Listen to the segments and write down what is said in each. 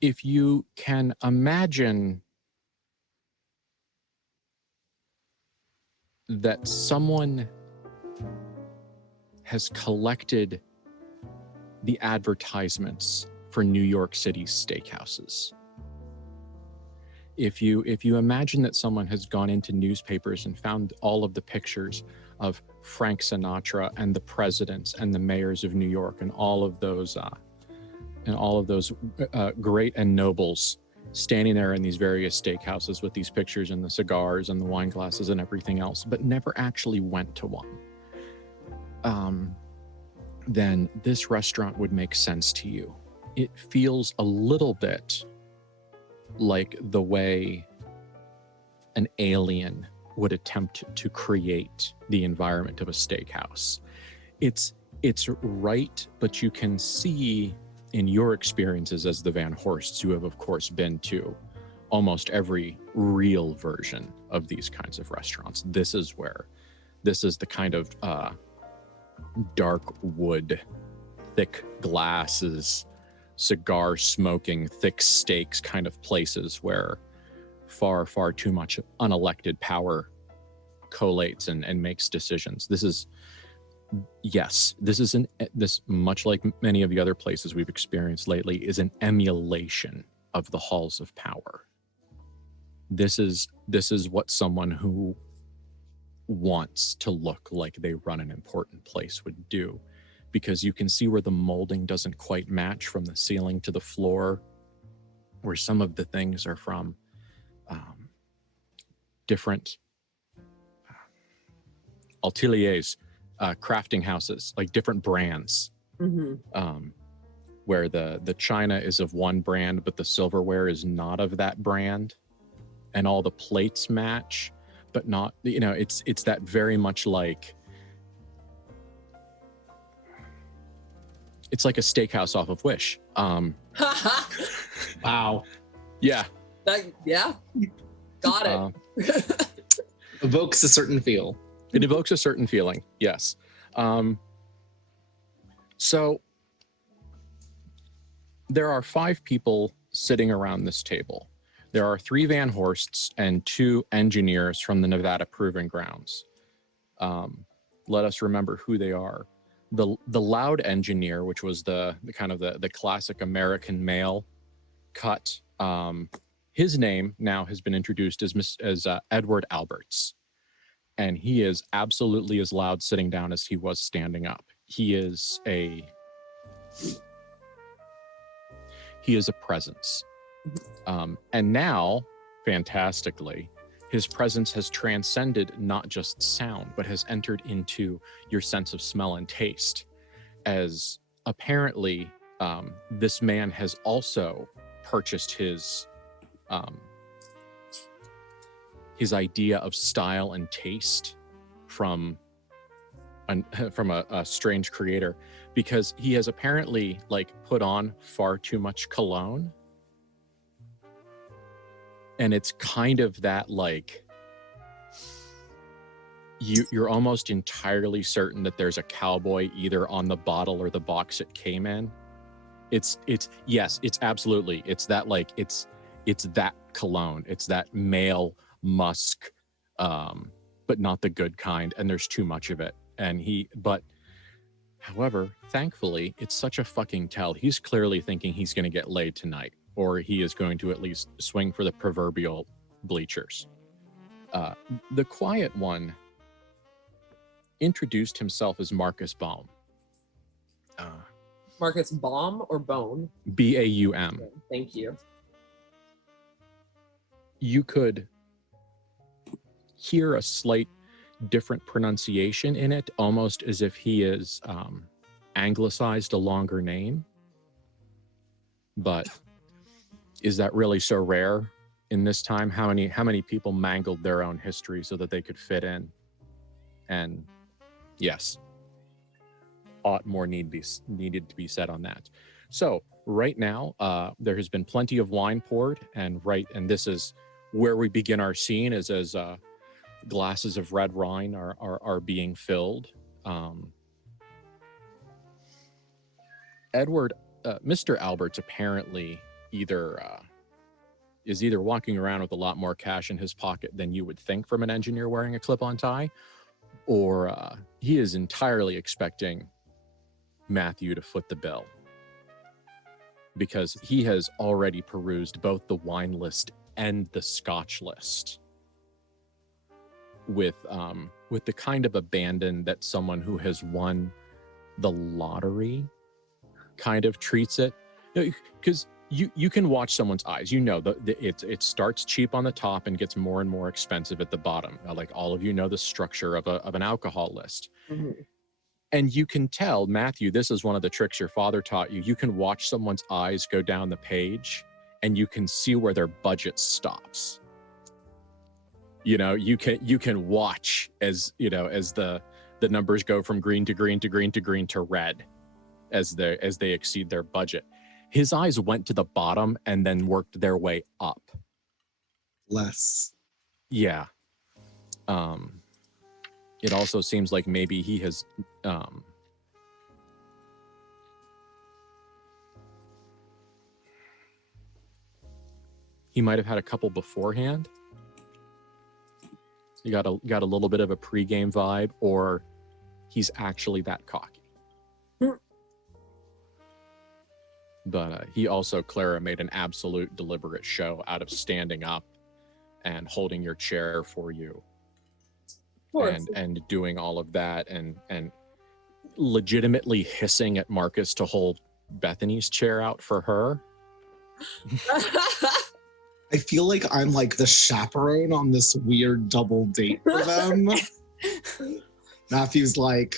if you can imagine that someone has collected the advertisements for New York City's steakhouses. If you imagine that someone has gone into newspapers and found all of the pictures of Frank Sinatra and the presidents and the mayors of New York and all of those great and nobles standing there in these various steakhouses with these pictures and the cigars and the wine glasses and everything else, but never actually went to one, then this restaurant would make sense to you. It feels a little bit like the way an alien would attempt to create the environment of a steakhouse. It's right, but you can see in your experiences as the Van Horsts, who have of course been to almost every real version of these kinds of restaurants, this is the kind of dark wood, thick glasses, cigar smoking, thick steaks kind of places where far too much unelected power collates and makes decisions. This much like many of the other places we've experienced lately, is an emulation of the halls of power. This is what someone who wants to look like they run an important place would do, because you can see where the molding doesn't quite match from the ceiling to the floor, where some of the things are from different ateliers, crafting houses, like different brands, where the china is of one brand, but the silverware is not of that brand, and all the plates match, but not, it's that very much like, it's like a steakhouse off of Wish. Wow. Yeah. Got it. Evokes a certain feel. It evokes a certain feeling, yes. So there are 5 people sitting around this table. There are 3 Van Horsts and 2 engineers from the Nevada Proving Grounds. Let us remember who they are. The loud engineer, which was the kind of the classic American male cut, his name now has been introduced as Edward Alberts, and he is absolutely as loud sitting down as he was standing up. He is a presence, and now, fantastically, his presence has transcended not just sound, but has entered into your sense of smell and taste, as apparently this man has also purchased his idea of style and taste from a strange creator, because he has apparently put on far too much cologne. And it's kind of that you're almost entirely certain that there's a cowboy either on the bottle or the box it came in. It's absolutely, it's that it's that cologne. It's that male musk, but not the good kind. And there's too much of it. However, thankfully, it's such a fucking tell. He's clearly thinking he's going to get laid tonight, or he is going to at least swing for the proverbial bleachers. The quiet one introduced himself as Marcus Baum. Marcus Baum or Bone? Baum. Okay, thank you. You could hear a slight different pronunciation in it, almost as if he is anglicized a longer name. But is that really so rare in this time? How many people mangled their own history so that they could fit in? And yes, ought more needed to be said on that. So right now, there has been plenty of wine poured, and this is where we begin our scene, as glasses of red wine are being filled. Mr. Alberts apparently is either walking around with a lot more cash in his pocket than you would think from an engineer wearing a clip-on tie, or he is entirely expecting Matthew to foot the bill, because he has already perused both the wine list and the scotch list with the kind of abandon that someone who has won the lottery kind of treats it. Because you can watch someone's eyes. You know, it starts cheap on the top and gets more and more expensive at the bottom. Like all of you know the structure of an alcohol list. Mm-hmm. And you can tell, Matthew, this is one of the tricks your father taught you. You can watch someone's eyes go down the page and you can see where their budget stops. You know, you can watch as, you know, as the numbers go from green to green to green to green to red as they exceed their budget. His eyes went to the bottom and then worked their way up. Less. Yeah. It also seems like maybe he has he might have had a couple beforehand. You got a little bit of a pregame vibe, or he's actually that cocky. But he also, Clara, made an absolute deliberate show out of standing up and holding your chair for you. And doing all of that and legitimately hissing at Marcus to hold Bethany's chair out for her. I feel like I'm like the chaperone on this weird double date for them. Matthew's like,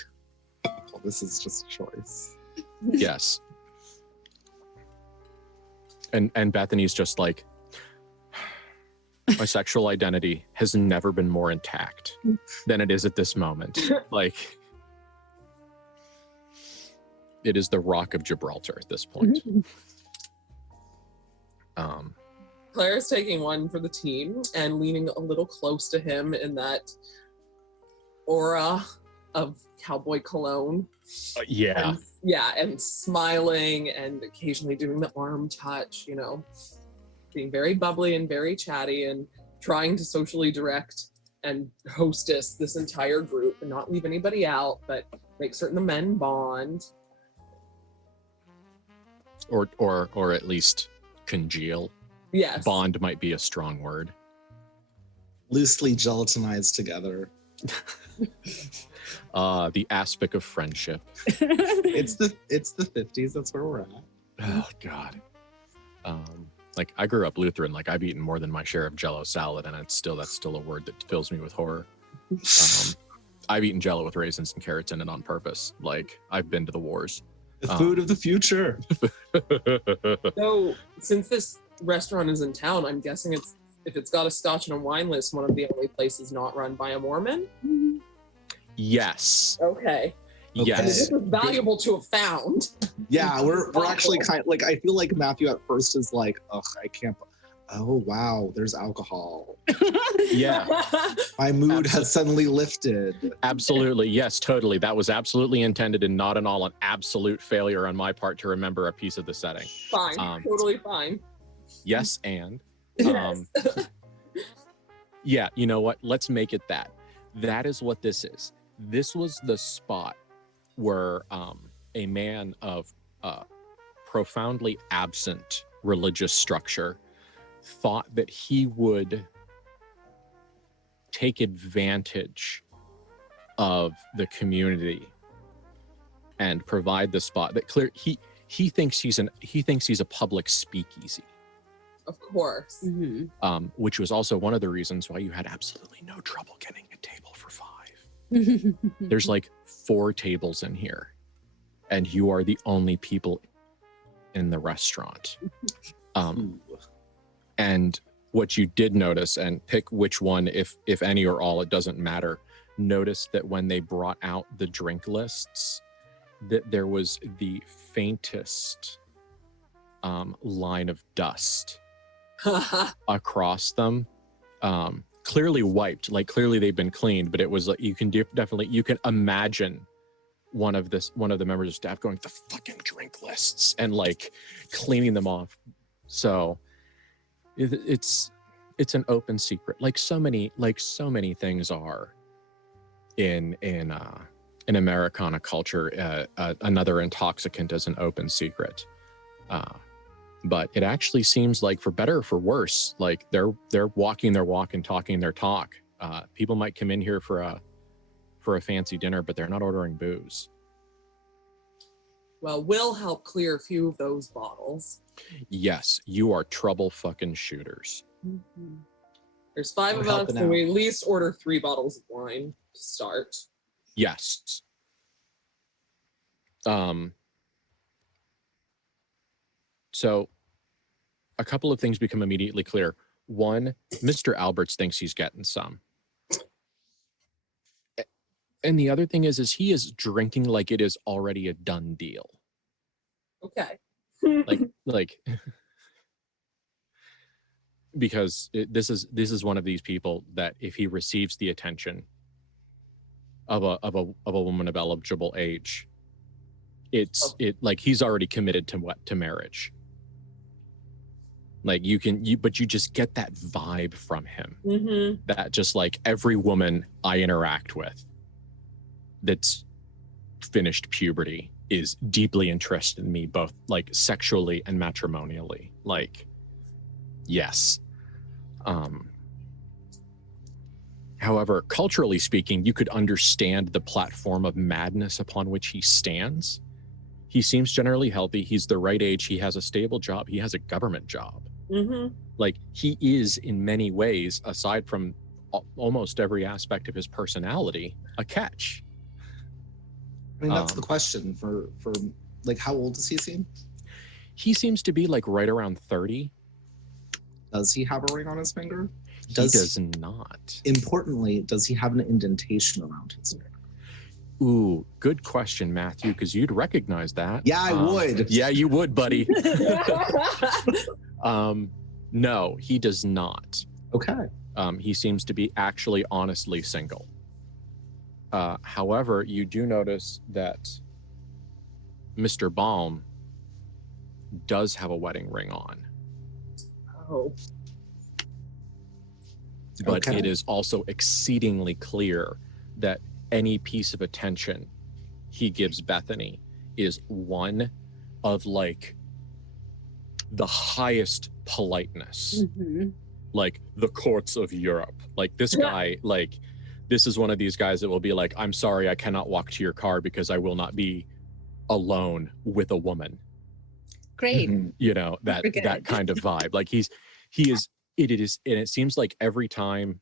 well, this is just a choice. Yes. And Bethany's just like, my sexual identity has never been more intact than it is at this moment. Like, it is the Rock of Gibraltar at this point. Claire's taking one for the team and leaning a little close to him in that aura of cowboy cologne. Yeah. And smiling and occasionally doing the arm touch, you know, being very bubbly and very chatty and trying to socially direct and hostess this entire group and not leave anybody out, but make certain the men bond. Or at least congeal. Yes. Bond might be a strong word. Loosely gelatinized together. The aspect of friendship. It's the 50s. That's where we're at. Oh God. Like I grew up Lutheran. Like I've eaten more than my share of Jell-O salad, and that's still a word that fills me with horror. I've eaten Jell-O with raisins and carrots in it on purpose. Like I've been to the wars. The food of the future. So since this restaurant is in town, I'm guessing if it's got a scotch and a wine list, one of the only places not run by a Mormon. Yes. Okay. Yes. And this is valuable to have found. Yeah, we're actually kind of like, I feel like Matthew at first is like, ugh, I can't. Oh wow, there's alcohol. Yeah. My mood has suddenly lifted. Absolutely. Yes, totally. That was absolutely intended and not at all an absolute failure on my part to remember a piece of the setting. Fine. Totally fine. Yes, and Yes. yeah, you know what? Let's make it that. That is what this is. This was the spot where a man of profoundly absent religious structure thought that he would take advantage of the community and provide the spot that clear he thinks he's a public speakeasy. Of course. Mm-hmm. Which was also one of the reasons why you had absolutely no trouble getting a table for 5. There's like 4 tables in here, and you are the only people in the restaurant. And what you did notice, and pick which one, if any or all, it doesn't matter. Notice that when they brought out the drink lists, that there was the faintest line of dust across them, clearly wiped, like clearly they've been cleaned, but it was like you can imagine one of the members of staff going, the fucking drink lists, and like cleaning them off So it's an open secret, like so many things are in Americana culture. Another intoxicant is an open secret. But it actually seems like, for better or for worse, like they're walking their walk and talking their talk. People might come in here for a fancy dinner, but they're not ordering booze. Well, we'll help clear a few of those bottles. Yes, you are trouble fucking shooters. Mm-hmm. There's 5 We're of us, helping so out. we at least order 3 bottles of wine to start. Yes. So a couple of things become immediately clear. One, Mr. Alberts thinks he's getting some. And the other thing is he is drinking like it is already a done deal. Okay. like because this is one of these people that if he receives the attention of a woman of eligible age, it's like he's already committed to marriage. Like you just get that vibe from him. Mm-hmm. That just like every woman I interact with that's finished puberty is deeply interested in me, both like sexually and matrimonially. Like, yes. However, culturally speaking, you could understand the platform of madness upon which he stands. He seems generally healthy. He's the right age. He has a stable job. He has a government job. Mm-hmm. Like, he is in many ways, aside from almost every aspect of his personality, a catch. I mean, that's the question for like, how old does he seem? He seems to be like right around 30. Does he have a ring on his finger? He does not. Importantly, does he have an indentation around his finger? Ooh, good question, Matthew, because you'd recognize that. Yeah, I would. Yeah, you would, buddy. No, he does not. Okay. He seems to be actually honestly single. However, you do notice that Mr. Baum does have a wedding ring on. Oh. But it is also exceedingly clear that any piece of attention he gives Bethany is one of like the highest politeness. Mm-hmm. Like the courts of Europe. Like this guy, like this is one of these guys that will be like, I'm sorry, I cannot walk to your car because I will not be alone with a woman. Great. Mm-hmm. You know, that kind of vibe. Like he is, and it seems like every time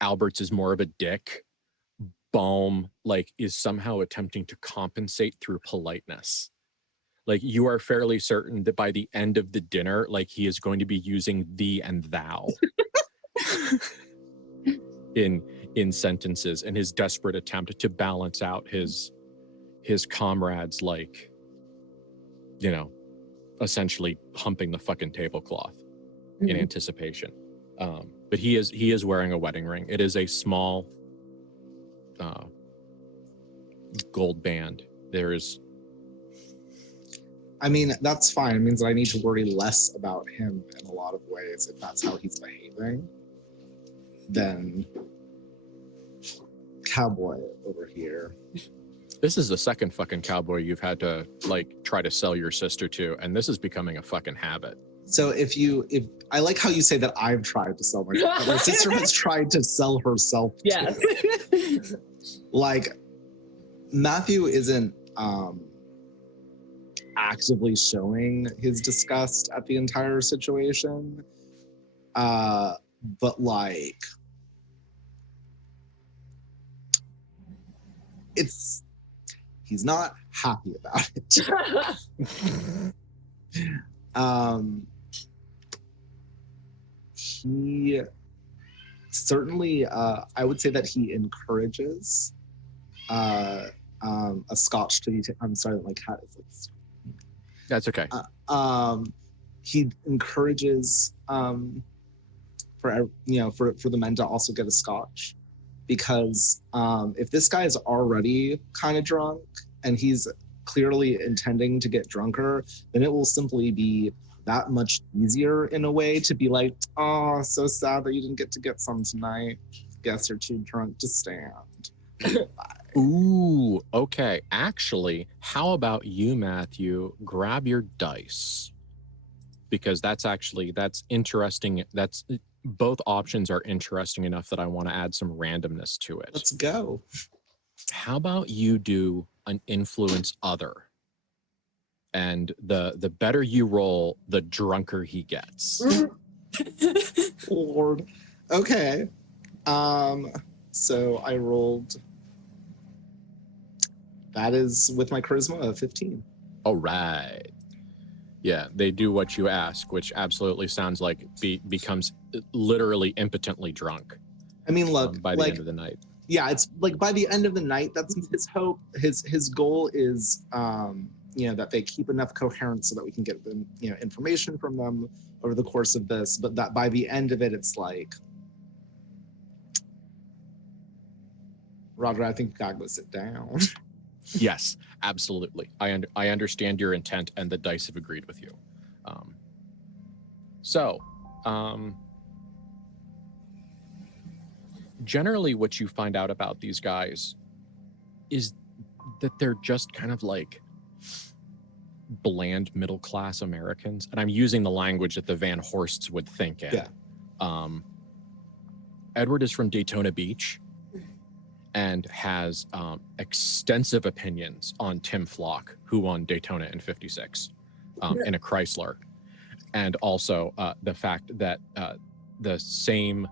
Alberts is more of a dick, Baum like is somehow attempting to compensate through politeness. Like you are fairly certain that by the end of the dinner, like he is going to be using thee and thou in sentences, and his desperate attempt to balance out his comrades, like, you know, essentially humping the fucking tablecloth in anticipation. But he is wearing a wedding ring. It is a small gold band. I mean, that's fine. It means that I need to worry less about him in a lot of ways. If that's how he's behaving, then cowboy over here. This is the second fucking cowboy you've had to like try to sell your sister to, and this is becoming a fucking habit. So if I like how you say that I've tried to sell my sister has tried to sell herself. Yes. Like Matthew isn't actively showing his disgust at the entire situation, but like he's not happy about it. He certainly, I would say that he encourages a scotch to be. I'm sorry, my cat is. That's okay. He encourages for the men to also get a scotch, because if this guy is already kind of drunk and he's clearly intending to get drunker, then it will simply be that much easier in a way to be like, oh, so sad that you didn't get to get some tonight. Guess you're too drunk to stand. Ooh, okay. Actually, how about you, Matthew? Grab your dice. Because that's interesting. Both options are interesting enough that I want to add some randomness to it. Let's go. How about you do an influence other? And the better you roll, the drunker he gets. Lord. Okay. So I rolled. That is with my charisma of 15. All right. Yeah, they do what you ask, which absolutely sounds like becomes literally impotently drunk. I mean, look, by the end of the night. Yeah, it's like by the end of the night, that's his hope. His goal is, that they keep enough coherence so that we can get them, information from them over the course of this. But that by the end of it, it's like, Roger, I think you gotta go sit down. Yes, absolutely. I understand your intent, and the dice have agreed with you. Generally what you find out about these guys is that they're just kind of like bland middle-class Americans. And I'm using the language that the Van Horsts would think in. Yeah. Edward is from Daytona Beach and has extensive opinions on Tim Flock, who won Daytona in '56 in a Chrysler. And also the fact that the same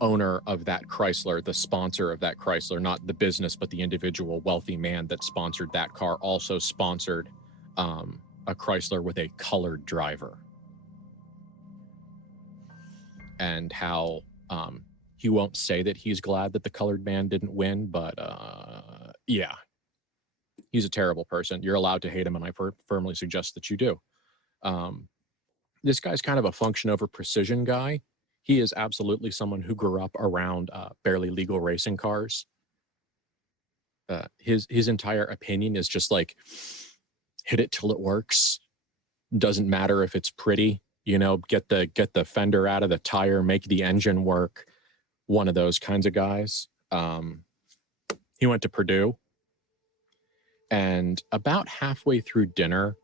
owner of that Chrysler, the sponsor of that Chrysler, not the business, but the individual wealthy man that sponsored that car, also sponsored a Chrysler with a colored driver. And how he won't say that he's glad that the colored man didn't win, but yeah, he's a terrible person. You're allowed to hate him, and I firmly suggest that you do. This guy's kind of a function over precision guy. He is absolutely someone who grew up around barely legal racing cars. His entire opinion is just like, hit it till it works. Doesn't matter if it's pretty, get the fender out of the tire, make the engine work. One of those kinds of guys. He went to Purdue, and about halfway through dinner,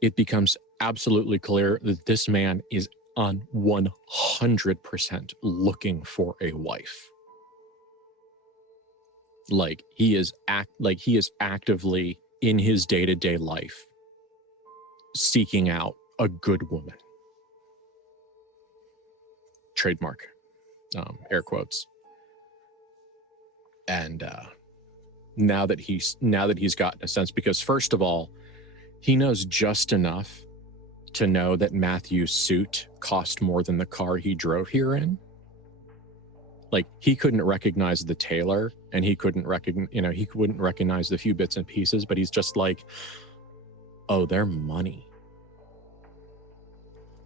it becomes absolutely clear that this man is on 100% looking for a wife. Like he is actively in his day-to-day life seeking out a good woman. Trademark, air quotes. And now that he's gotten a sense, because first of all, he knows just enough to know that Matthew's suit cost more than the car he drove here in. Like, he couldn't recognize the tailor, and he wouldn't recognize the few bits and pieces, but he's just like, oh, they're money.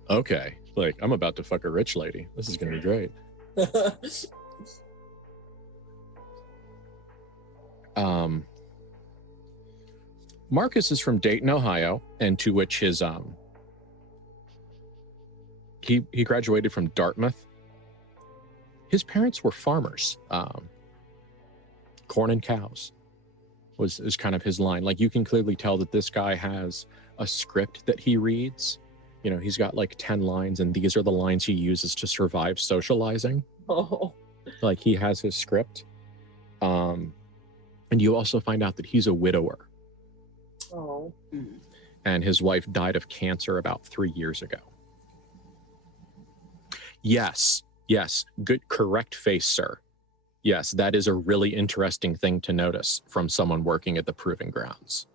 Okay, like, I'm about to fuck a rich lady. This is gonna be great. Marcus is from Dayton, Ohio, and to which his he graduated from Dartmouth. His parents were farmers. Corn and cows was kind of his line. Like, you can clearly tell that this guy has a script that he reads. He's got like 10 lines, and these are the lines he uses to survive socializing. Oh. Like, he has his script. And you also find out that he's a widower. Oh. And his wife died of cancer about 3 years ago. Yes, good, correct face, sir. Yes, that is a really interesting thing to notice from someone working at the Proving Grounds.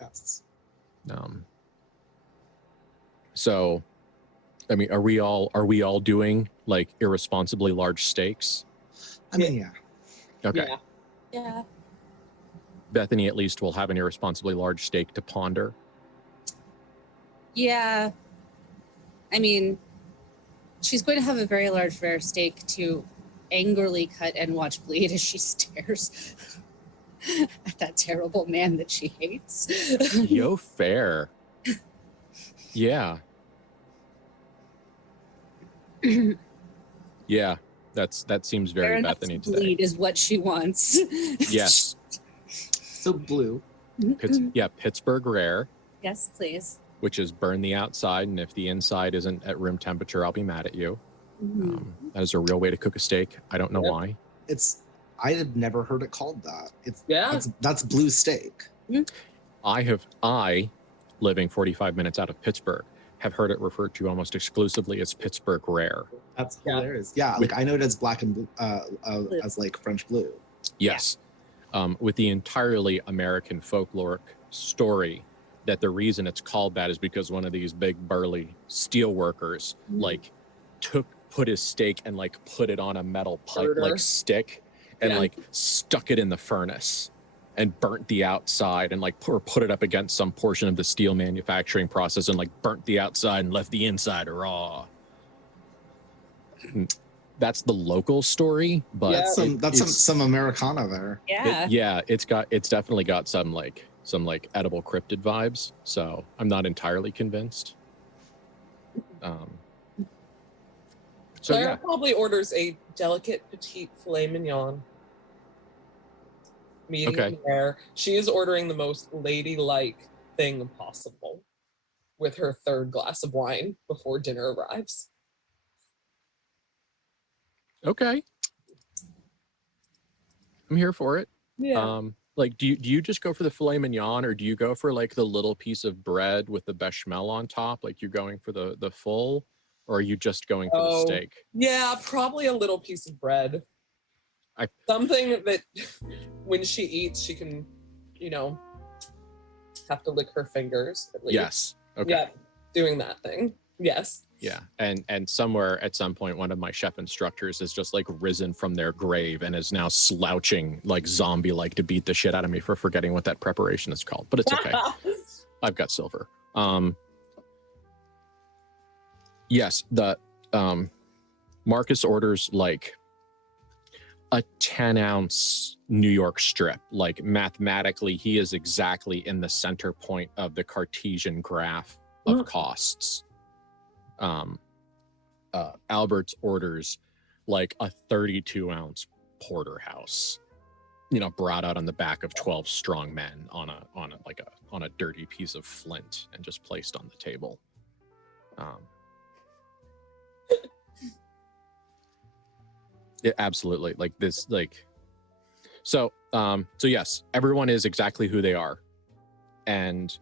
Yes. So, I mean, are we all doing like irresponsibly large stakes? I mean, yeah. Okay. Yeah. Bethany at least will have an irresponsibly large stake to ponder. Yeah. I mean, she's going to have a very large rare stake to angrily cut and watch bleed as she stares. at that terrible man that she hates. Yo, fair. Yeah. Yeah, that seems very Fair enough Bethany to today. bleed is what she wants. Yes. So blue. Pittsburgh rare, Yes, please. which is burn the outside, and if the inside isn't at room temperature, I'll be mad at you. Mhm. That is a real way to cook a steak. I don't know why. I had never heard it called that. Yeah. That's blue steak. I, living 45 minutes out of Pittsburgh, have heard it referred to almost exclusively as Pittsburgh rare. That's hilarious. Yeah, like I know it as black and blue, Blue. as like French blue. Yes. With the entirely American folkloric story that the reason it's called that is because one of these big burly steel workers like put his steak and like put it on a metal pipe like stick and like stuck it in the furnace and burnt the outside and like put it up against some portion of the steel manufacturing process and like burnt the outside and left the inside raw. That's the local story, but that's some Americana there. Yeah. It's definitely got some like edible cryptid vibes. So I'm not entirely convinced. Clara probably orders a delicate petite filet mignon. Medium rare. She is ordering the most ladylike thing possible with her third glass of wine before dinner arrives. Okay. I'm here for it. Yeah. Like, do you just go for the filet mignon, or do you go for like the little piece of bread with the bechamel on top? Like you're going for the full, or are you just going for the steak? Yeah, probably a little piece of bread. Something that when she eats, she can, have to lick her fingers at least. Yes. Okay. Yeah, doing that thing. Yes. Yeah, and somewhere at some point, one of my chef instructors has just like risen from their grave and is now slouching like zombie-like to beat the shit out of me for forgetting what that preparation is called. But it's okay. I've got silver. Yes, the Marcus orders like a 10-ounce New York strip. Like mathematically, he is exactly in the center point of the Cartesian graph of costs. Albert's orders like a 32-ounce porterhouse, brought out on the back of 12 strong men on a dirty piece of flint and just placed on the table. Yeah, absolutely. Like this, like, so yes, everyone is exactly who they are. And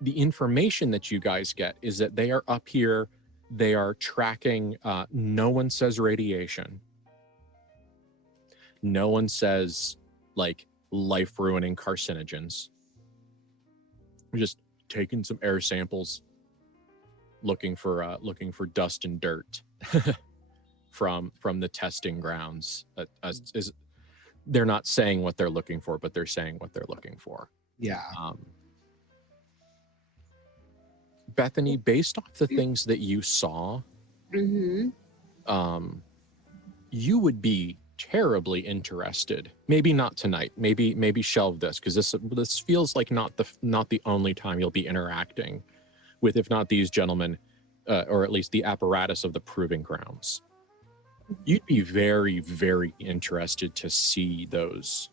the information that you guys get is that they are up here, they are tracking, no one says radiation. No one says like life-ruining carcinogens. We're just taking some air samples, looking for dust and dirt from the testing grounds. They're not saying what they're looking for, but they're saying what they're looking for. Yeah. Bethany, based off the things that you saw, you would be terribly interested. Maybe not tonight. Maybe shelve this, because this feels like not the only time you'll be interacting with, if not these gentlemen, or at least the apparatus of the proving grounds. You'd be very, very interested to see those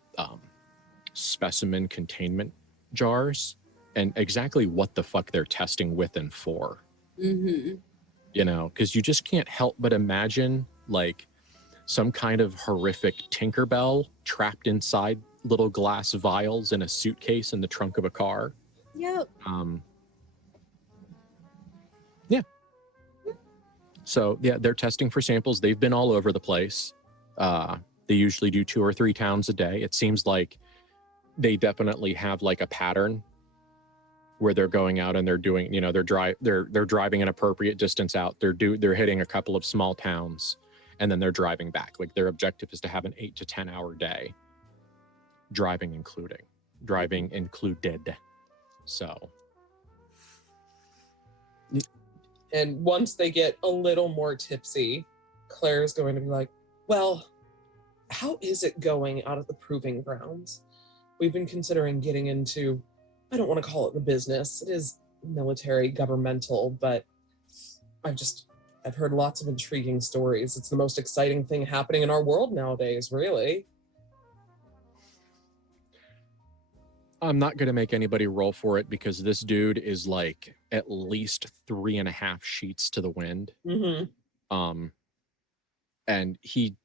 specimen containment jars and exactly what the fuck they're testing with and for. Because you just can't help but imagine like some kind of horrific Tinkerbell trapped inside little glass vials in a suitcase in the trunk of a car. Yep. Yeah. So yeah, they're testing for samples. They've been all over the place. They usually do 2 or 3 towns a day. It seems like they definitely have like a pattern where they're going out and they're doing, they're driving an appropriate distance out. They're hitting a couple of small towns, and then they're driving back. Like their objective is to have an 8 to 10 hour day. Driving included. So. And once they get a little more tipsy, Claire's going to be like, well, how is it going out of the proving grounds? We've been considering getting into, I don't want to call it the business. It is military, governmental, but I've heard lots of intriguing stories. It's the most exciting thing happening in our world nowadays, really. I'm not going to make anybody roll for it because this dude is like at least 3.5 sheets to the wind. Mm-hmm. And he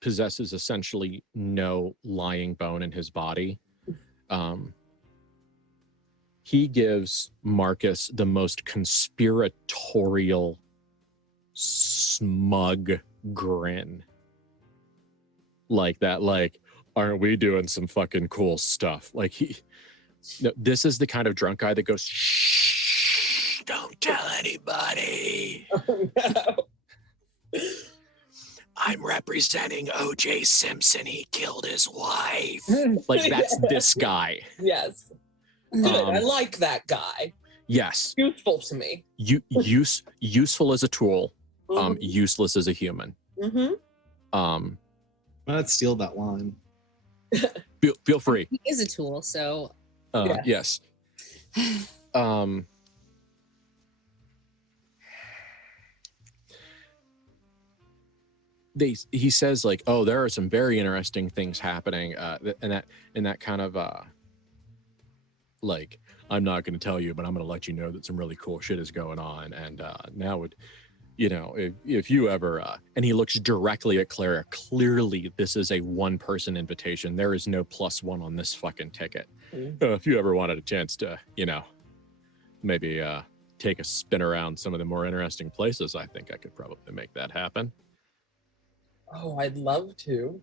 possesses essentially no lying bone in his body. He gives Marcus the most conspiratorial, smug grin. Like that, like, aren't we doing some fucking cool stuff? Like this is the kind of drunk guy that goes, shh, don't tell anybody. Oh, no. I'm representing O.J. Simpson. He killed his wife. Like, that's this guy. Yes. Good. I like that guy. Yes. Useful to me. Useful as a tool. Useless as a human. I'm gonna steal that line. Feel free. He is a tool, so. Yes. He says like, oh, there are some very interesting things happening, and that kind of like, I'm not going to tell you, but I'm going to let you know that some really cool shit is going on. And now would, you know, if you ever, and he looks directly at Clara. Clearly, this is a one-person invitation. There is no +1 on this fucking ticket. If you ever wanted a chance to, you know, maybe take a spin around some of the more interesting places, I think I could probably make that happen. Oh, I'd love to.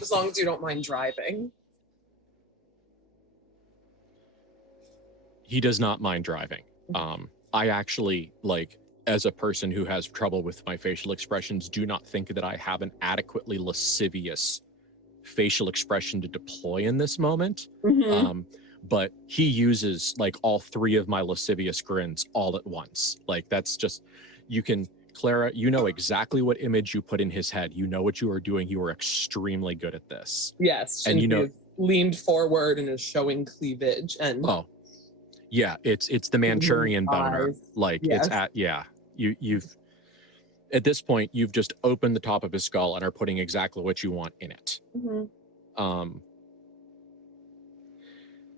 As long as you don't mind driving. He does not mind driving. I actually, like, as a person who has trouble with my facial expressions, do not think that I have an adequately lascivious facial expression to deploy in this moment. But he uses like all 3 of my lascivious grins all at once. Like, that's just, you can, Clara, you know exactly what image you put in his head. You know what you are doing. You are extremely good at this. Yes. And you know, leaned forward and is showing cleavage and yeah, it's the Manchurian boner. Like, yes. it's at, yeah, you've at this point you've just opened the top of his skull and are putting exactly what you want in it.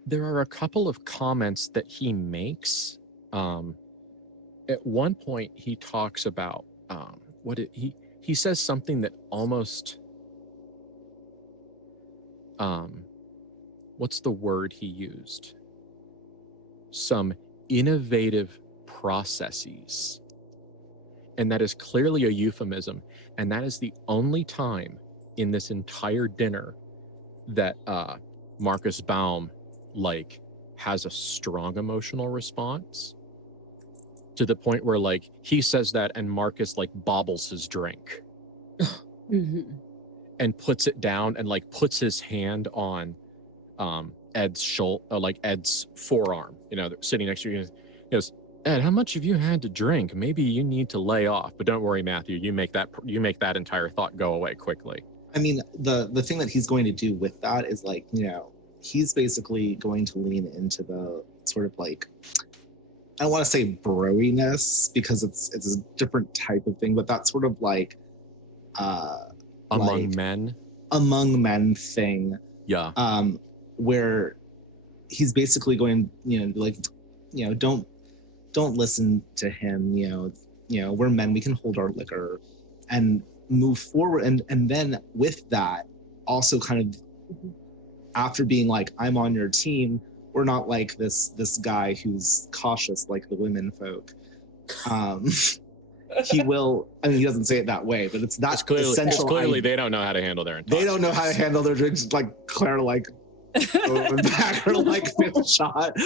There are a couple of comments that he makes. At one point he talks about he says something that almost what's the word he used? Some innovative processes. And that is clearly a euphemism. And that is the only time in this entire dinner that Marcus Baum like has a strong emotional response, to the point where like he says that and Marcus like bobbles his drink and puts it down and like puts his hand on Ed's Ed's forearm, you know, sitting next to you. He goes, Ed, how much have you had to drink? Maybe you need to lay off, but don't worry, Matthew, you make that entire thought go away quickly. I mean, the thing that he's going to do with that is like, you know, he's basically going to lean into the sort of like, I don't want to say broiness because it's a different type of thing, but that sort of like among men thing. Yeah. Where he's basically going, you know, like, you know, don't listen to him, you know, we're men, we can hold our liquor and move forward. And then with that, also kind of after being like, I'm on your team, we're not like this guy who's cautious like the women folk. He will, I mean, he doesn't say it that way, but it's not essential. Clearly they don't know how to handle their They don't know how to handle their drinks, like Claire, like going back her like 5th shot.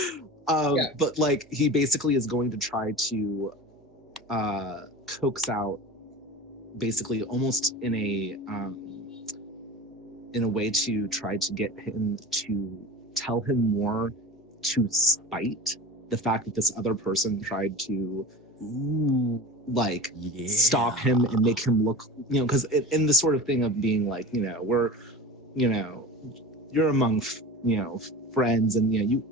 But like he basically is going to try to coax out, basically almost in a way to try to get him to tell him more, to spite the fact that this other person tried to like Yeah. stalk him and make him look, because in the sort of thing of being like, we're, you're among, friends, and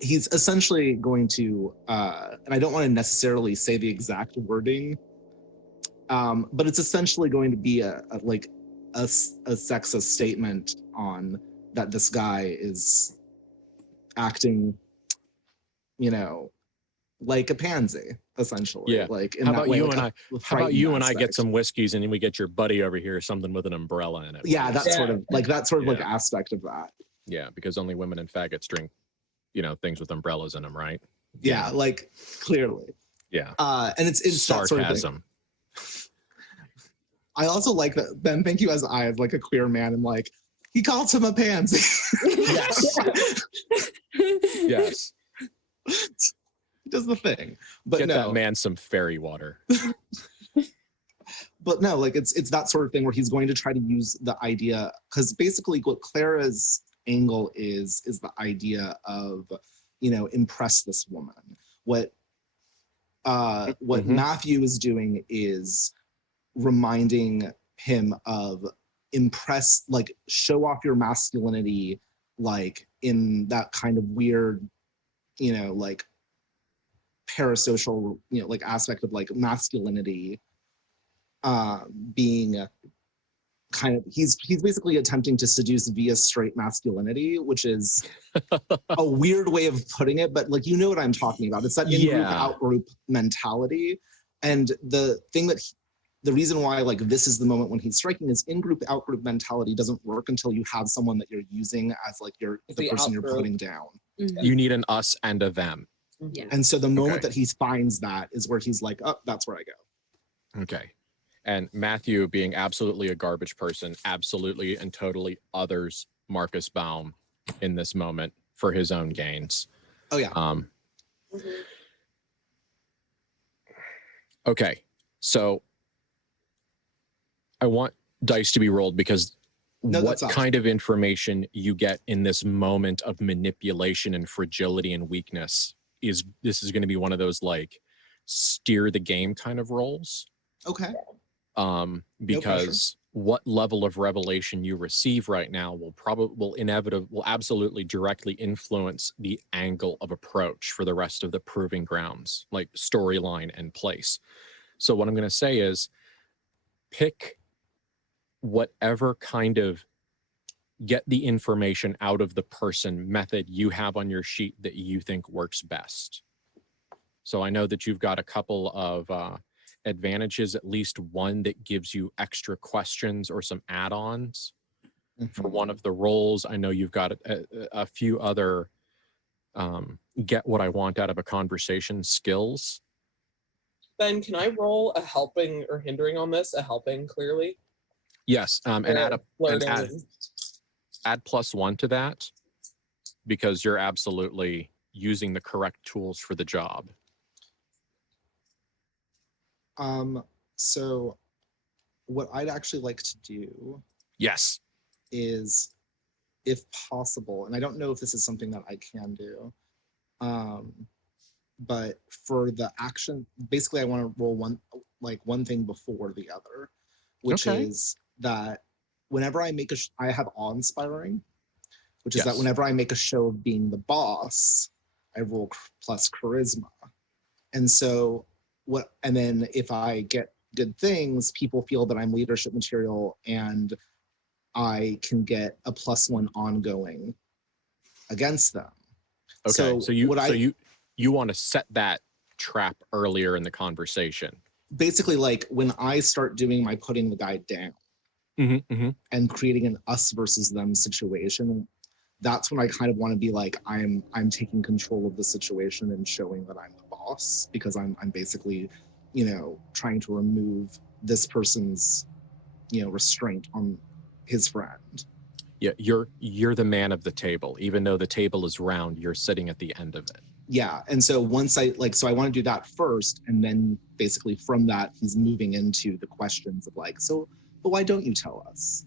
he's essentially going to, and I don't want to necessarily say the exact wording, but it's essentially going to be a sexist statement on that this guy is acting, like a pansy, essentially. Yeah. Like in How that about way, you like and a I? How about frightened you and I get aspect. some whiskeys and then we get your buddy over here something with an umbrella in it? Yeah, that sort of like aspect of that. Yeah, because only women and faggots drink, things with umbrellas in them, right? Yeah, like clearly. Yeah. And it's sarcasm. That sort of thing. I also like that Ben. Thank you, as I as like a queer man, and like he calls him a pansy. Yes. Yes. He does the thing, but Get no, that man some fairy water. But no, like it's that sort of thing where he's going to try to use the idea, because basically what Clara's angle is the idea of, impress this woman. What Matthew is doing is reminding him of show off your masculinity, like in that kind of weird, like parasocial, like aspect of like masculinity, being kind of, he's basically attempting to seduce via straight masculinity, which is a weird way of putting it, but like, what I'm talking about. It's that in-group, out-group mentality. And the thing that the reason why like this is the moment when he's striking is in-group, out-group mentality doesn't work until you have someone that you're using as like the person you're putting down. Mm-hmm. You need an us and a them. Yeah. And so the moment that he finds that is where he's like, oh, that's where I go. Okay. And Matthew, being absolutely a garbage person, absolutely and totally others Marcus Baum in this moment for his own gains. Oh yeah. Okay. So I want dice to be rolled because what kind of information you get in this moment of manipulation and fragility and weakness is going to be one of those like steer the game kind of rolls. Okay. Because what level of revelation you receive right now will absolutely directly influence the angle of approach for the rest of the proving grounds, like storyline and place. So what I'm going to say is pick whatever kind of get the information out of the person method you have on your sheet that you think works best. So I know that you've got a couple of advantages, at least one that gives you extra questions or some add-ons for one of the roles. I know you've got a few other get what I want out of a conversation skills. Ben, can I roll a helping or hindering on this? A helping, clearly? Yes, and add +1 to that because you're absolutely using the correct tools for the job. So what I'd actually like to do is, if possible, and I don't know if this is something that I can do, but for the action, basically I want to roll one thing before the other, which is that whenever I make I have awe-inspiring, which is that whenever I make a show of being the boss, I roll plus charisma. And so and then if I get good things, people feel that I'm leadership material and I can get a +1 ongoing against them. Okay, so you want to set that trap earlier in the conversation. Basically, like when I start doing my putting the guy down and creating an us versus them situation, that's when I kind of want to be like, I'm taking control of the situation and showing that I'm the boss, because I'm basically, trying to remove this person's, restraint on his friend. Yeah, you're the man of the table. Even though the table is round, you're sitting at the end of it. Yeah, and so once I want to do that first, and then basically from that, he's moving into the questions of like, but why don't you tell us?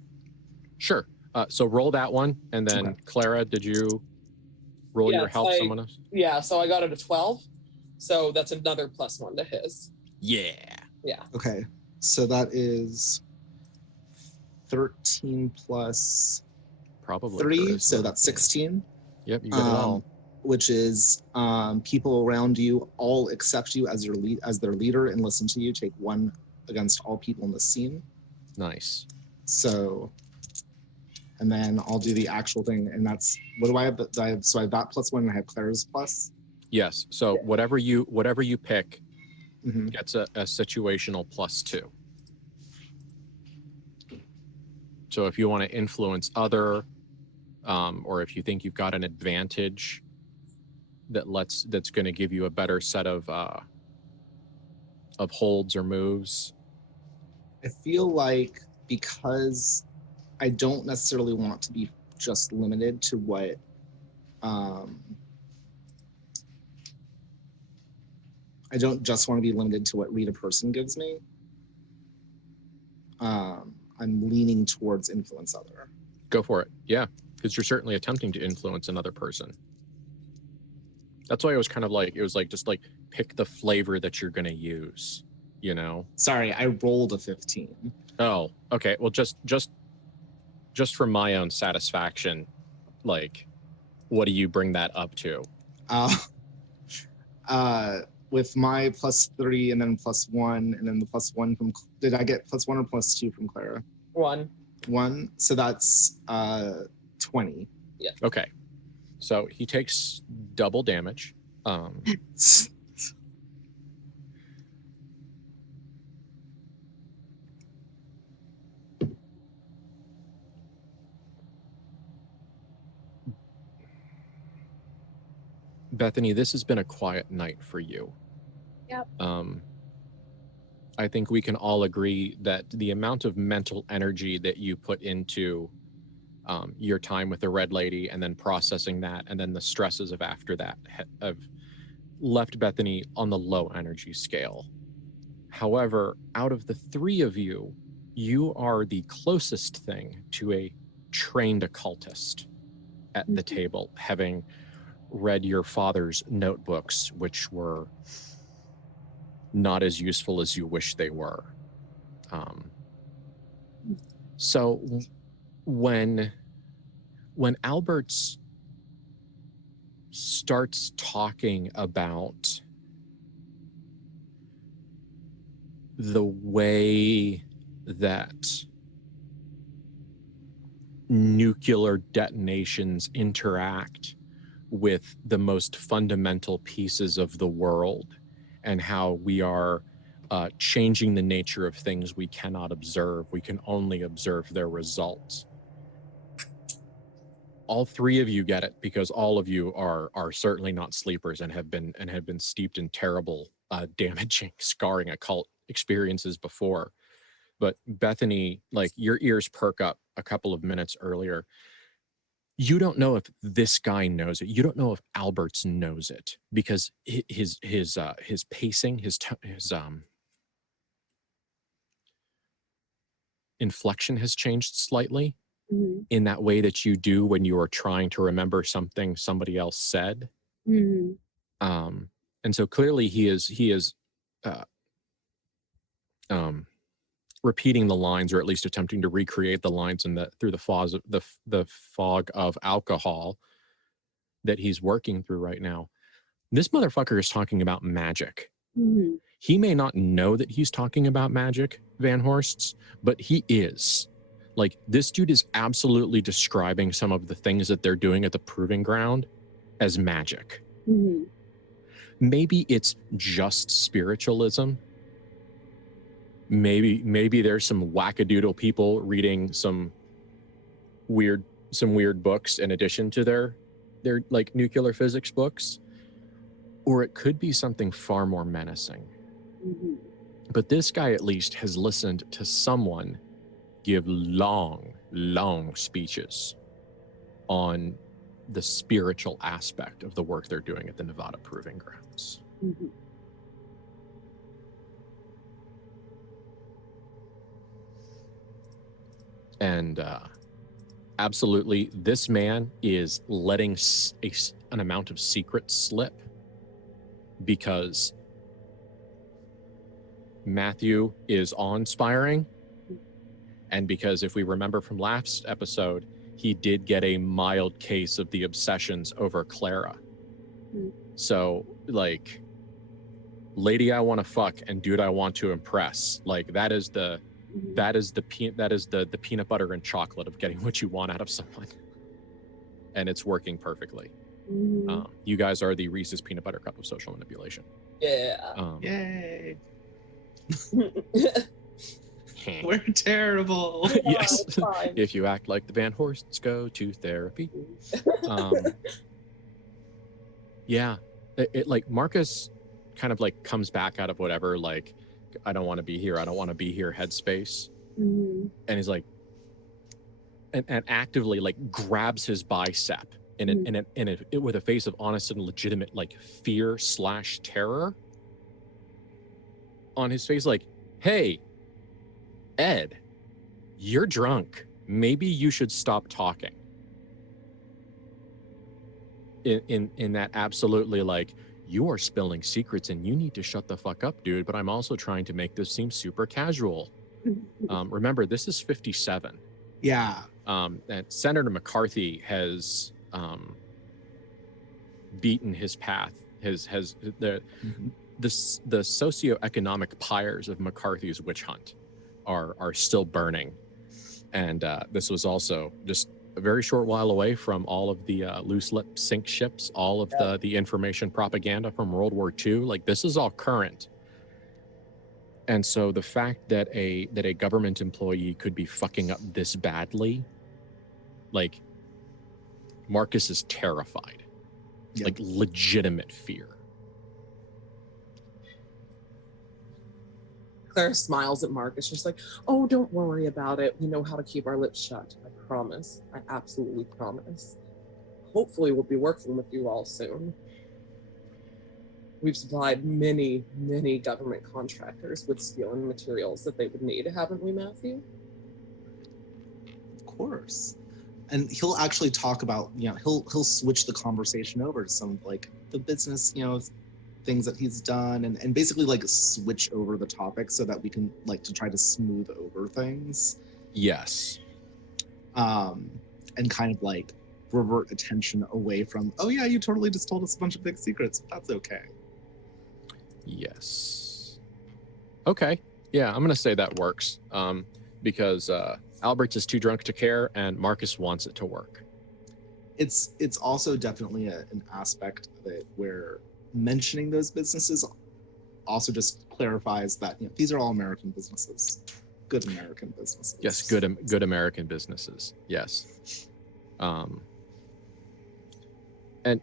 Sure. So roll that one, and then Clara, did you roll your help someone else? Yeah, so I got it a 12. So that's another +1 to his. Yeah. Yeah. Okay, so that is 13 plus Probably 3, charisma. so that's 16. Yep, you get it all. Which is people around you all accept you as their leader and listen to you. Take 1 against all people in the scene. Nice. So, and then I'll do the actual thing, and that's what do I have? So I have that +1, and I have Clara's plus. Yes. So whatever you pick Mhm. gets a situational +2. So if you want to influence other, or if you think you've got an advantage that's going to give you a better set of holds or moves. I feel like because I don't necessarily want to be just limited to what I don't just want to be limited to what read a person gives me. I'm leaning towards influence other. Go for it. Yeah, because you're certainly attempting to influence another person. That's why it was kind of like, it was like, just like pick the flavor that you're going to use, you know? Sorry, I rolled a 15. Oh, okay. Well, just for my own satisfaction, like, what do you bring that up to? With my +3 and then +1 and then the +1 from, did I get +1 or +2 from Clara? 1. 1, so that's 20. Yeah. Okay. So he takes double damage. Bethany, this has been a quiet night for you. Yep. I think we can all agree that the amount of mental energy that you put into your time with the Red Lady and then processing that and then the stresses of after that have left Bethany on the low energy scale. However, out of the 3 of you, you are the closest thing to a trained occultist at the table, having read your father's notebooks, which were not as useful as you wish they were. So when Alberts starts talking about the way that nuclear detonations interact with the most fundamental pieces of the world and how we are changing the nature of things we cannot observe. We can only observe their results. All 3 of you get it because all of you are certainly not sleepers and have been steeped in terrible, damaging, scarring occult experiences before. But Bethany, like, your ears perk up a couple of minutes earlier. You don't know if this guy knows it. You don't know if Alberts knows it because his pacing, his inflection has changed slightly in that way that you do when you are trying to remember something somebody else said. And so clearly he is repeating the lines, or at least attempting to recreate the lines through the fog of alcohol that he's working through right now. This motherfucker is talking about magic. He may not know that he's talking about magic, Van Horsts, but he is. Like, this dude is absolutely describing some of the things that they're doing at the proving ground as magic. Maybe it's just spiritualism. Maybe there's some wackadoodle people reading some weird books in addition to their like nuclear physics books, or it could be something far more menacing. But this guy at least has listened to someone give long speeches on the spiritual aspect of the work they're doing at the Nevada Proving Grounds. And absolutely, this man is letting an amount of secret slip because Matthew is awe-inspiring, and because if we remember from last episode, he did get a mild case of the obsessions over Clara. So, like, lady I want to fuck and dude I want to impress, like that is the peanut butter and chocolate of getting what you want out of someone, and it's working perfectly. You guys are the Reese's peanut butter cup of social manipulation. Yeah. Yay. Heh. We're terrible. Yes. It's fine. If you act like the Van Horsts, go to therapy. Yeah, it like Marcus kind of like comes back out of whatever, like, I don't want to be here headspace, and he's like, and actively like grabs his bicep in it with a face of honest and legitimate like fear/terror on his face, like, hey, Ed, you're drunk. Maybe you should stop talking. In that absolutely like, you are spilling secrets and you need to shut the fuck up, dude, but I'm also trying to make this seem super casual. Remember, this is 57. Yeah. And Senator McCarthy has beaten his path. The socioeconomic pyres of McCarthy's witch hunt are still burning, and this was also just a very short while away from all of the loose lip sink ships, all of the information propaganda from World War II. Like, this is all current. And so the fact that a government employee could be fucking up this badly, like, Marcus is terrified. Yep. Like, legitimate fear. Clara smiles at Marcus, just like, oh, don't worry about it. We know how to keep our lips shut. I promise. I absolutely promise. Hopefully we'll be working with you all soon. We've supplied many, many government contractors with steel and materials that they would need, haven't we, Matthew? Of course. And he'll actually talk about, he'll switch the conversation over to some of like the business, things that he's done, and basically like switch over the topic so that we can like to try to smooth over things. Yes. And kind of like revert attention away from, oh yeah, you totally just told us a bunch of big secrets. That's okay. Yes. Okay. Yeah, I'm gonna say that works. Because Alberts is too drunk to care, and Marcus wants it to work. It's also definitely an aspect of it where mentioning those businesses also just clarifies that these are all American businesses, good American businesses. Yes, good American businesses. Yes. And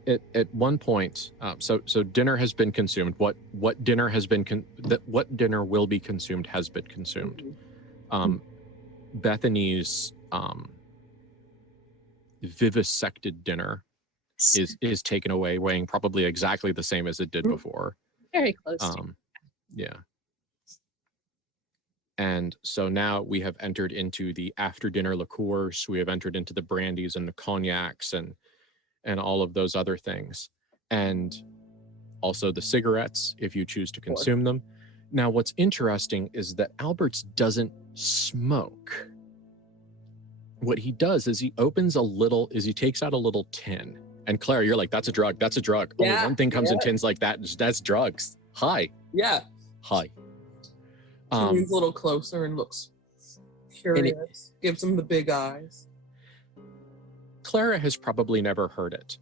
at one point, so dinner has been consumed. What dinner has been what dinner will be consumed has been consumed. Bethany's vivisected dinner is taken away, weighing probably exactly the same as it did before. Very close to. Yeah. And so now we have entered into the after dinner liqueurs. We have entered into the brandies and the cognacs and all of those other things, and also the cigarettes if you choose to consume them. Now, what's interesting is that Alberts doesn't smoke. What he does is he takes out a little tin. And Clara, you're like, that's a drug. That's a drug. Yeah, Only one thing comes in tins like that. That's drugs. Hi. Yeah. Hi. She leans a little closer and looks curious. Gives him the big eyes. Clara has probably never heard it,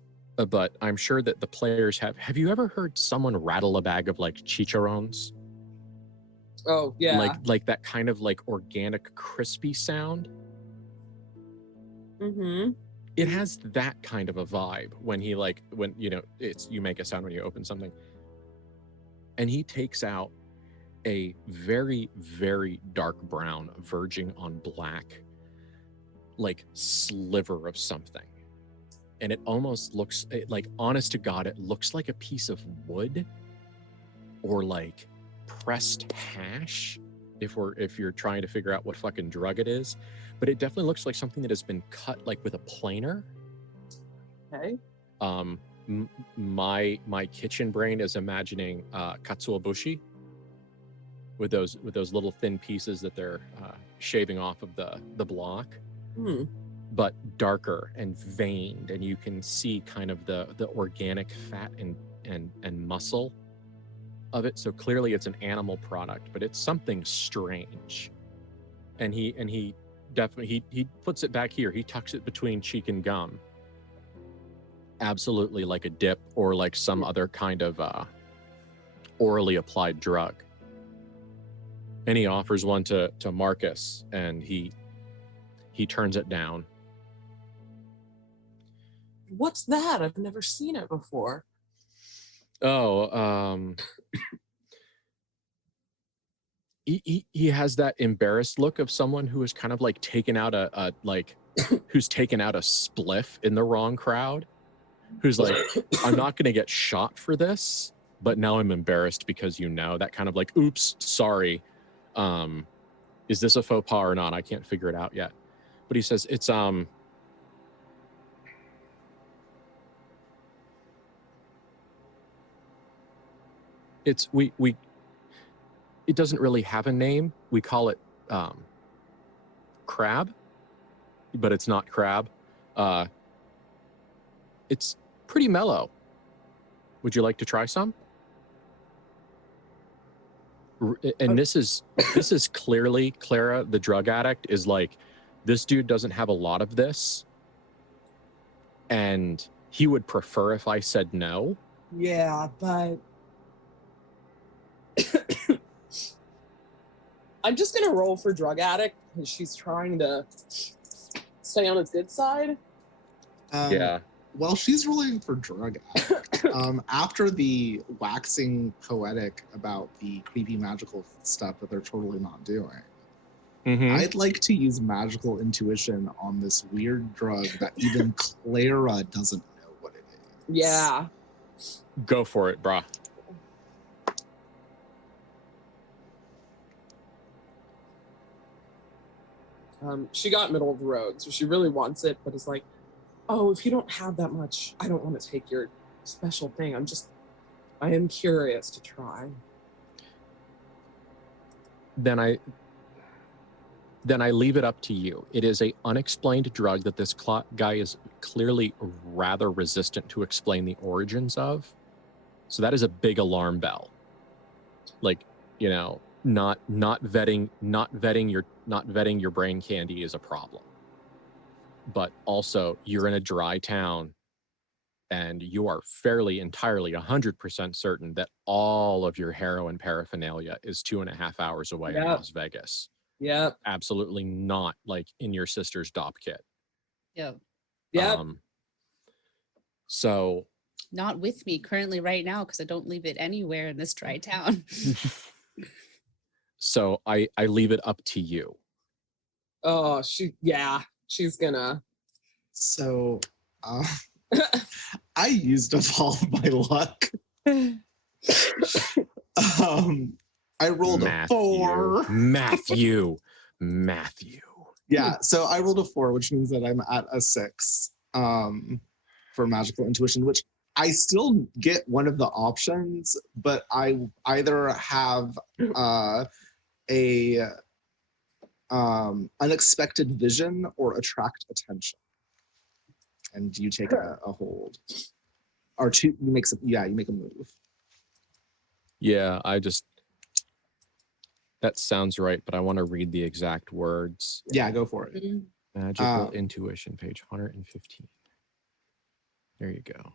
but I'm sure that the players have. Have you ever heard someone rattle a bag of like chicharrones? Oh, yeah. Like that kind of like organic crispy sound? Mm-hmm. It has that kind of a vibe when he you make a sound when you open something. And he takes out a very, very dark brown, verging on black, like sliver of something. And it almost looks like, honest to God, it looks like a piece of wood or like pressed hash if you're trying to figure out what fucking drug it is. But it definitely looks like something that has been cut like with a planer. Okay. my kitchen brain is imagining katsuobushi with those little thin pieces that they're shaving off of the block, but darker and veined, and you can see kind of the organic fat and muscle of it. So clearly it's an animal product, but it's something strange. And he definitely he puts it back here. He tucks it between cheek and gum. Absolutely like a dip or like some other kind of orally applied drug. And he offers one to Marcus, and he turns it down. What's that? I've never seen it before. Oh, he has that embarrassed look of someone who is kind of like taken out a who's taken out a spliff in the wrong crowd, who's like, I'm not going to get shot for this, but now I'm embarrassed because that kind of like, oops, sorry. Is this a faux pas or not? I can't figure it out yet. But he says it's it doesn't really have a name. We call it crab, but it's not crab. It's pretty mellow. Would you like to try some? And this is clearly Clara, the drug addict, is like, this dude doesn't have a lot of this, and he would prefer if I said no. Yeah, but I'm just gonna roll for drug addict because she's trying to stay on his good side. Yeah. Well, she's rolling for drug addict. After the waxing poetic about the creepy magical stuff that they're totally not doing, I'd like to use magical intuition on this weird drug that even Clara doesn't know what it is. Yeah. Go for it, brah. She got middle of the road, so she really wants it, but it's like, oh, if you don't have that much, I don't want to take your special thing. I am curious to try. Then I leave it up to you. It is a unexplained drug that this guy is clearly rather resistant to explain the origins of. So that is a big alarm bell. Like, not vetting your brain candy is a problem. But also, you're in a dry town, and you are entirely 100% certain that all of your heroin paraphernalia is 2.5 hours away in Las Vegas. Yep. Absolutely not like in your sister's DOP kit. Yep. Yep. So. Not with me currently right now because I don't leave it anywhere in this dry town. So I leave it up to you. Oh, she's gonna. So, I used up all of my luck. I rolled a 4. Matthew. Yeah, so I rolled a 4, which means that I'm at a 6 for magical intuition, which I still get one of the options, but I either have a unexpected vision or attract attention, and you take a hold, or you make a move. Yeah, that sounds right, but I want to read the exact words. Yeah, go for it. Magical intuition, page 115. There you go.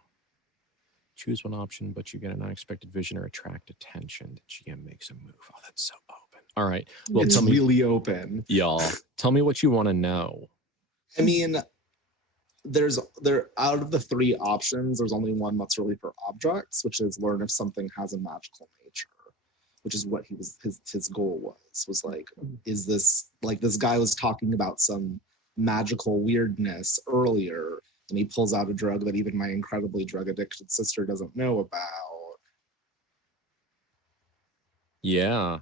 Choose one option, but you get an unexpected vision or attract attention. The GM makes a move. Oh, that's so open. All right. Well, it's really open. Y'all, tell me what you want to know. I mean, out of the 3 options, there's only one that's really for objects, which is learn if something has a magical nature, which is what his goal was like, is this, like, this guy was talking about some magical weirdness earlier, and he pulls out a drug that even my incredibly drug addicted sister doesn't know about. Yeah.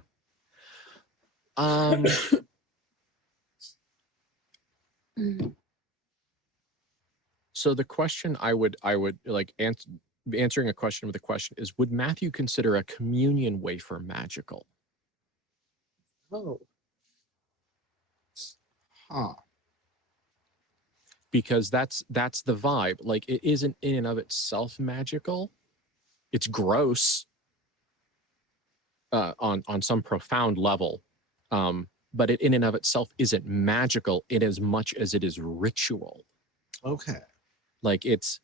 So the question I would like answering a question with a question is, would Matthew consider a communion wafer magical? Oh. Huh. Because that's the vibe. Like, it isn't in and of itself magical. It's gross on some profound level. But it in and of itself isn't magical in as much as it is ritual. Okay. Like, it's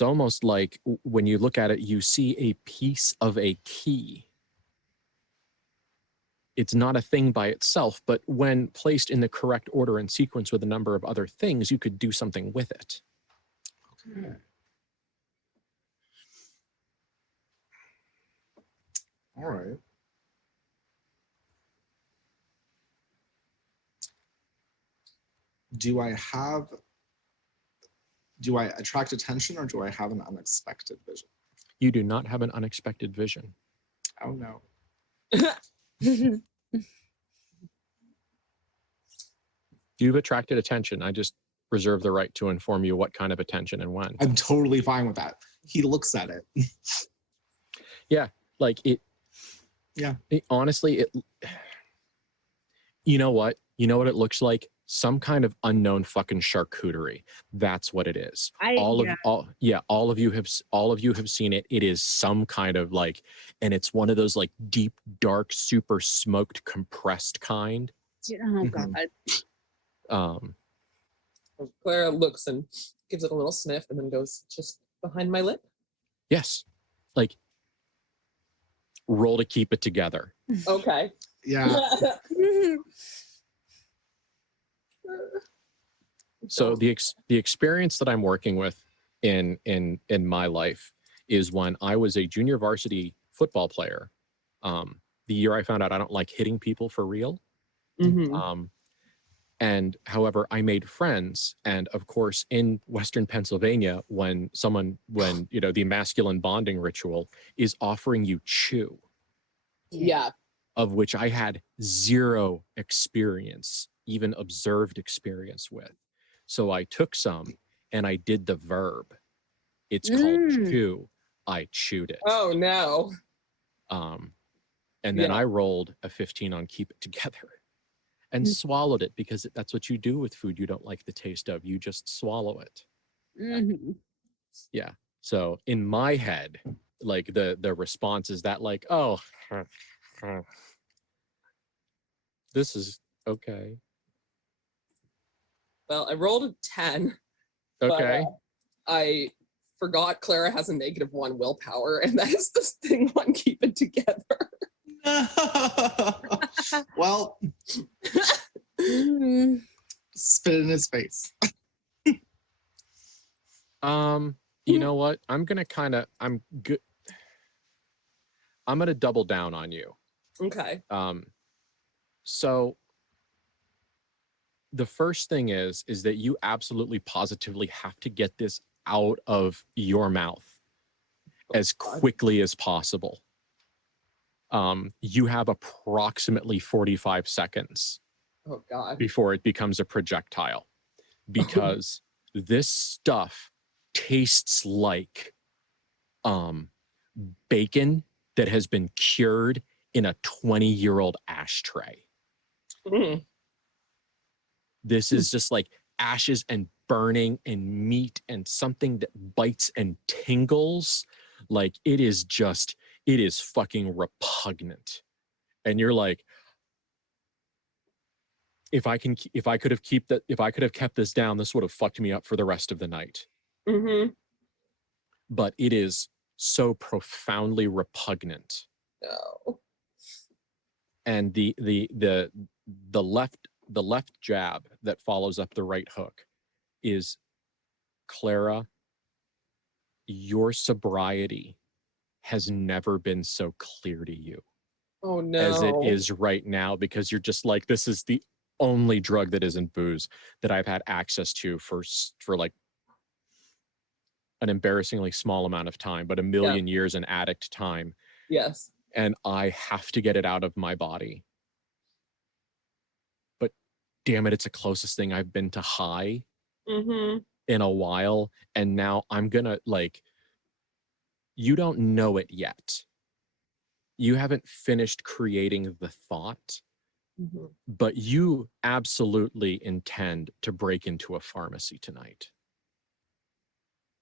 almost like when you look at it, you see a piece of a key. It's not a thing by itself, but when placed in the correct order and sequence with a number of other things, you could do something with it. Okay. All right. Do I attract attention, or do I have an unexpected vision? You do not have an unexpected vision. Oh no. You've attracted attention. I just reserve the right to inform you what kind of attention and when. I'm totally fine with that. He looks at it. Yeah, like it. Yeah. Honestly, you know what? You know what it looks like? Some kind of unknown fucking charcuterie. That's what it is. All of you have seen it. It is some kind of like, and it's one of those like deep, dark, super smoked, compressed kind. Oh God. Clara looks and gives it a little sniff and then goes, just behind my lip. Yes, like roll to keep it together. Okay. Yeah. So the experience that I'm working with in my life is when I was a junior varsity football player. The year I found out I don't like hitting people for real. Mm-hmm. And however, I made friends. And of course, in Western Pennsylvania, when the masculine bonding ritual is offering you chew, Yeah. of which I had zero experience, even observed experience with. So I took some and I did the verb. It's called chew. I chewed it. Oh no. And then I rolled a 15 on keep it together and swallowed it, because that's what you do with food you don't like the taste of. You just swallow it. Mm-hmm. Yeah. So in my head, like the response is that like, oh, this is okay. Well, I rolled a 10. Okay. But, I forgot Clara has a -1 willpower, and that is the thing on keep it together. Well, spit in his face. You know what? I'm gonna double down on you. Okay. So the first thing is that you absolutely positively have to get this out of your mouth as quickly as possible. You have approximately 45 seconds Oh God. before it becomes a projectile, because this stuff tastes like bacon that has been cured in a 20-year-old ashtray. Mm. This is just like ashes and burning and meat and something that bites and tingles. Like, it is fucking repugnant. And you're like, if I could have kept this down, this would have fucked me up for the rest of the night. Mm-hmm. But it is so profoundly repugnant. No. And the left jab that follows up the right hook is, Clara, your sobriety has never been so clear to you Oh no. as it is right now, because you're just like, this is the only drug that isn't booze that I've had access to for like an embarrassingly small amount of time, but a million years in addict time. Yes. And I have to get it out of my body. But damn it, it's the closest thing I've been to high. Mm-hmm. in a while, and now I'm gonna like, you don't know it yet. You haven't finished creating the thought, but you absolutely intend to break into a pharmacy tonight.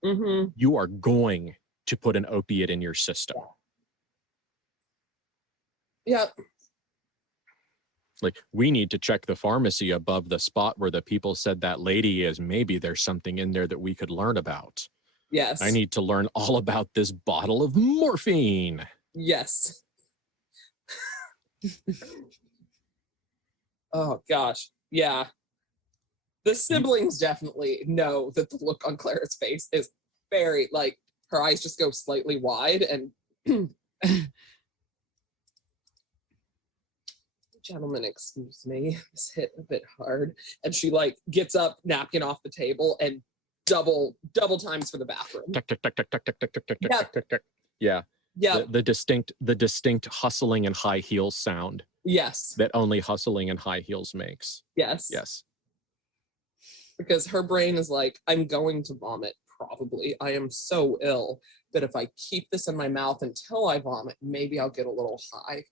You are going to put an opiate in your system. Yeah. Like, we need to check the pharmacy above the spot where the people said that lady is. Maybe there's something in there that we could learn about. Yes. I need to learn all about this bottle of morphine. Yes. Oh gosh. Yeah. The siblings definitely know that the look on Clara's face is very, like, her eyes just go slightly wide and gentlemen, excuse me, this hit a bit hard. And she like gets up, napkin off the table, and double times for the bathroom. Tick, tick, tick, tick, tick, tick, tick, tick, tick, tick, tick, tick. Yeah. Yeah. The distinct hustling and high heels sound. Yes. That only hustling and high heels makes. Yes. Yes. Because her brain is like, I'm going to vomit, probably. I am so ill that if I keep this in my mouth until I vomit, maybe I'll get a little high.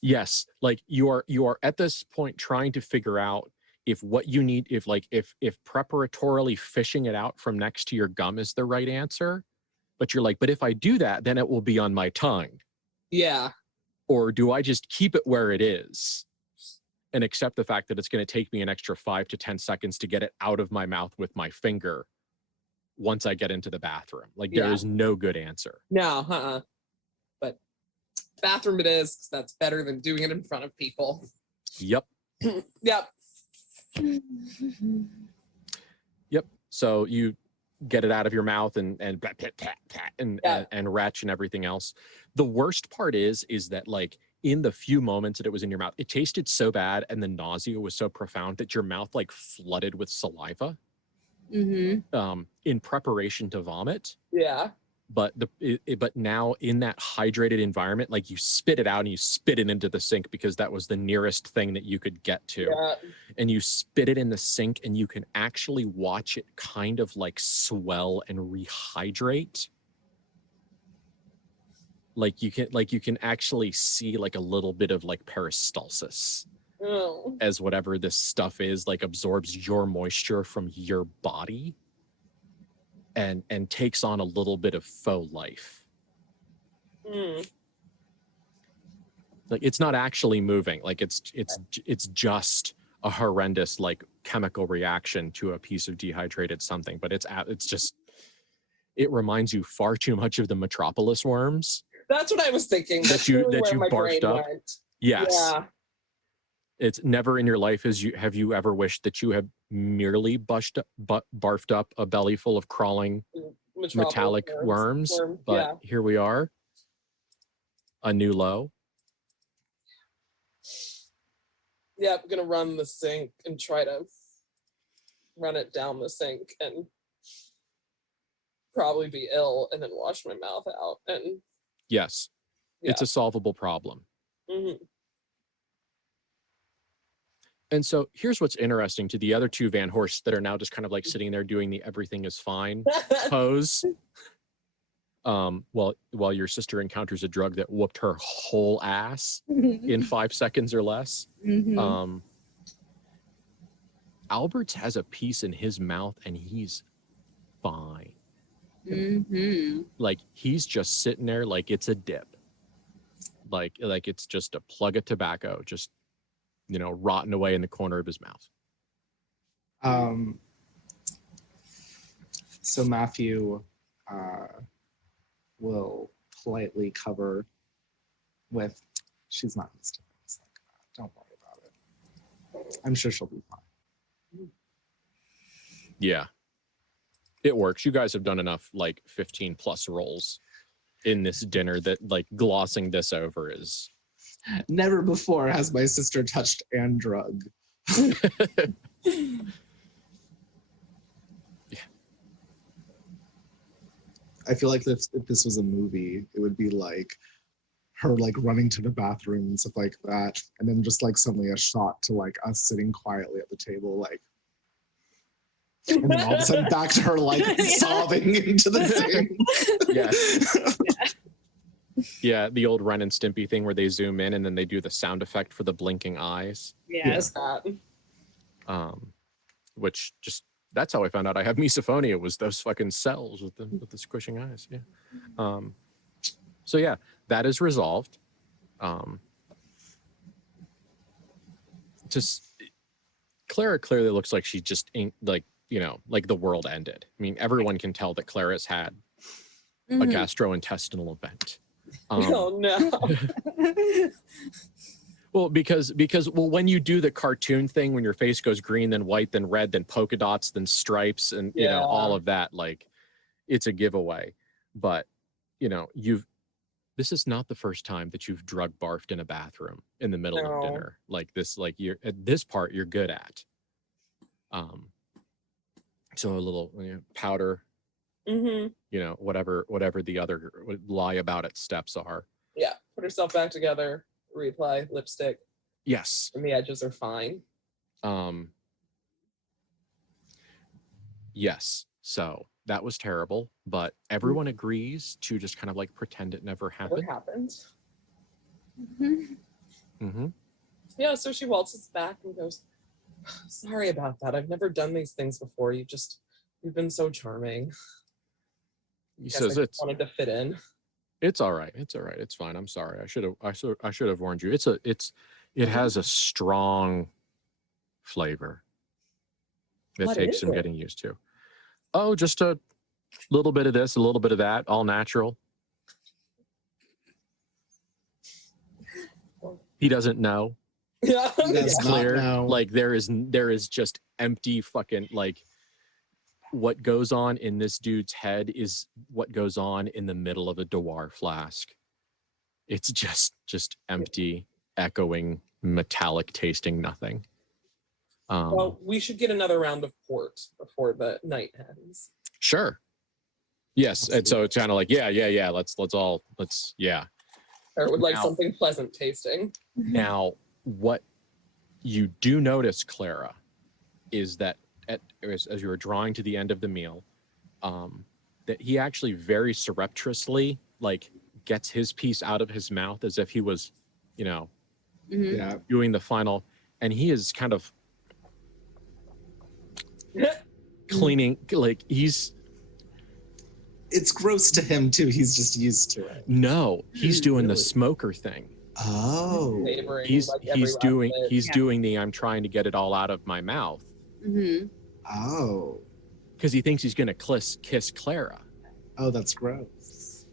Yes, like you are at this point trying to figure out if what you need, if preparatorily fishing it out from next to your gum is the right answer, but you're like, but if I do that, then it will be on my tongue. Yeah. Or do I just keep it where it is and accept the fact that it's going to take me an extra 5 to 10 seconds to get it out of my mouth with my finger once I get into the bathroom? Like, there is no good answer. No, but bathroom it is, 'cause that's better than doing it in front of people. Yep. Yep. Yep. So you get it out of your mouth and retch and everything else. The worst part is that, like, in the few moments that it was in your mouth, it tasted so bad and the nausea was so profound that your mouth like flooded with saliva in preparation to vomit. Yeah. But but now in that hydrated environment, like, you spit it out and you spit it into the sink because that was the nearest thing that you could get to. Yeah. And you spit it in the sink and you can actually watch it kind of like swell and rehydrate. Like you can actually see like a little bit of like peristalsis as whatever this stuff is like absorbs your moisture from your body and takes on a little bit of faux life. Like, it's not actually moving. Like, it's just a horrendous like chemical reaction to a piece of dehydrated something, but it reminds you far too much of the Metropolis worms. That's what I was thinking. That you barfed up. Went. Yes. Yeah. It's never in your life have you ever wished that you have merely barfed up a belly full of crawling metallic worms. But here we are, a new low. Yeah, I'm gonna run the sink and try to run it down the sink and probably be ill and then wash my mouth out. And yes, it's a solvable problem. And so here's what's interesting to the other two Van Horsts that are now just kind of like sitting there doing the everything is fine pose. While your sister encounters a drug that whooped her whole ass in 5 seconds or less. Alberts has a piece in his mouth and he's fine. Like, he's just sitting there like it's a dip. Like it's just a plug of tobacco, just, you know, rotting away in the corner of his mouth. So Matthew will politely cover with, she's not used to things like that. Don't worry about it. I'm sure she'll be fine. Yeah. It works. You guys have done enough like 15 plus rolls in this dinner that like glossing this over is... Never before has my sister touched and drug. Yeah. I feel like if this was a movie, it would be like her like running to the bathroom and stuff like that, and then just like suddenly a shot to like us sitting quietly at the table, like And then all of a sudden back to her like sobbing into the thing. Yes. Yeah, the old Ren and Stimpy thing where they zoom in and then they do the sound effect for the blinking eyes. Yes. Which just that's how I found out I have misophonia, was those fucking cells with the squishing eyes. Yeah. So yeah, that is resolved. Just Clara clearly looks like she just ain't like, you know, like the world ended. I mean, everyone can tell that Clara's had a gastrointestinal event. Oh no. Well, because when you do the cartoon thing, when your face goes green, then white, then red, then polka dots, then stripes, and you know, all of that, like it's a giveaway. But you know, this is not the first time that you've drug barfed in a bathroom in the middle of dinner. Like this, like you're at this part you're good at. So a little powder, you know, whatever the other lie about it steps are. Yeah, put herself back together, reapply lipstick. Yes. And the edges are fine. Yes. So that was terrible, but everyone agrees to just kind of like pretend it never happened. Never happened. Mm-hmm. Yeah, so she waltzes back and goes, sorry about that. I've never done these things before. You've been so charming. He says I wanted to fit in. It's all right. It's all right. It's fine. I'm sorry. I should have warned you. It has a strong flavor that takes some getting used to. Oh, just a little bit of this, a little bit of that, all natural. He doesn't know. Yeah, it's clear. Like there is just empty fucking like what goes on in this dude's head is what goes on in the middle of a Dewar flask. It's just empty, echoing, metallic tasting nothing. Well, we should get another round of port before the night ends. Sure. Yes. Absolutely. And so it's kind of like, yeah. Let's Or would like something pleasant tasting. Now, what you do notice, Clara, is that as you were drawing to the end of the meal, that he actually very surreptitiously like gets his piece out of his mouth as if he was, you know, doing the final, and he is kind of cleaning, like it's gross to him too. He's just used to it. No, he's doing the smoker thing. Oh, he's doing the I'm trying to get it all out of my mouth. Oh, because he thinks he's gonna kiss Clara. Oh, that's gross.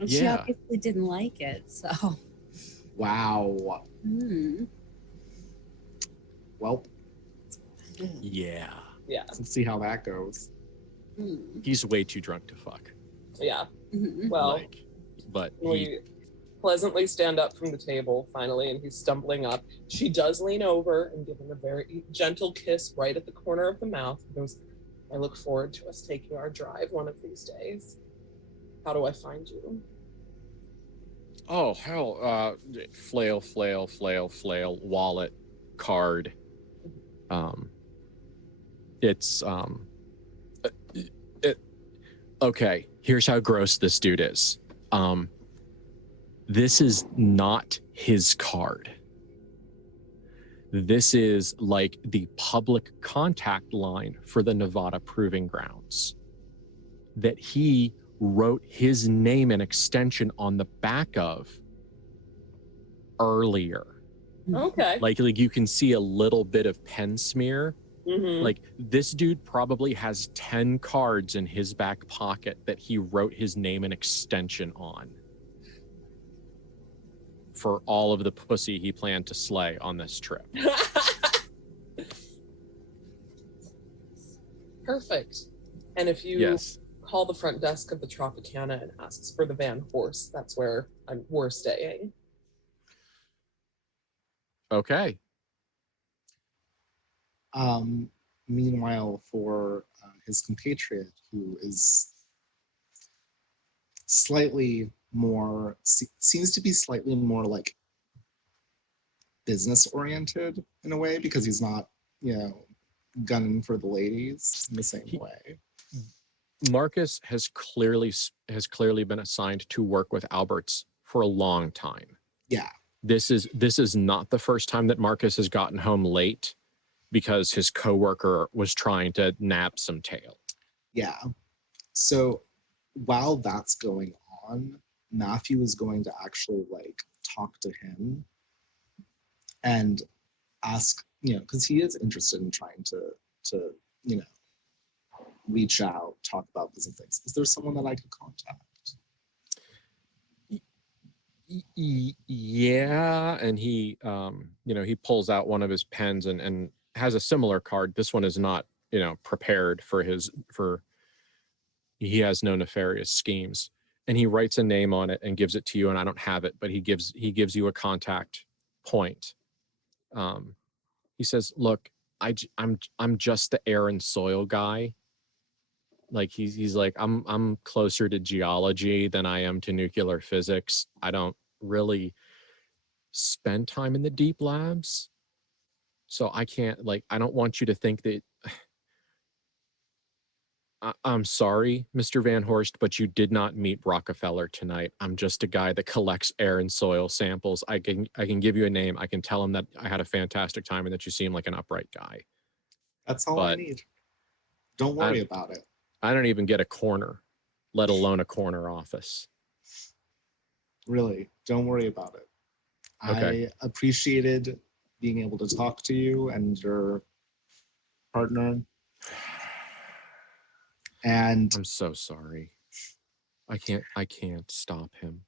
And she obviously didn't like it, so. Wow. Well. Yeah. Let's see how that goes. He's way too drunk to fuck. Yeah. Well, but we pleasantly stand up from the table finally, and he's stumbling up. She does lean over and give him a very gentle kiss right at the corner of the mouth. He goes, I look forward to us taking our drive one of these days. How do I find you? Oh, hell, flail, wallet, card. Okay, here's how gross this dude is. This is not his card. This is like the public contact line for the Nevada Proving Grounds that he wrote his name and extension on the back of earlier. Okay. Like you can see a little bit of pen smear. Like this dude probably has 10 cards in his back pocket that he wrote his name and extension on for all of the pussy he planned to slay on this trip. Perfect. And if you call the front desk of the Tropicana and asks for the Van Horst, that's where we're staying. Okay. Meanwhile, for his compatriot, who is slightly more, seems to be slightly more like business oriented in a way, because he's not gunning for the ladies in the same He- way. Marcus has clearly been assigned to work with Alberts for a long time. Yeah. This is not the first time that Marcus has gotten home late because his coworker was trying to nab some tail. Yeah. So while that's going on, Matthew is going to actually like talk to him and ask, because he is interested in trying to reach out, talk about these things. Is there someone that I could contact? Yeah, and he he pulls out one of his pens and has a similar card. This one is not prepared for he has no nefarious schemes, and he writes a name on it and gives it to you, and I don't have it, but he gives you a contact point. He says, look, I'm just the air and soil guy. Like he's like, I'm closer to geology than I am to nuclear physics. I don't really spend time in the deep labs. So I can't, I don't want you to think that I'm sorry, Mr. Van Horst, but you did not meet Rockefeller tonight. I'm just a guy that collects air and soil samples. I can give you a name. I can tell him that I had a fantastic time and that you seem like an upright guy. That's all I But need. Don't worry about it. I don't even get a corner, let alone a corner office. Really, don't worry about it. Okay. I appreciated being able to talk to you and your partner. And I'm so sorry. I can't stop him.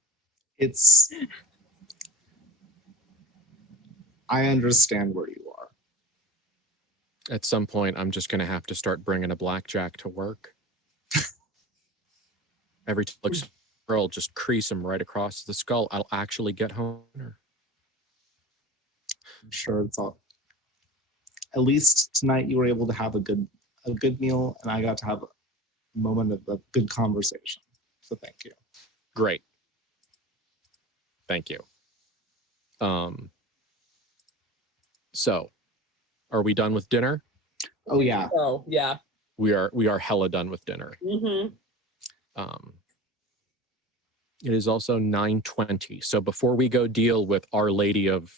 I understand where you are. At some point, I'm just going to have to start bringing a blackjack to work. Every time looks girl, just crease him right across the skull. I'll actually get home. I'm sure it's all. At least tonight you were able to have a good meal, and I got to have a moment of a good conversation. So thank you. Great. Thank you. So are we done with dinner? Oh yeah. Oh yeah. We are hella done with dinner. Mm-hmm. It is also 9:20. So before we go deal with Our Lady of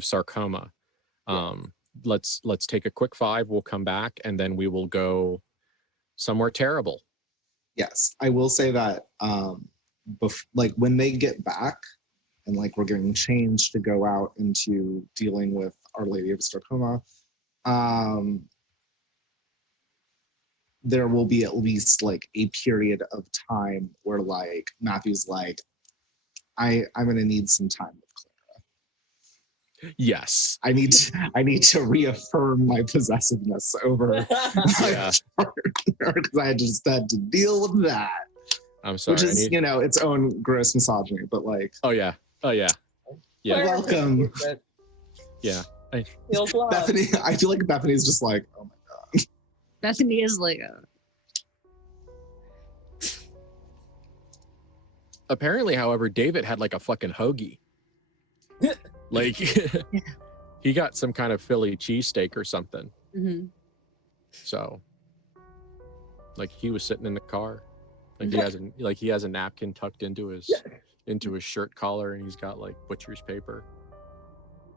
Sarcoma, let's take a quick 5. We'll come back and then we will go somewhere terrible. Yes, I will say that when they get back and we're getting changed to go out into dealing with Our Lady of Sarcoma, there will be at least a period of time where Matthew's I'm gonna need some time with Clara. Yes. I need to reaffirm my possessiveness over my partner because I just had to deal with that. I'm sorry. Which is its own gross misogyny, but Oh yeah. Welcome. Yeah. Bethany, I feel like Bethany's just oh my god. Bethany is Apparently, however, David had a fucking hoagie. He got some kind of Philly cheesesteak or something. Mm-hmm. So, he was sitting in the car, he has a napkin tucked into his shirt collar, and he's got butcher's paper.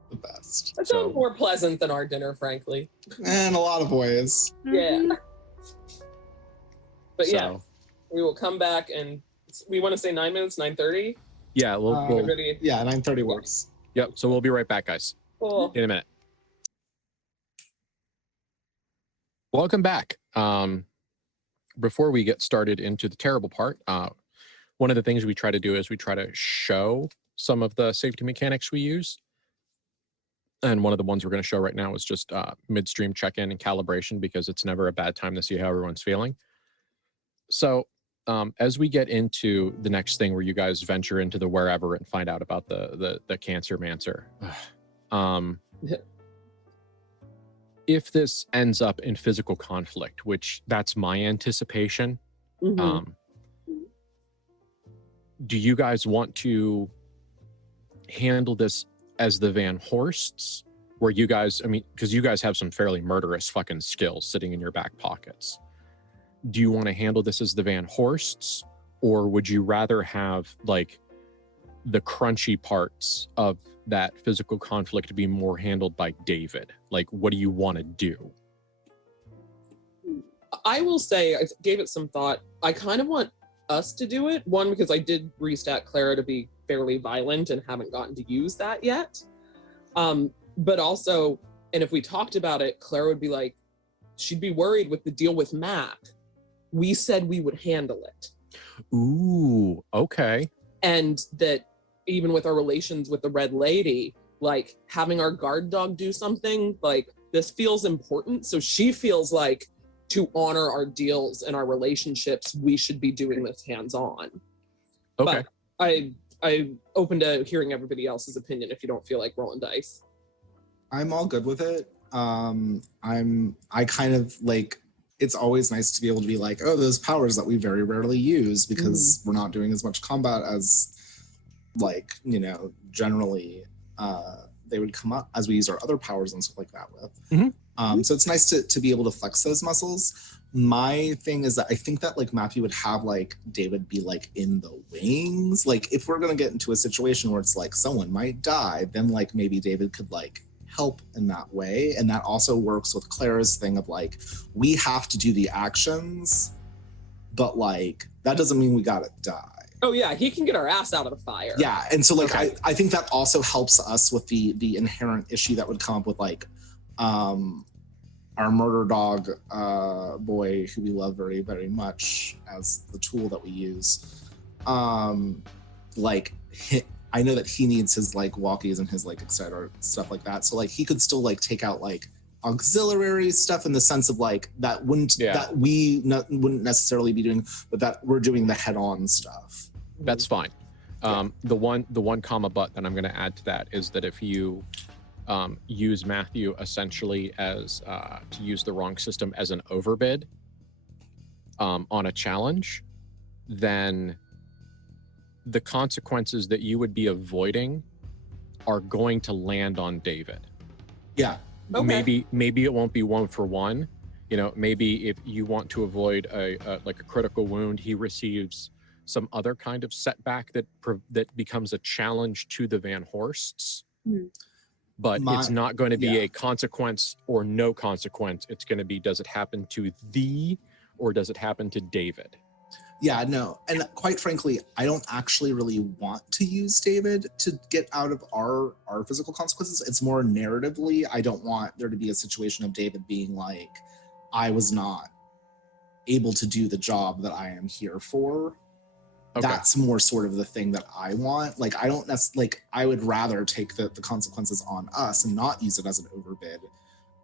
The best. That sounds more pleasant than our dinner, frankly. In a lot of ways. Yeah. But So, we will come back, and we want to say 9 minutes, 9:30. Yeah, we'll 9:30 works. Yep. So we'll be right back, guys. Cool. In a minute. Welcome back. Before we get started into the terrible part, one of the things we try to do is we try to show some of the safety mechanics we use. And one of the ones we're going to show right now is just midstream check-in and calibration, because it's never a bad time to see how everyone's feeling. So as we get into the next thing where you guys venture into the wherever and find out about the cancer mancer, if this ends up in physical conflict, which that's my anticipation, do you guys want to handle this as the Van Horsts, where you guys, I mean, because you guys have some fairly murderous fucking skills sitting in your back pockets. Do you want to handle this as the Van Horsts, or would you rather have like the crunchy parts of that physical conflict to be more handled by David? Like, what do you want to do? I will say, I gave it some thought. I kind of want us to do it. One, because I did restat Clara to be fairly violent and haven't gotten to use that yet. But also, and if we talked about it, Clara would be like, she'd be worried with the deal with Mac. We said we would handle it. Ooh, okay. And that even with our relations with the Red Lady, like having our guard dog do something, like this feels important. So she feels like to honor our deals and our relationships, we should be doing this hands-on. Okay. But I'm open to hearing everybody else's opinion if you don't feel like rolling dice. I'm all good with it. I kind of like, it's always nice to be able to be like, oh, those powers that we very rarely use because we're not doing as much combat as like, you know, generally they would come up as we use our other powers and stuff like that with. So it's nice to be able to flex those muscles. My thing is that I think that like Matthew would have like David be like in the wings. Like if we're gonna get into a situation where it's like someone might die, then like maybe David could like help in that way. And that also works with Clara's thing of like, we have to do the actions, but like that doesn't mean we gotta die. Oh yeah, he can get our ass out of the fire. Yeah, and so like I think that also helps us with the inherent issue that would come up with like our murder dog boy, who we love very, very much as the tool that we use. Like I know that he needs his like walkies and his like etc. stuff like that. So like he could still like take out like auxiliary stuff in the sense of like that wouldn't wouldn't necessarily be doing, but that we're doing the head-on stuff. That's fine. The one comma but that I'm going to add to that is that if you use Matthew essentially as to use the wrong system as an overbid on a challenge, then the consequences that you would be avoiding are going to land on David. Yeah. Okay. Maybe it won't be 1 for 1. You know, maybe if you want to avoid a critical wound, he receives some other kind of setback that becomes a challenge to the Van Horsts. But it's not going to be a consequence or no consequence. It's going to be, does it happen to thee or does it happen to David? Yeah, no. And quite frankly, I don't actually really want to use David to get out of our physical consequences. It's more narratively, I don't want there to be a situation of David being like, I was not able to do the job that I am here for. Okay. That's more sort of the thing that I want. Like, I don't necessarily, like, I would rather take the consequences on us and not use it as an overbid.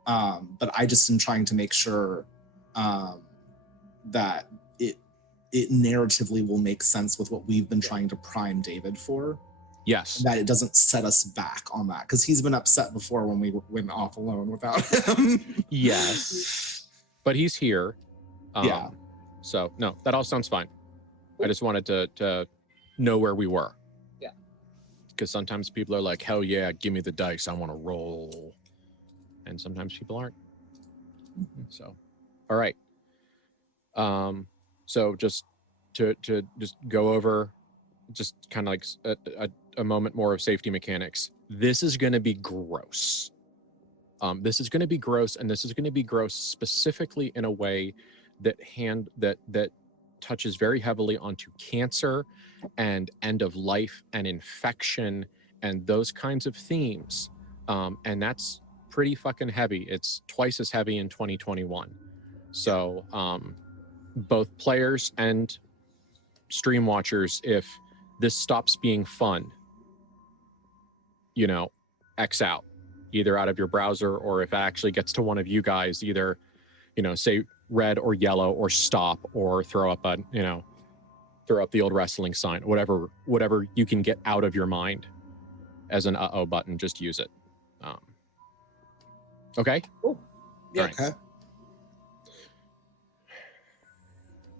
But I just am trying to make sure that it narratively will make sense with what we've been trying to prime David for. Yes. That it doesn't set us back on that. Because he's been upset before when we went off alone without him. Yes. But he's here. Yeah. So, no, that all sounds fine. I just wanted to know where we were. Yeah. Because sometimes people are like, hell yeah, give me the dice. I want to roll. And sometimes people aren't. So, all right. So just to just go over, just kind of like a moment more of safety mechanics. This is going to be gross. This is going to be gross, and this is going to be gross specifically in a way that touches very heavily onto cancer and end of life and infection and those kinds of themes. And that's pretty fucking heavy. It's twice as heavy in 2021. So both players and stream watchers, if this stops being fun, you know, X out, either out of your browser, or if it actually gets to one of you guys, either, you know, say red or yellow, or stop, or throw up the old wrestling sign, whatever you can get out of your mind as an uh-oh button, just use it. Okay? Cool. Yeah. Right. Okay.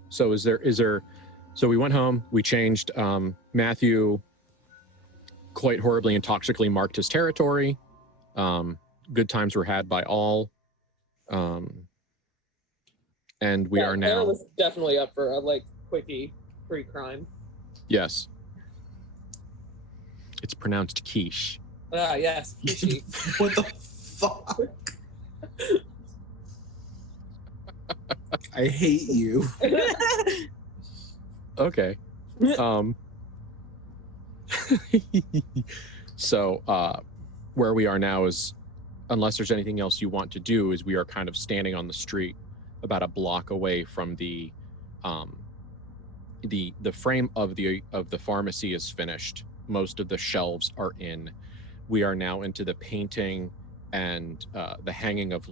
So so we went home, we changed, Matthew quite horribly and toxically marked his territory. good times were had by all. And we are Clara now. was definitely up for a quickie pre-crime. Yes. It's pronounced quiche. Ah, yes, quiche. What the fuck? I hate you. Okay. So where we are now is, unless there's anything else you want to do, is we are kind of standing on the street about a block away from the frame of the pharmacy is finished. Most of the shelves are in. We are now into the painting and the hanging of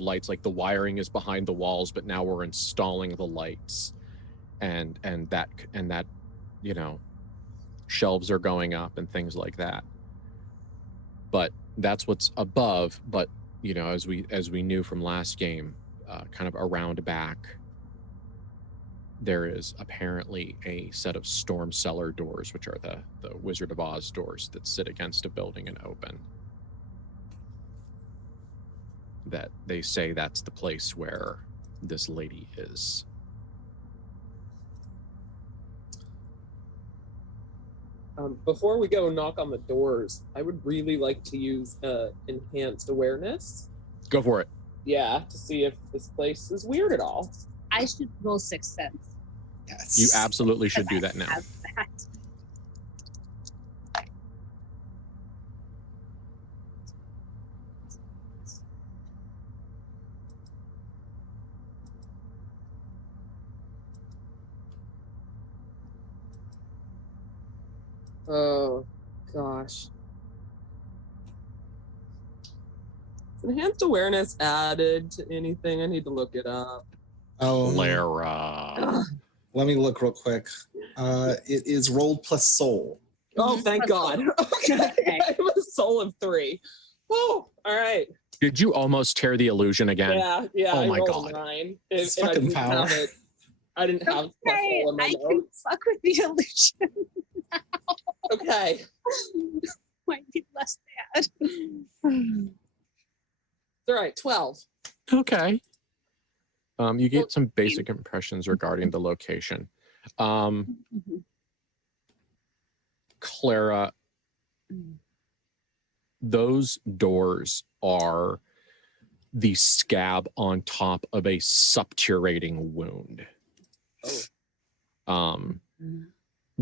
lights. Like the wiring is behind the walls, but now we're installing the lights, and that shelves are going up and things like that. But that's what's above. But as we knew from last game, kind of around back, there is apparently a set of storm cellar doors, which are the Wizard of Oz doors that sit against a building and open. That they say that's the place where this lady is. Before we go knock on the doors, I would really like to use enhanced awareness. Go for it. Yeah, to see if this place is weird at all. I should roll Sixth Sense. Yes. You absolutely should do that now. Have that. Oh, gosh. Is enhanced awareness added to anything? I need to look it up. Oh, Clara. let me look real quick. It is rolled plus soul. Oh, thank God. Okay. I have a soul of 3. Oh, all right. Did you almost tear the illusion again? Yeah. Oh I my rolled God. 9. It's And I fucking didn't power. have it. I didn't have plus Okay, soul in my I can notes. fuck with the illusion. Okay. Might be less bad. All right, 12. Okay. You get some basic impressions regarding the location. Clara, those doors are the scab on top of a suppurating wound.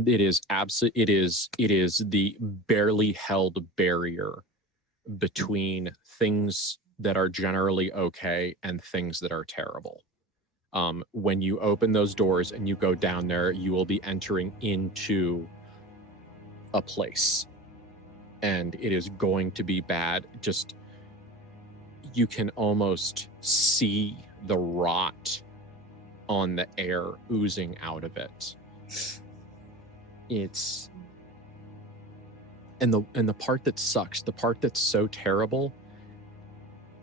It is it is the barely held barrier between things that are generally okay and things that are terrible. When you open those doors and you go down there, you will be entering into a place, and it is going to be bad. Just, you can almost see the rot on the air oozing out of it. It's, and the part that sucks, the part that's so terrible,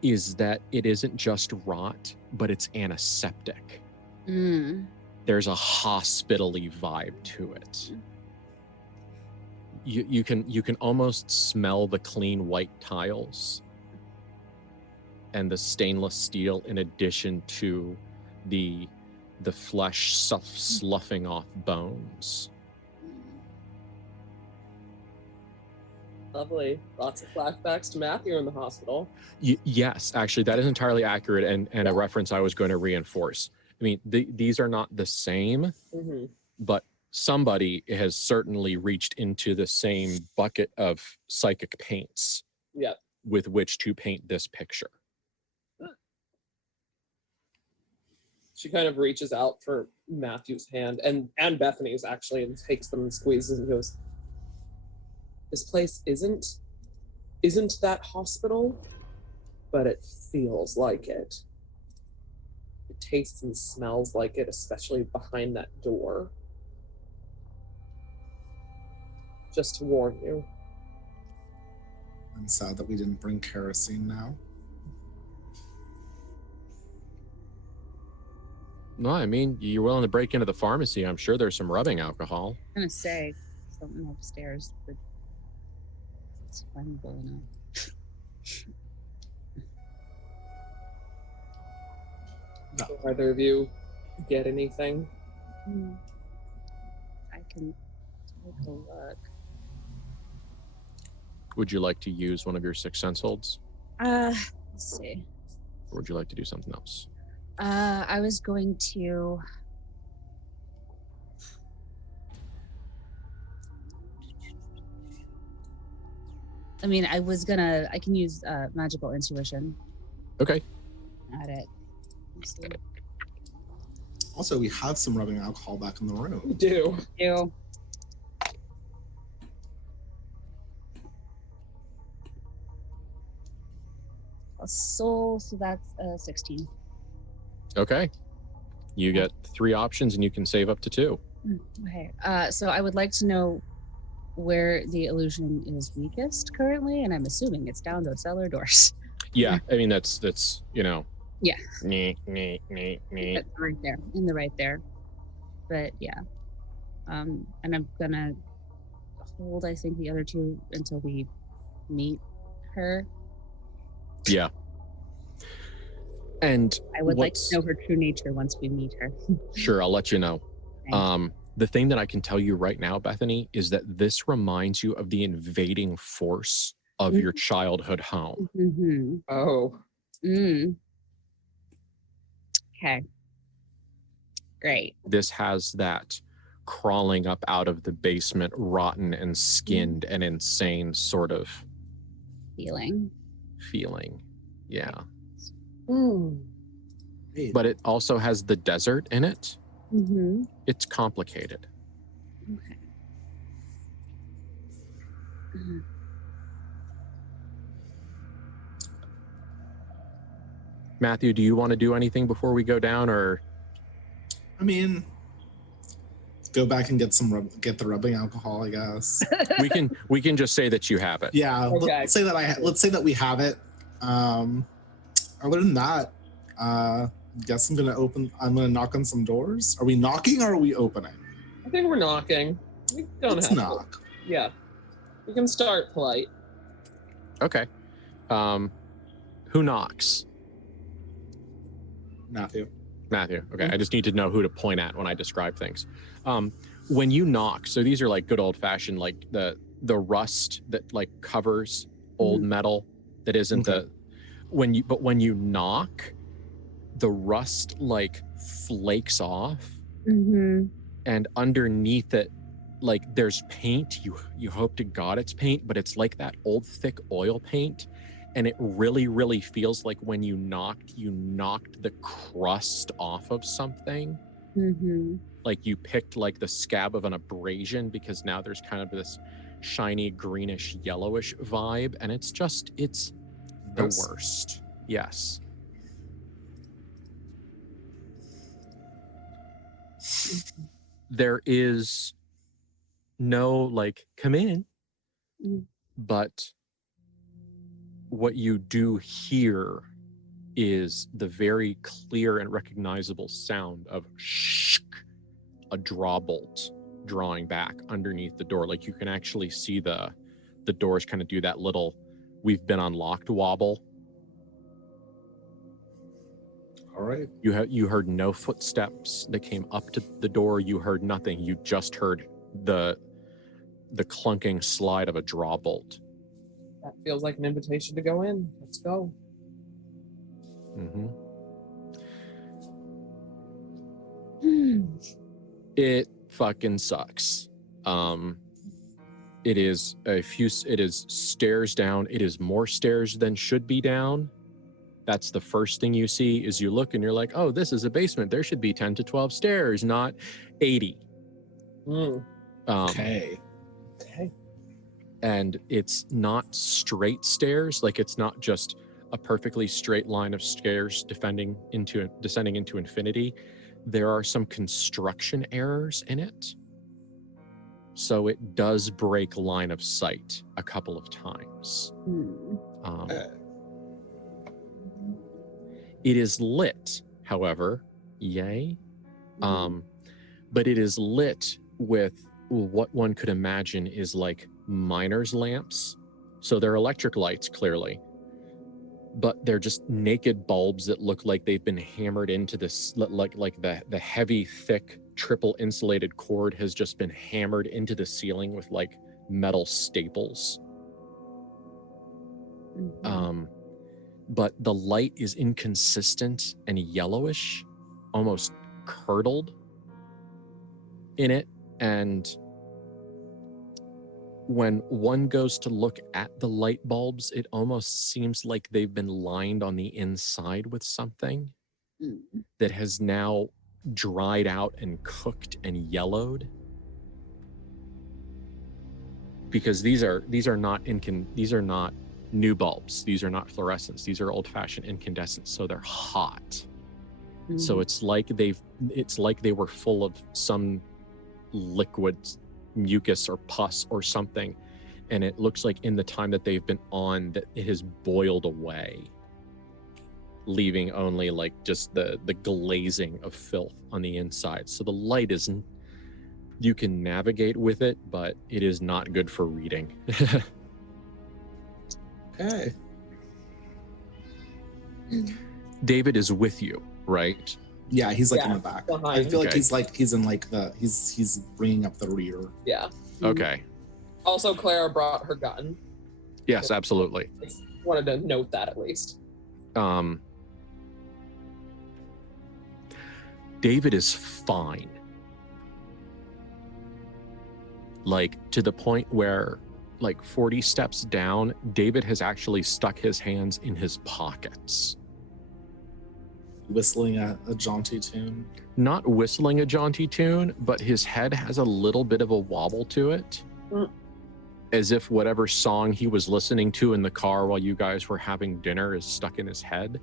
is that it isn't just rot, but it's antiseptic. There's a hospitally vibe to it. You can almost smell the clean white tiles and the stainless steel, in addition to the flesh sloughing off bones. Lovely. Lots of flashbacks to Matthew in the hospital. Yes, actually, that is entirely accurate, and a reference I was going to reinforce. I mean, these are not the same, but somebody has certainly reached into the same bucket of psychic paints with which to paint this picture. She kind of reaches out for Matthew's hand and Bethany's, actually, and takes them and squeezes and goes, "This place isn't that hospital, but it feels like it. It tastes and smells like it, especially behind that door. Just to warn you." I'm sad that we didn't bring kerosene now. No, I mean, you're willing to break into the pharmacy. I'm sure there's some rubbing alcohol. I'm gonna say something upstairs, but it's flammable enough. No. Do either of you get anything? I can take a look. Would you like to use one of your sixth sense holds? Let's see. Or would you like to do something else? I was going to. I mean, I can use magical intuition Okay. at it. Let's see. Also, we have some rubbing alcohol back in the room. You do. Ew. A soul, so that's 16. Okay. You get 3 options and you can save up to 2. Okay. So I would like to know where the illusion is weakest currently, and I'm assuming it's down those cellar doors. Yeah, I mean that's you know. Yeah. Nee. That's right there. But yeah. And I'm gonna hold, I think, the other 2 until we meet her. Yeah. And I would like to know her true nature once we meet her. Sure, I'll let you know. Thank The thing that I can tell you right now, Bethany, is that this reminds you of the invading force of your childhood home. Mm-hmm. Oh. Okay. Great. This has that crawling up out of the basement, rotten and skinned and insane sort of Feeling. Yeah. Hey, But it also has the desert in it. Mm-hmm. It's complicated. Okay. Mhm. Matthew, do you want to do anything before we go down, or? I mean, go back and get the rubbing alcohol, I guess. we can just say that you have it. Yeah, Okay. let's say that we have it. Other than that, guess I'm gonna knock on some doors. Are we knocking or are we opening? I think we're knocking. We don't Let's have knock. to. Yeah. We can start polite. Okay. Who knocks? Matthew. Matthew. Okay. I just need to know who to point at when I describe things. When you knock, so these are like good old fashioned, like the rust that like covers old metal that isn't Okay. when you knock, the rust like flakes off, and underneath it, like there's paint. You hope to God it's paint, but it's like that old thick oil paint. And it really, really feels like when you knocked the crust off of something. Like you picked like the scab of an abrasion, because now there's kind of this shiny, greenish, yellowish vibe. And it's the Gross. worst. Yes. There is no like, come in, but what you do hear is the very clear and recognizable sound of shh, a draw bolt drawing back underneath the door. Like you can actually see the doors kind of do that little "we've been unlocked" wobble. All right. You heard no footsteps that came up to the door. You heard nothing. You just heard the clunking slide of a draw bolt. That feels like an invitation to go in. Let's go. It fucking sucks. It is stairs down. It is more stairs than should be down. That's the first thing you see. Is you look and you're like, oh, this is a basement. There should be 10 to 12 stairs, not 80. Okay. And it's not straight stairs. Like it's not just a perfectly straight line of stairs descending into infinity. There are some construction errors in it. So it does break line of sight a couple of times. It is lit, however, yay. But it is lit with what one could imagine is like miner's lamps. So they're electric lights, clearly, but they're just naked bulbs that look like they've been hammered into this, like the heavy, thick, triple insulated cord has just been hammered into the ceiling with like metal staples. But the light is inconsistent and yellowish, almost curdled in it. And when one goes to look at the light bulbs, it almost seems like they've been lined on the inside with something that has now dried out and cooked and yellowed. Because these are not new bulbs. These are not fluorescents. These are old-fashioned incandescents, so they're hot. So it's like they were full of some liquid, mucus or pus or something, and it looks like in the time that they've been on that it has boiled away, leaving only like just the glazing of filth on the inside. So the light isn't, you can navigate with it, but it is not good for reading. Okay. David is with you, right? Yeah, he's like in the back. Behind. I feel like Okay. he's in like he's bringing up the rear. Yeah. Okay. Also, Clara brought her gun. Yes, absolutely. Wanted to note that at least. David is fine. Like to the point where like 40 steps down, David has actually stuck his hands in his pockets. Whistling a jaunty tune. Not whistling a jaunty tune, but his head has a little bit of a wobble to it. As if whatever song he was listening to in the car while you guys were having dinner is stuck in his head.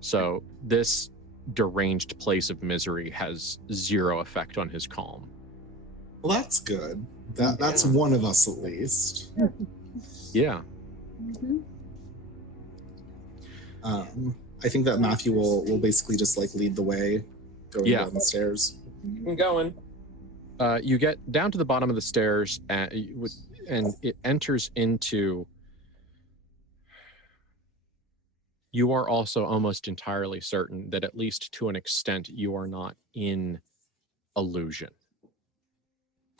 So this deranged place of misery has zero effect on his calm. Well, that's good. That's one of us at least. Yeah. I think that Matthew will basically just like lead the way, going down the stairs. I'm going. You get down to the bottom of the stairs, and it enters into. You are also almost entirely certain that, at least to an extent, you are not in illusion.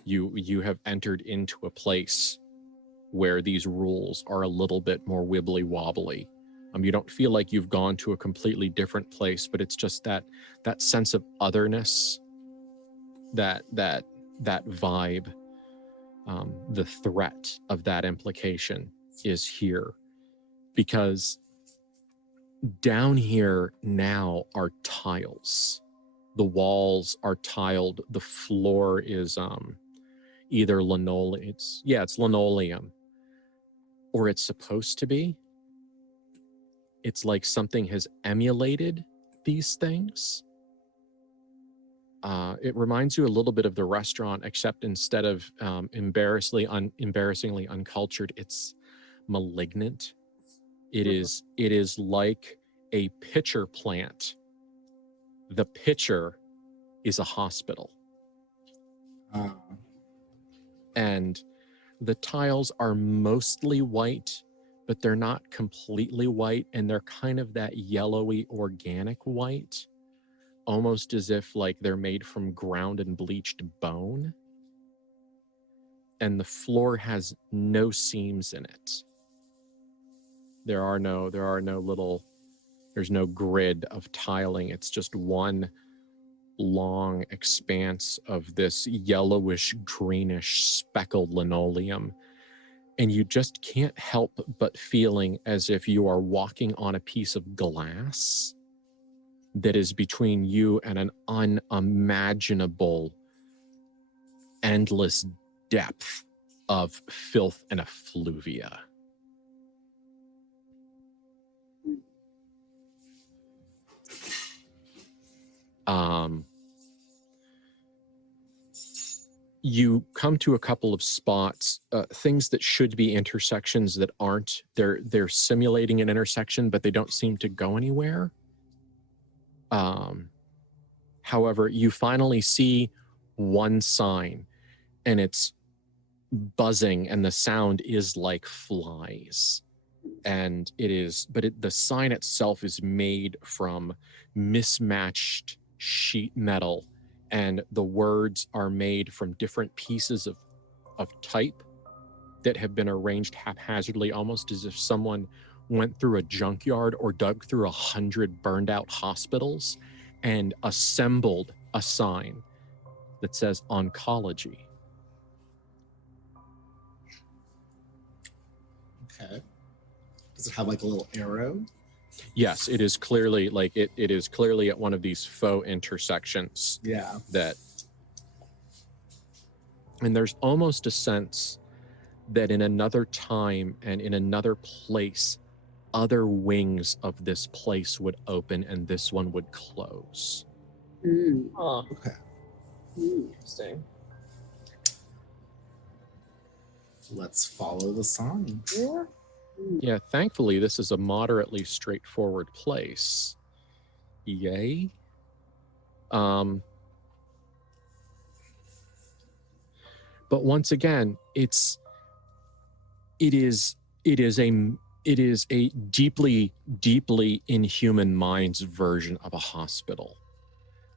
You have entered into a place where these rules are a little bit more wibbly wobbly. You don't feel like you've gone to a completely different place, but it's just that sense of otherness, that vibe, the threat of that implication is here. Because down here now are tiles. The walls are tiled. The floor is either linoleum. It's linoleum, or it's supposed to be. It's like something has emulated these things. It reminds you a little bit of the restaurant, except instead of embarrassingly uncultured, it's malignant. It is like a pitcher plant. The pitcher is a hospital. And the tiles are mostly white, but they're not completely white, and they're kind of that yellowy organic white, almost as if like they're made from ground and bleached bone. And the floor has no seams in it. There's no grid of tiling. It's just one long expanse of this yellowish, greenish, speckled linoleum. And you just can't help but feeling as if you are walking on a piece of glass that is between you and an unimaginable, endless depth of filth and effluvia. You come to a couple of spots, things that should be intersections that aren't. They're simulating an intersection, but they don't seem to go anywhere. However, you finally see one sign, and it's buzzing, and the sound is like flies. and the sign itself is made from mismatched sheet metal, and the words are made from different pieces of type that have been arranged haphazardly, almost as if someone went through a junkyard or dug through 100 burned out hospitals and assembled a sign that says oncology. Okay. Does it have like a little arrow? Yes, it is clearly like it is clearly at one of these faux intersections. Yeah. And there's almost a sense that in another time and in another place, other wings of this place would open and this one would close. Huh. Okay. Interesting. Let's follow the sign. Yeah. Yeah, thankfully, this is a moderately straightforward place. Yay. But once again, it is a deeply, deeply inhuman mind's version of a hospital.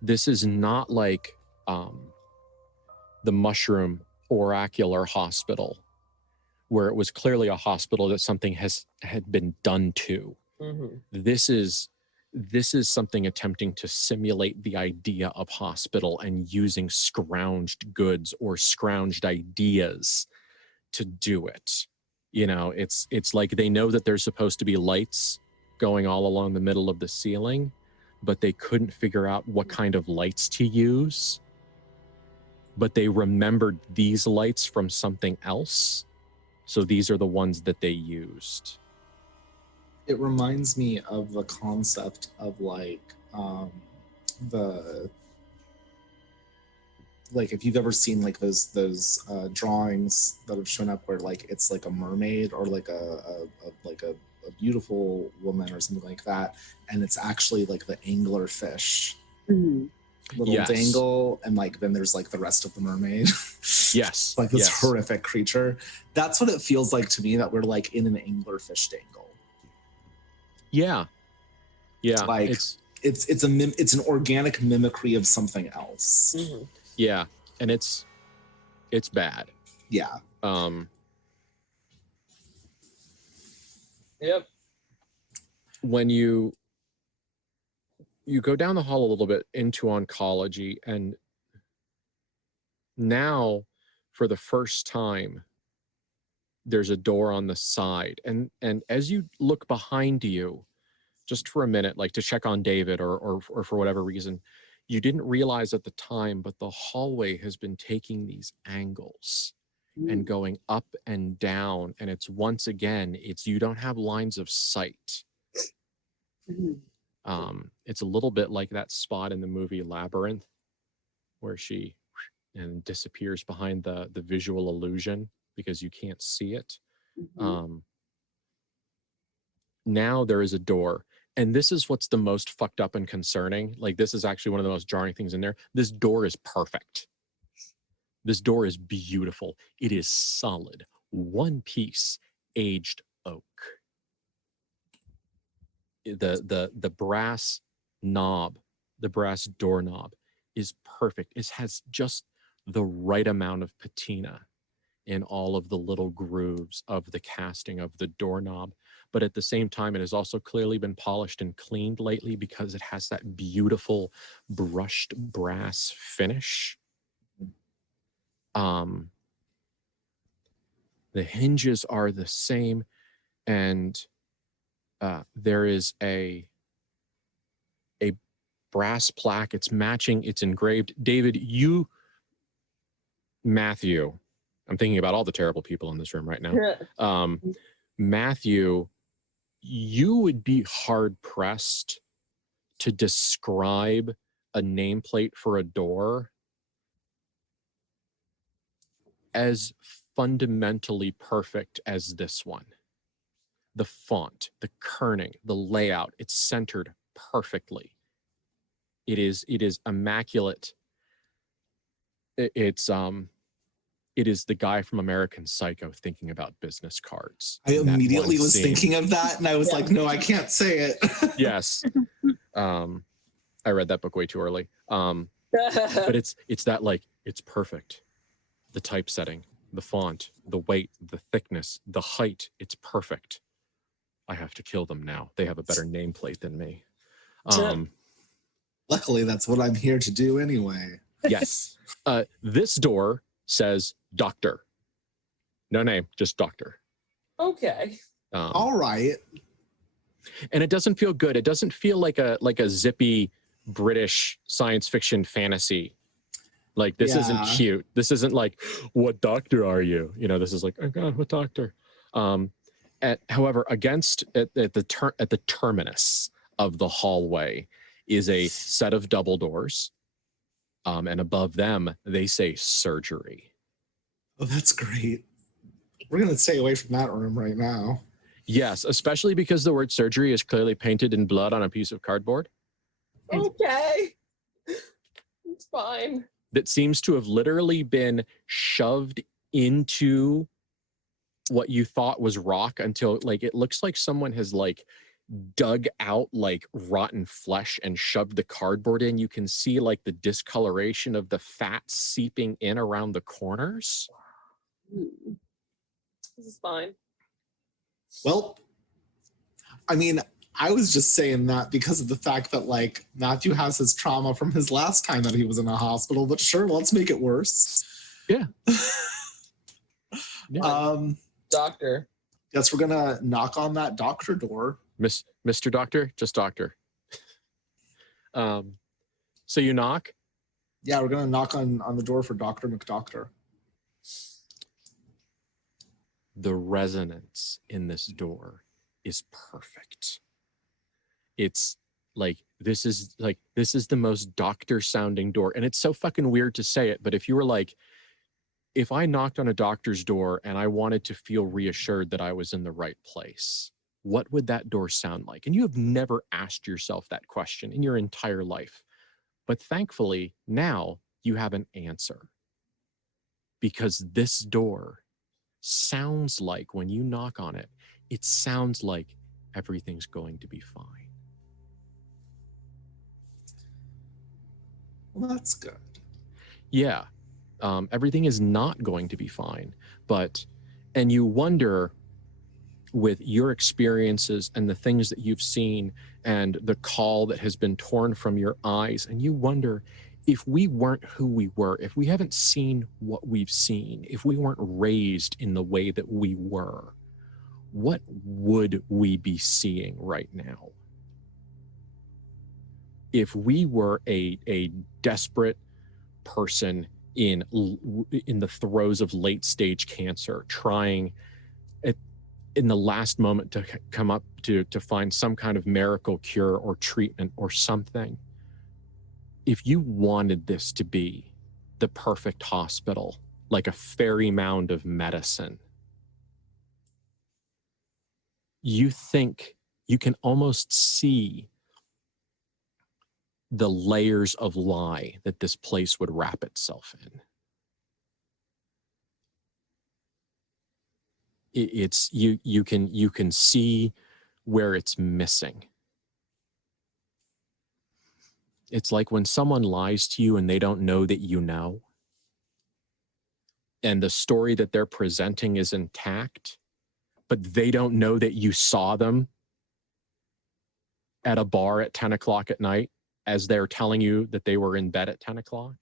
This is not like the Mushroom Oracular Hospital, where it was clearly a hospital that something had been done to. Mm-hmm. This is something attempting to simulate the idea of hospital and using scrounged goods or scrounged ideas to do it. You know, it's like they know that there's supposed to be lights going all along the middle of the ceiling, but they couldn't figure out what kind of lights to use. But they remembered these lights from something else. So these are the ones that they used. It reminds me of the concept of like if you've ever seen like those drawings that have shown up where like it's like a mermaid or like a beautiful woman or something like that, and it's actually like the angler fish. Little Yes. dangle, and like then there's like the rest of the mermaid. Yes. Like this Yes. horrific creature. That's what it feels like to me, that we're like in an anglerfish dangle. Yeah. Yeah. Like it's an organic mimicry of something else. Mm-hmm. Yeah. And it's bad. Yeah. Yep. When you go down the hall a little bit into oncology, and now for the first time there's a door on the side, and as you look behind you just for a minute, like to check on David or for whatever reason, you didn't realize at the time, but the hallway has been taking these angles and going up and down, and it's once again, you don't have lines of sight. It's a little bit like that spot in the movie Labyrinth where she disappears behind the visual illusion because you can't see it. Now there is a door, and this is what's the most fucked up and concerning. Like, this is actually one of the most jarring things in there. This door is perfect. This door is beautiful. It is solid, one piece, aged oak. The brass knob, the brass doorknob is perfect. It has just the right amount of patina in all of the little grooves of the casting of the doorknob. But at the same time, it has also clearly been polished and cleaned lately because it has that beautiful brushed brass finish. The hinges are the same, and there is a brass plaque. It's matching. It's engraved. David, Matthew, I'm thinking about all the terrible people in this room right now. Matthew, you would be hard pressed to describe a nameplate for a door as fundamentally perfect as this one. The font, the kerning, the layout, it's centered perfectly. It is immaculate. It's It is the guy from American Psycho thinking about business cards. I in that immediately one was scene. thinking of that, and I was like, no, I can't say it. Yes. I read that book way too early. But it's that, like, it's perfect. The typesetting, the font, the weight, the thickness, the height, it's perfect. I have to kill them now. They have a better nameplate than me. Luckily, that's what I'm here to do anyway. Yes. This door says doctor. No name, just doctor. Okay. All right. And it doesn't feel good. It doesn't feel like a zippy British science fiction fantasy. Like, this isn't cute. This isn't like, what doctor are you? You know, this is like, oh God, what doctor? However, against at the terminus of the hallway is a set of double doors. And above them, they say surgery. Oh, that's great. We're going to stay away from that room right now. Yes, especially because the word surgery is clearly painted in blood on a piece of cardboard. Okay. It's fine. That seems to have literally been shoved into what you thought was rock until, like, it looks like someone has, like, dug out, like, rotten flesh and shoved the cardboard in. You can see, like, the discoloration of the fat seeping in around the corners. This is fine. Well, I mean, I was just saying that because of the fact that, like, Matthew has his trauma from his last time that he was in a hospital, but sure, let's make it worse. Yeah. Doctor. Guess we're gonna knock on that doctor door. Mr. Doctor, just doctor. So you knock? Yeah, we're gonna knock on the door for Dr. McDoctor. The resonance in this door is perfect. It's like, this is the most doctor sounding door. And it's so fucking weird to say it, but if you were like, if I knocked on a doctor's door and I wanted to feel reassured that I was in the right place, what would that door sound like? And you have never asked yourself that question in your entire life. But thankfully, now you have an answer. Because this door sounds like, when you knock on it, it sounds like everything's going to be fine. Well, that's good. Yeah. Everything is not going to be fine. And you wonder, with your experiences and the things that you've seen and the call that has been torn from your eyes, and you wonder, if we weren't who we were, if we haven't seen what we've seen, if we weren't raised in the way that we were, what would we be seeing right now? If we were a desperate person in the throes of late stage cancer, trying in the last moment to come up to find some kind of miracle cure or treatment or something, if you wanted this to be the perfect hospital, like a fairy mound of medicine, you think you can almost see the layers of lie that this place would wrap itself in. It's you can see where it's missing. It's like when someone lies to you and they don't know that you know, and the story that they're presenting is intact, but they don't know that you saw them at a bar at 10 o'clock at night as they're telling you that they were in bed at 10 o'clock.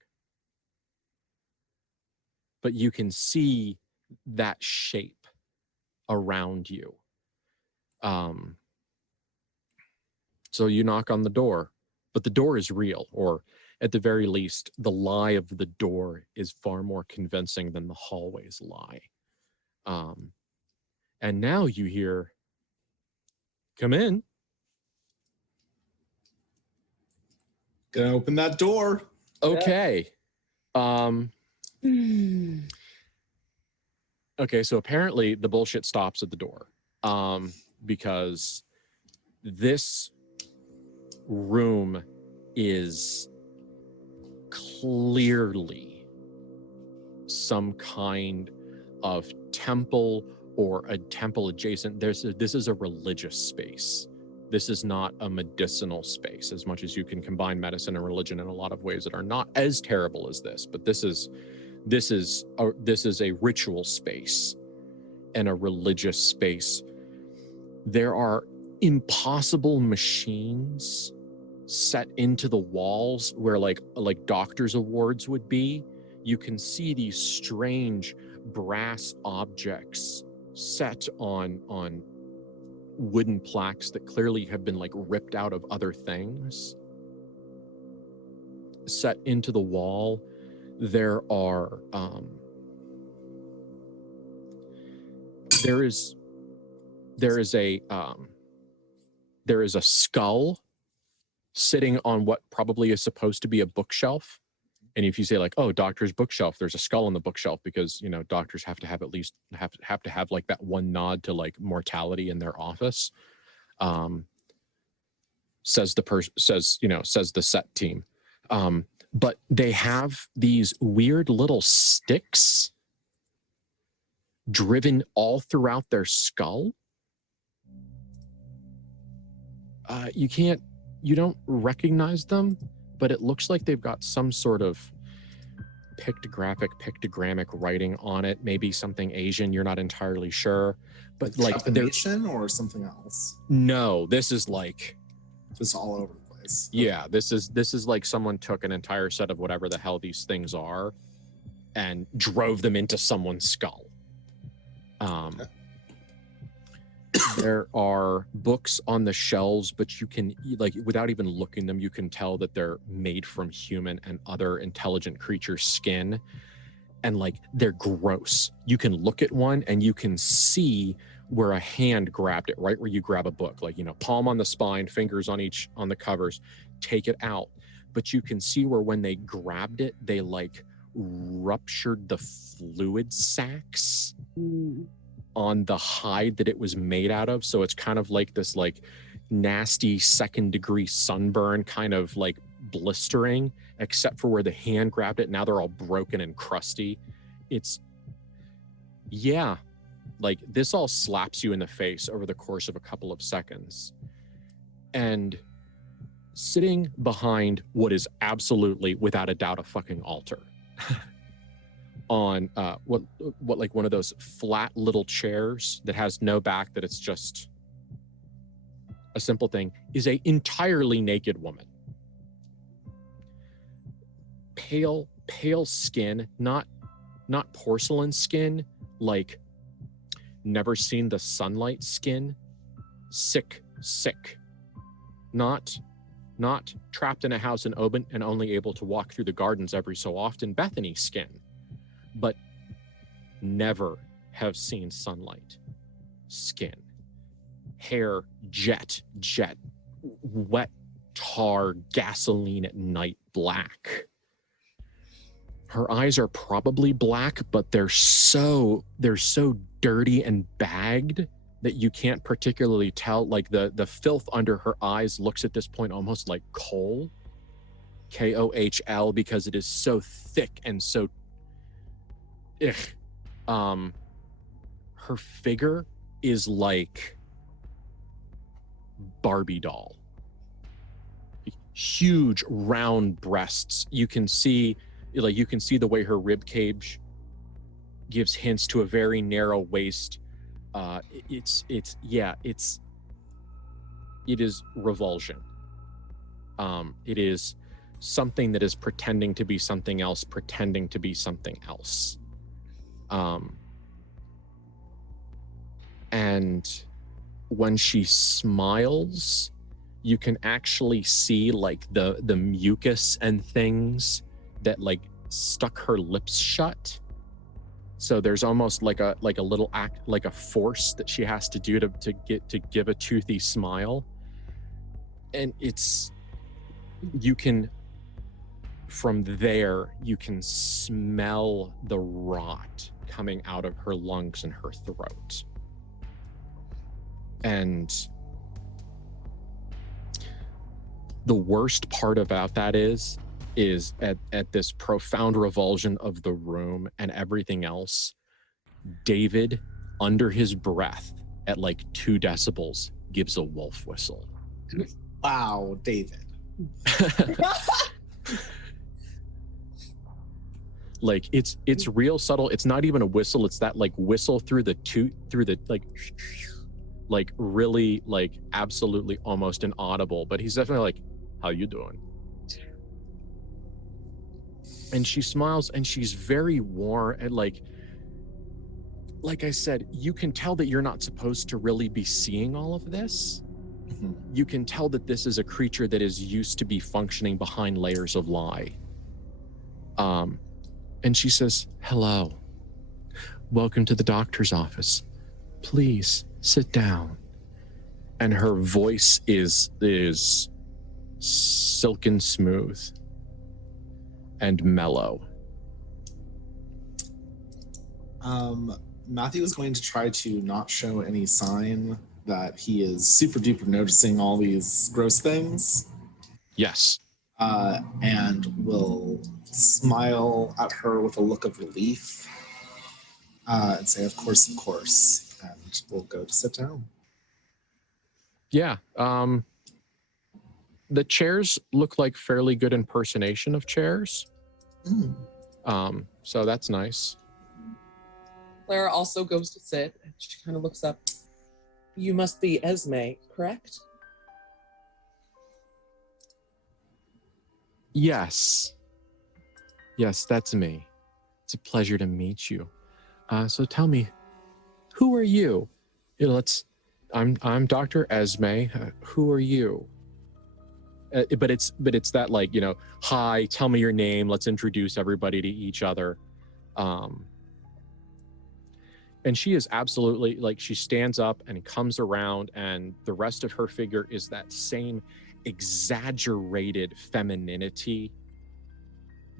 But you can see that shape around you. So you knock on the door, but the door is real, or at the very least, the lie of the door is far more convincing than the hallway's lie. And now you hear, come in. Gonna open that door. Okay. Okay, so apparently the bullshit stops at the door, because this room is clearly some kind of temple or a temple adjacent. This is a religious space. This is not a medicinal space, as much as you can combine medicine and religion in a lot of ways that are not as terrible as this. But this is a ritual space and a religious space. There are impossible machines set into the walls where like doctor's awards would be. You can see these strange brass objects set on wooden plaques that clearly have been like ripped out of other things, set into the wall. There are there is a skull sitting on what probably is supposed to be a bookshelf. And if you say like, oh, doctor's bookshelf, there's a skull on the bookshelf because, you know, doctors have to have at least have to have like that one nod to like mortality in their office. Says the set team. But they have these weird little sticks driven all throughout their skull. You don't recognize them, but it looks like they've got some sort of pictogrammic writing on it, maybe something Asian, you're not entirely sure. But like Japanese or something else? No, this is like just all over the place. Yeah, this is like someone took an entire set of whatever the hell these things are and drove them into someone's skull. Okay. There are books on the shelves, but you can, like, without even looking them, you can tell that they're made from human and other intelligent creatures' skin. And like, they're gross. You can look at one and you can see where a hand grabbed it, right where you grab a book, like, you know, palm on the spine, fingers on the covers, take it out. But you can see where when they grabbed it, they like ruptured the fluid sacs on the hide that it was made out of. So it's kind of like this like nasty 2nd degree sunburn, kind of like blistering, except for where the hand grabbed it. Now they're all broken and crusty. It's, yeah, like this all slaps you in the face over the course of a couple of seconds. And sitting behind what is absolutely, without a doubt, a fucking altar on what like one of those flat little chairs that has no back, that it's just a simple thing, is a entirely naked woman. Pale skin, not porcelain skin, like never seen the sunlight skin. Sick. Not trapped in a house in Oban and only able to walk through the gardens every so often, Bethany skin, but never have seen sunlight skin. Hair jet, wet tar, gasoline at night black. Her eyes are probably black, but they're so dirty and bagged that you can't particularly tell. Like the filth under her eyes looks at this point almost like coal, KOHL, because it is so thick and so her figure is like Barbie doll. Huge round breasts. You can see the way her rib cage gives hints to a very narrow waist. It is revulsion. It is something that is pretending to be something else, pretending to be something else. And when she smiles, you can actually see like the mucus and things that like stuck her lips shut. So there's almost like a little act, like a force that she has to do to give a toothy smile. And from there, you can smell the rot coming out of her lungs and her throat. And the worst part about that is is at this profound revulsion of the room and everything else, David, under his breath, at like 2 decibels, gives a wolf whistle. Wow, David. Like it's real subtle. It's not even a whistle. It's that like whistle through the like really like absolutely almost inaudible. But he's definitely like, "How you doing?" And she smiles, and she's very warm, and like I said, you can tell that you're not supposed to really be seeing all of this. Mhm. You can tell that this is a creature that is used to be functioning behind layers of lie. And she says, "Hello. Welcome to the doctor's office. Please sit down." And her voice is silken smooth and mellow. Matthew is going to try to not show any sign that he is super duper noticing all these gross things. Yes. And will smile at her with a look of relief and say, of course, and we'll go to sit down. Yeah. The chairs look like fairly good impersonation of chairs. So that's nice. Clara also goes to sit, and she kind of looks up. You must be Esme, correct? Yes, that's me. It's a pleasure to meet you. So tell me, who are you? You know, I'm Dr. Esme. Who are you? But it's that like, you know, hi, tell me your name. Let's introduce everybody to each other. And she is absolutely like, she stands up and comes around, and the rest of her figure is that same exaggerated femininity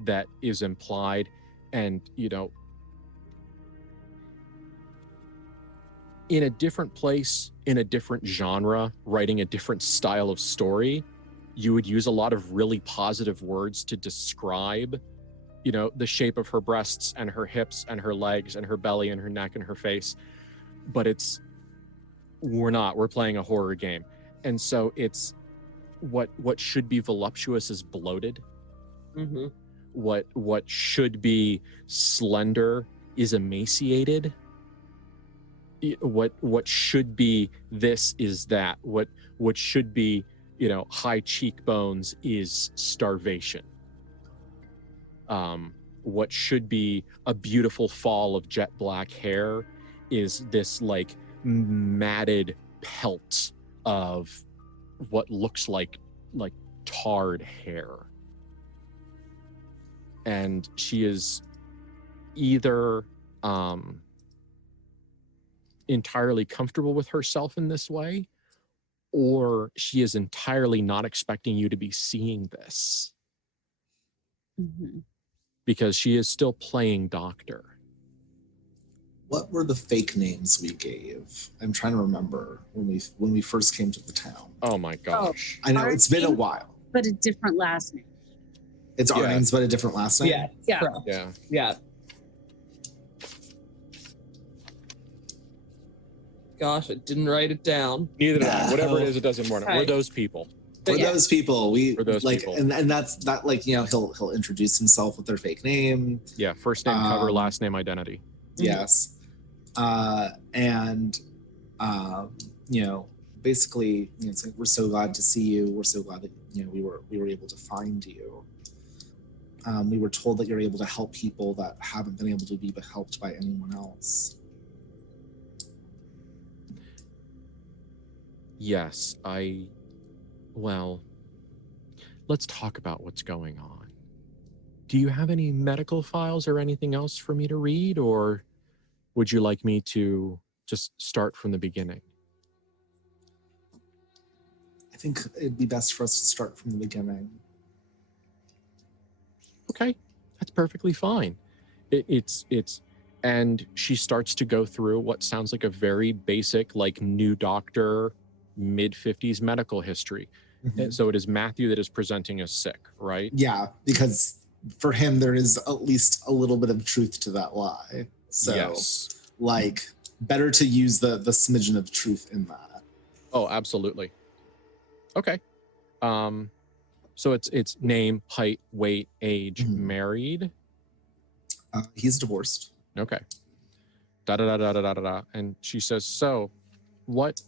that is implied. And, you know, in a different place, in a different genre, writing a different style of story, you would use a lot of really positive words to describe, you know, the shape of her breasts and her hips and her legs and her belly and her neck and her face. But we're playing a horror game. And so it's what should be voluptuous is bloated. Mm-hmm. What should be slender is emaciated. What should be this is that. What should be, you know, high cheekbones is starvation. What should be a beautiful fall of jet black hair is this like matted pelt of what looks like tarred hair. And she is either entirely comfortable with herself in this way, or she is entirely not expecting you to be seeing this. Mm-hmm. Because she is still playing doctor. What were the fake names we gave? I'm trying to remember when we first came to the town. Oh my gosh. I know Our it's been a name, while. but a different last name. It's our Yeah. names, but a different last name. Yeah. Yeah. Correct. Yeah. Yeah. Gosh, I didn't write it down. Neither did I. No. Whatever it is, it doesn't matter. We're Right. those people. For Yeah. those people, For those like, people. and that's that, like, you know, he'll introduce himself with their fake name. Yeah. First name, cover, Um, last name, identity. Yes. And you know, basically, you know, it's like, we're so glad to see you. We're so glad that, you know, we were able to find you. We were told that you're able to help people that haven't been able to be helped by anyone else. Yes, well, let's talk about what's going on. Do you have any medical files or anything else for me to read, or would you like me to just start from the beginning? I think it'd be best for us to start from the beginning. Okay, that's perfectly fine. It's and she starts to go through what sounds like a very basic, like, new doctor, mid-50s medical history. Mhm. So it is Matthew that is presenting as sick, right? Yeah, because for him there is at least a little bit of truth to that lie. So Yes. like better to use the smidgen of truth in that. Oh, absolutely. Okay. So it's name, height, weight, age, Mhm. married. He's divorced. Okay. Da da da da da da da da. And she says, "So, what's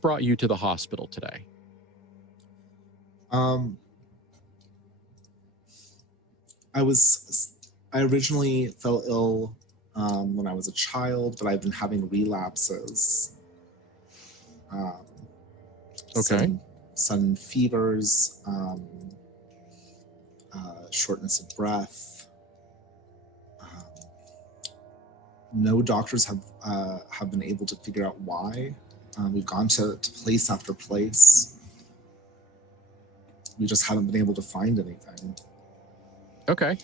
brought you to the hospital today?" I originally fell ill when I was a child, but I've been having relapses. Okay. Sudden fevers, shortness of breath. No doctors have been able to figure out why. We've gone to place after place. We just haven't been able to find anything. Okay.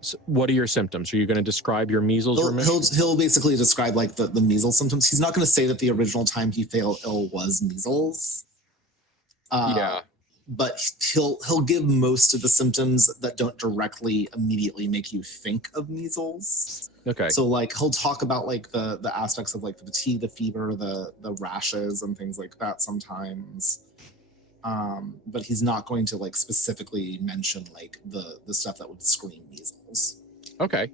So what are your symptoms? Are you going to describe your measles remission? He'll basically describe like the measles symptoms. He's not going to say that the original time he fell ill was measles. Yeah. But he'll give most of the symptoms that don't directly immediately make you think of measles. Okay. So like he'll talk about like the aspects of like the fatigue, the fever, the rashes and things like that sometimes. But he's not going to like specifically mention like the stuff that would scream measles. Okay.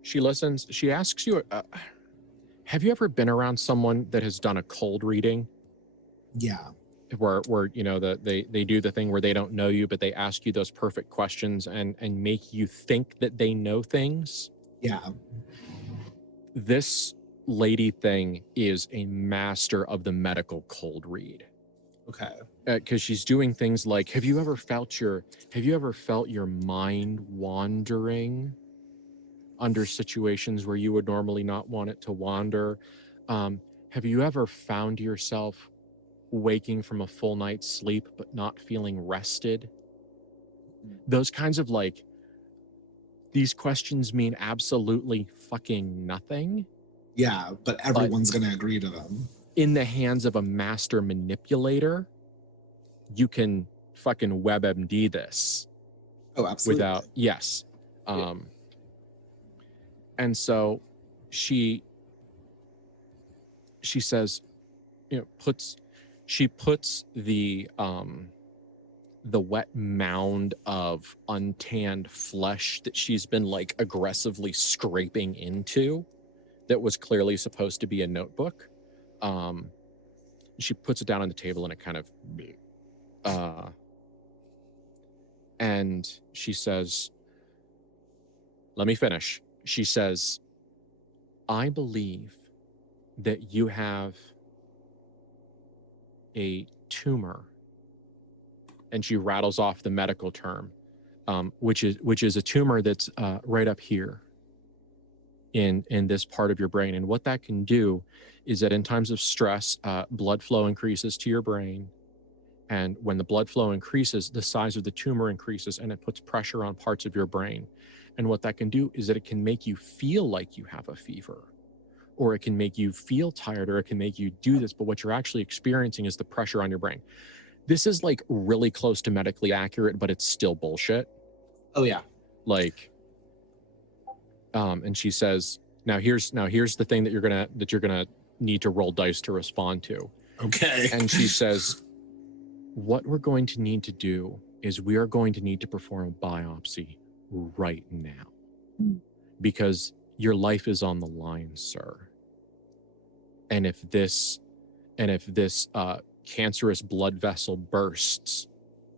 She listens. She asks you, have you ever been around someone that has done a cold reading? Yeah. Where you know they do the thing where they don't know you, but they ask you those perfect questions and make you think that they know things. Yeah. This lady thing is a master of the medical cold read. Okay. Because she's doing things like, have you ever felt your mind wandering under situations where you would normally not want it to wander? Have you ever found yourself waking from a full night's sleep but not feeling rested? Those kinds of like, these questions mean absolutely fucking nothing. Yeah, but everyone's going to agree to them. In the hands of a master manipulator, you can fucking WebMD this. Oh, absolutely. Without, yes. And so she says, you know, she puts the wet mound of untanned flesh that she's been like aggressively scraping into, that was clearly supposed to be a notebook. She puts it down on the table and it kind of, and she says, let me finish. She says, I believe that you have a tumor. And she rattles off the medical term, which is a tumor that's right up here in this part of your brain. And what that can do is that in times of stress, blood flow increases to your brain. And when the blood flow increases, the size of the tumor increases and it puts pressure on parts of your brain. And what that can do is that it can make you feel like you have a fever, or it can make you feel tired, or it can make you do this. But what you're actually experiencing is the pressure on your brain. This is like really close to medically accurate, but it's still bullshit. Oh yeah. Like, and she says, now here's the thing that you're gonna need to roll dice to respond to. Okay. And she says, what we're going to need to do is we are going to need to perform a biopsy right now, because your life is on the line, sir. And if this cancerous blood vessel bursts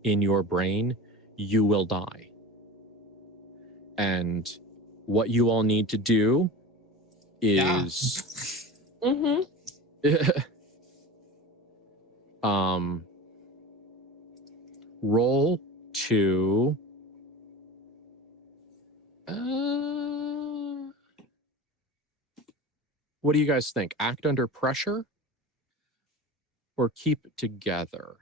in your brain, you will die. And what you all need to do is roll to what do you guys think? Act under pressure or keep it together?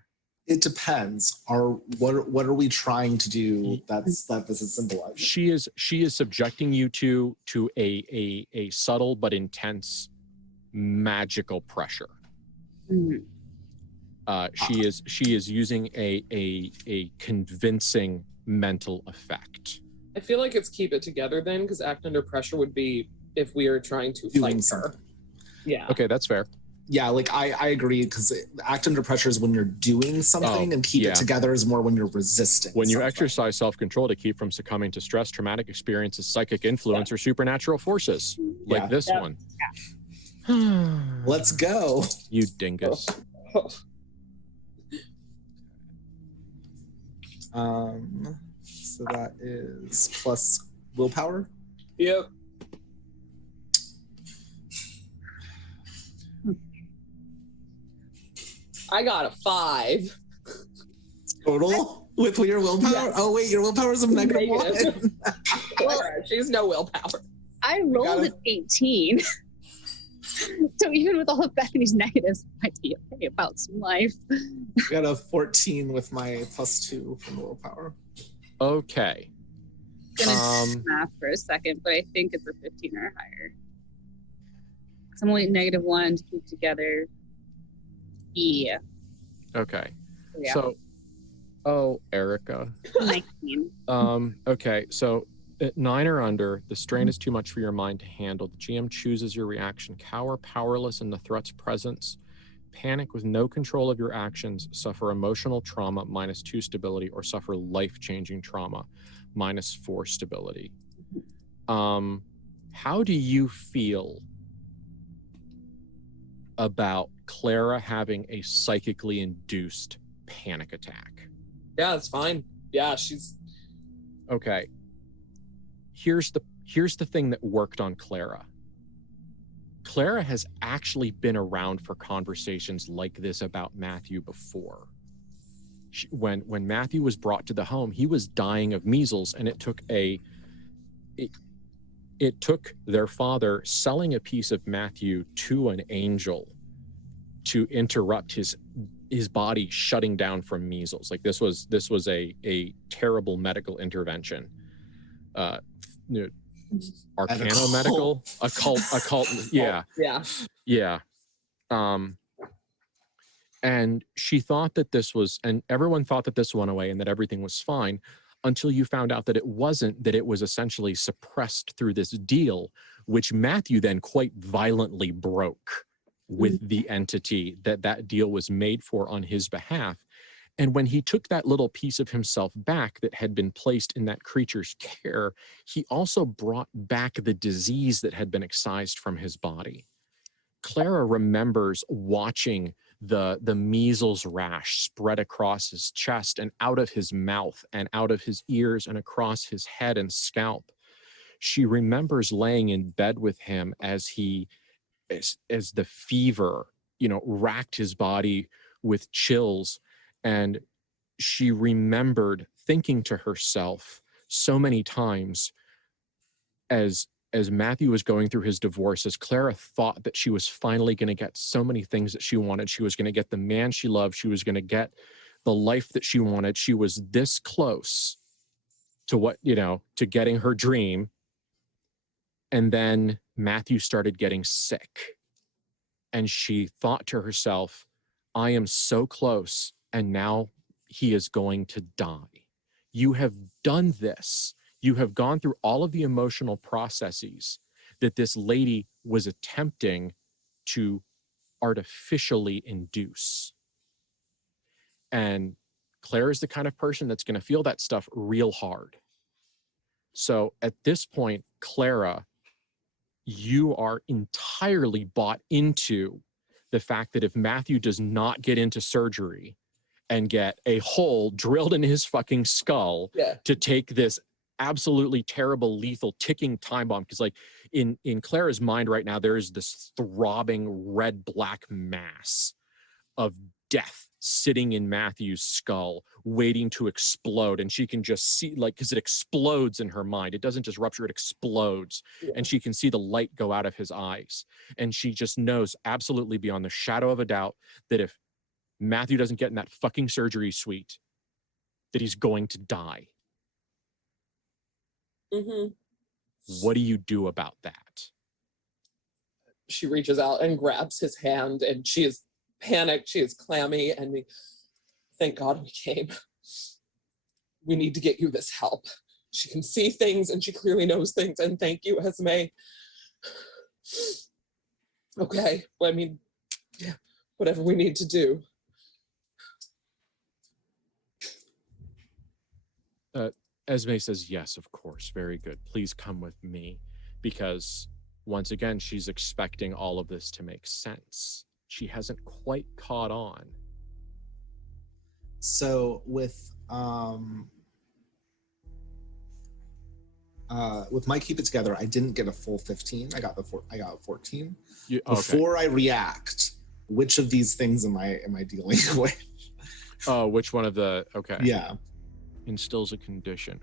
It depends. What are we trying to do that this is symbolizing? She is subjecting you to a subtle but intense magical pressure. She is using a convincing mental effect. I feel like it's keep it together then, because act under pressure would be if we are trying to Doing fight something. her. Yeah. Okay, that's fair. Yeah, like I agree, because act under pressure is when you're doing something, and keep it together is more when you're resisting. When you something. exercise self-control to keep from succumbing to stress, traumatic experiences, psychic influence, or supernatural forces, like this one. Let's go. You dingus. So that is plus willpower. Yep. I got a 5. Total with your willpower? Yes. Oh wait, your willpower is a negative 1. Well, she's no willpower. I rolled an 18. So even with all of Bethany's negatives, I might be okay about some life. I got a 14 with my +2 from willpower. Okay. I'm gonna do math for a second, but I think it's a 15 or higher. I'm only -1 to keep together. Yeah. Okay. Yeah. So, Erica. 19. Okay, so at 9 or under, the strain is too much for your mind to handle. The GM chooses your reaction. Cower, powerless in the threat's presence. Panic with no control of your actions. Suffer emotional trauma, -2 stability, or suffer life-changing trauma, -4 stability. How do you feel about Clara having a psychically induced panic attack? Yeah, it's fine. Yeah, she's Okay. Here's the thing that worked on Clara. Clara has actually been around for conversations like this about Matthew before. When Matthew was brought to the home, he was dying of measles, and it took their father selling a piece of Matthew to an angel to interrupt his body shutting down from measles. Like this was a terrible medical intervention. Arcano medical, occult. Yeah. And she thought that this was, and everyone thought that this went away and that everything was fine, until you found out that it wasn't, that it was essentially suppressed through this deal, which Matthew then quite violently broke with the entity that deal was made for on his behalf. And when he took that little piece of himself back that had been placed in that creature's care, he also brought back the disease that had been excised from his body. Clara remembers watching the measles rash spread across his chest and out of his mouth and out of his ears and across his head and scalp. She remembers laying in bed with him as the fever, racked his body with chills. And she remembered thinking to herself so many times as Matthew was going through his divorce, as Clara thought that she was finally going to get so many things that she wanted. She was going to get the man she loved. She was going to get the life that she wanted. She was this close to to getting her dream. And then Matthew started getting sick. And she thought to herself, I am so close, and now he is going to die. You have done this. You have gone through all of the emotional processes that this lady was attempting to artificially induce. And Claire is the kind of person that's going to feel that stuff real hard. So at this point, Clara, you are entirely bought into the fact that if Matthew does not get into surgery and get a hole drilled in his fucking skull to take this absolutely terrible, lethal, ticking time bomb, because like in Clara's mind right now, there is this throbbing red-black mass of death sitting in Matthew's skull, waiting to explode. And she can just see, like, because it explodes in her mind. It doesn't just rupture, it explodes. And she can see the light go out of his eyes. And she just knows absolutely beyond the shadow of a doubt that if Matthew doesn't get in that fucking surgery suite, that he's going to die. Mm-hmm. What do you do about that? She reaches out and grabs his hand, and she is panicked. She is clammy, and thank God we came. We need to get you this help. She can see things, and she clearly knows things, and thank you, Esme. Okay, well, I mean, yeah, whatever we need to do. Esme says, yes, of course. Very good. Please come with me. Because once again, she's expecting all of this to make sense. She hasn't quite caught on. So with my keep it together, I didn't get a full 15. I got 14. Okay. Before I react, which of these things am I dealing with? Oh, which one of the, okay. Yeah. Instills a condition.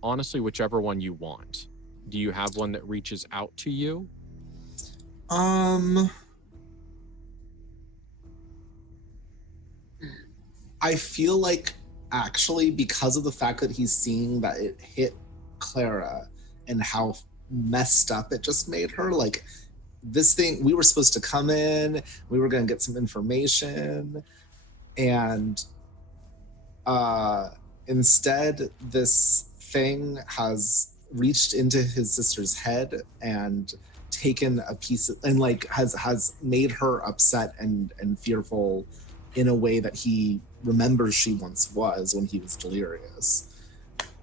Honestly, whichever one you want. Do you have one that reaches out to you? I feel like actually, because of the fact that he's seeing that it hit Clara and how messed up it just made her, like, this thing, we were supposed to come in, we were going to get some information, and instead this thing has reached into his sister's head and taken a piece of, and like has made her upset and fearful in a way that he remembers she once was when he was delirious.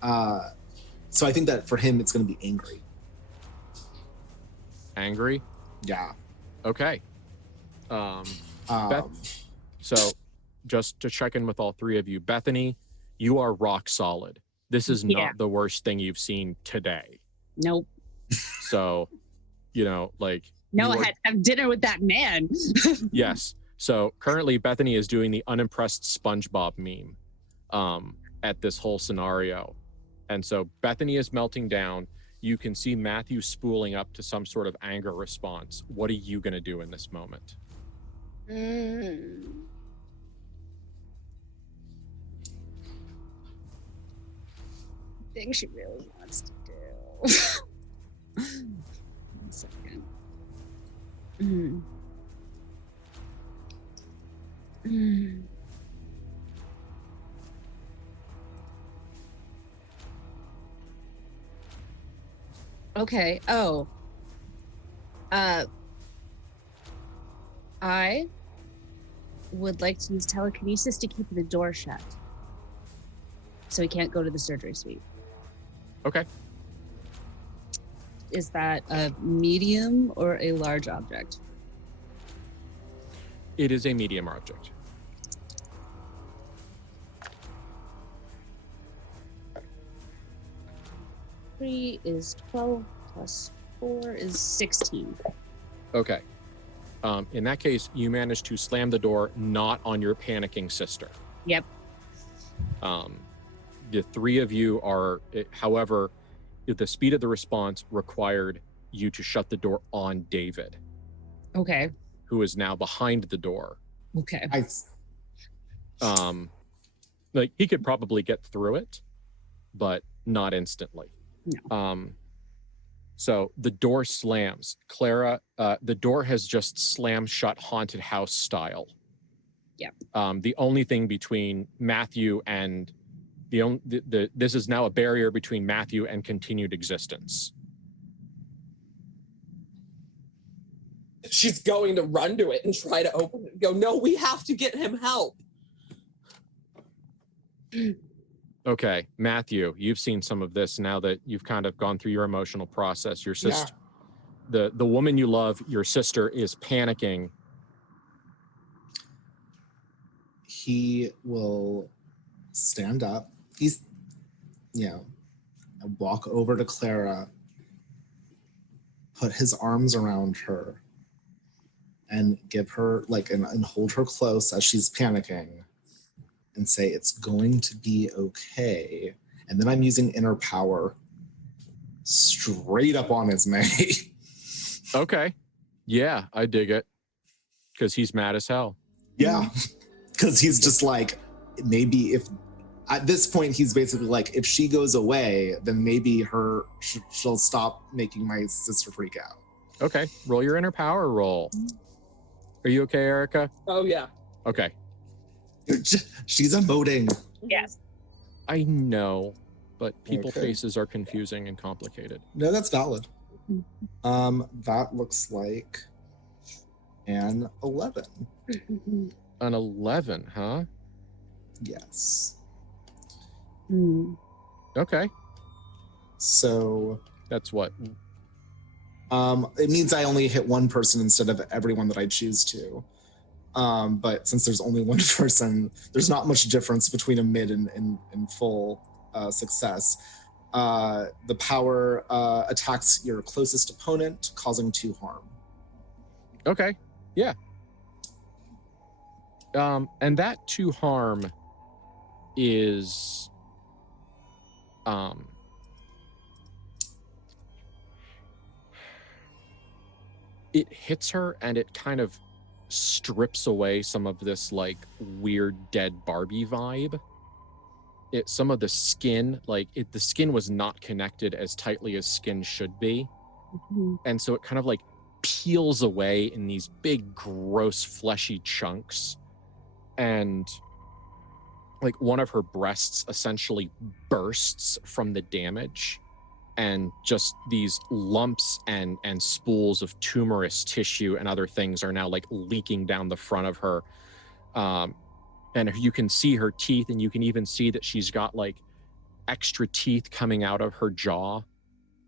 So I think that for him it's going to be angry. Angry? Yeah. Okay. So just to check in with all three of you, Bethany, you are rock solid. This is not the worst thing you've seen today. Nope. So, like... No, I had to have dinner with that man. Yes. So currently Bethany is doing the unimpressed SpongeBob meme at this whole scenario. And so Bethany is melting down. You can see Matthew spooling up to some sort of anger response. What are you going to do in this moment? Thing she really wants to do. 1 second. Okay. Oh. I would like to use telekinesis to keep the door shut, so he can't go to the surgery suite. Okay. Is that a medium or a large object? It is a medium object. Three is 12 plus 4 is 16. Okay. In that case, you manage to slam the door not on your panicking sister. Yep. The three of you are, however, the speed of the response required you to shut the door on David. Okay. Who is now behind the door. Okay. Like he could probably get through it, but not instantly. No. So the door slams. Clara, the door has just slammed shut haunted house style. Yep. The only thing between Matthew and this is now a barrier between Matthew and continued existence. She's going to run to it and try to open it and go, no, we have to get him help. Okay, Matthew, you've seen some of this now that you've kind of gone through your emotional process. Your sister, the woman you love, your sister is panicking. He will stand up. He's, walk over to Clara, put his arms around her, and give her, and hold her close as she's panicking, and say, it's going to be okay. And then I'm using inner power straight up on his mate. Okay. Yeah, I dig it. Because he's mad as hell. Yeah. because he's just like, maybe if at this point he's basically like, if she goes away, then maybe she'll stop making my sister freak out. Okay, roll your inner power roll. Are you okay, Erica? Oh yeah. Okay. She's emoting. Yes. I know, but people Okay. faces are confusing and complicated. No, that's valid. That looks like an 11. An 11, huh? Yes. Okay. So That's what? it means I only hit one person instead of everyone that I choose to. But since there's only one person, there's not much difference between a mid and full success. The power attacks your closest opponent, causing 2 harm. Okay, yeah. And that 2 harm is it hits her and it kind of strips away some of this like weird dead Barbie vibe. Some of the skin, the skin was not connected as tightly as skin should be. And so it kind of like peels away in these big, gross, fleshy chunks. And like one of her breasts essentially bursts from the damage. And just these lumps and spools of tumorous tissue and other things are now like leaking down the front of her. And you can see her teeth, and you can even see that she's got like extra teeth coming out of her jaw,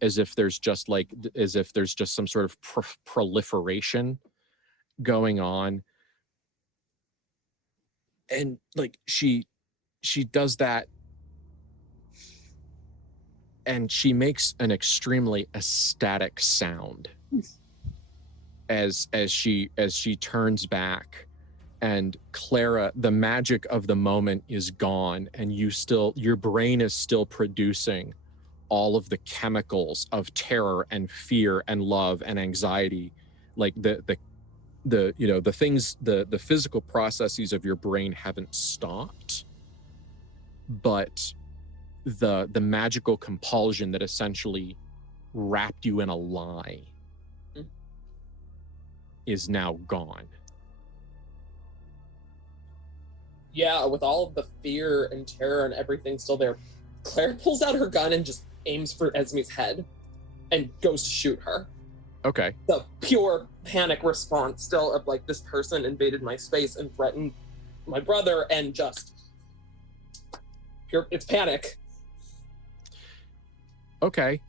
as if there's just some sort of proliferation going on. And like she does that, and she makes an extremely ecstatic sound as she turns back. And Clara, the magic of the moment is gone, and your brain is still producing all of the chemicals of terror and fear and love and anxiety, like the things, the physical processes of your brain haven't stopped, but the magical compulsion that essentially wrapped you in a lie is now gone. Yeah, with all of the fear and terror and everything still there, Claire pulls out her gun and just aims for Esme's head and goes to shoot her. Okay. The pure panic response still of like, this person invaded my space and threatened my brother, and just pure, it's panic. Okay.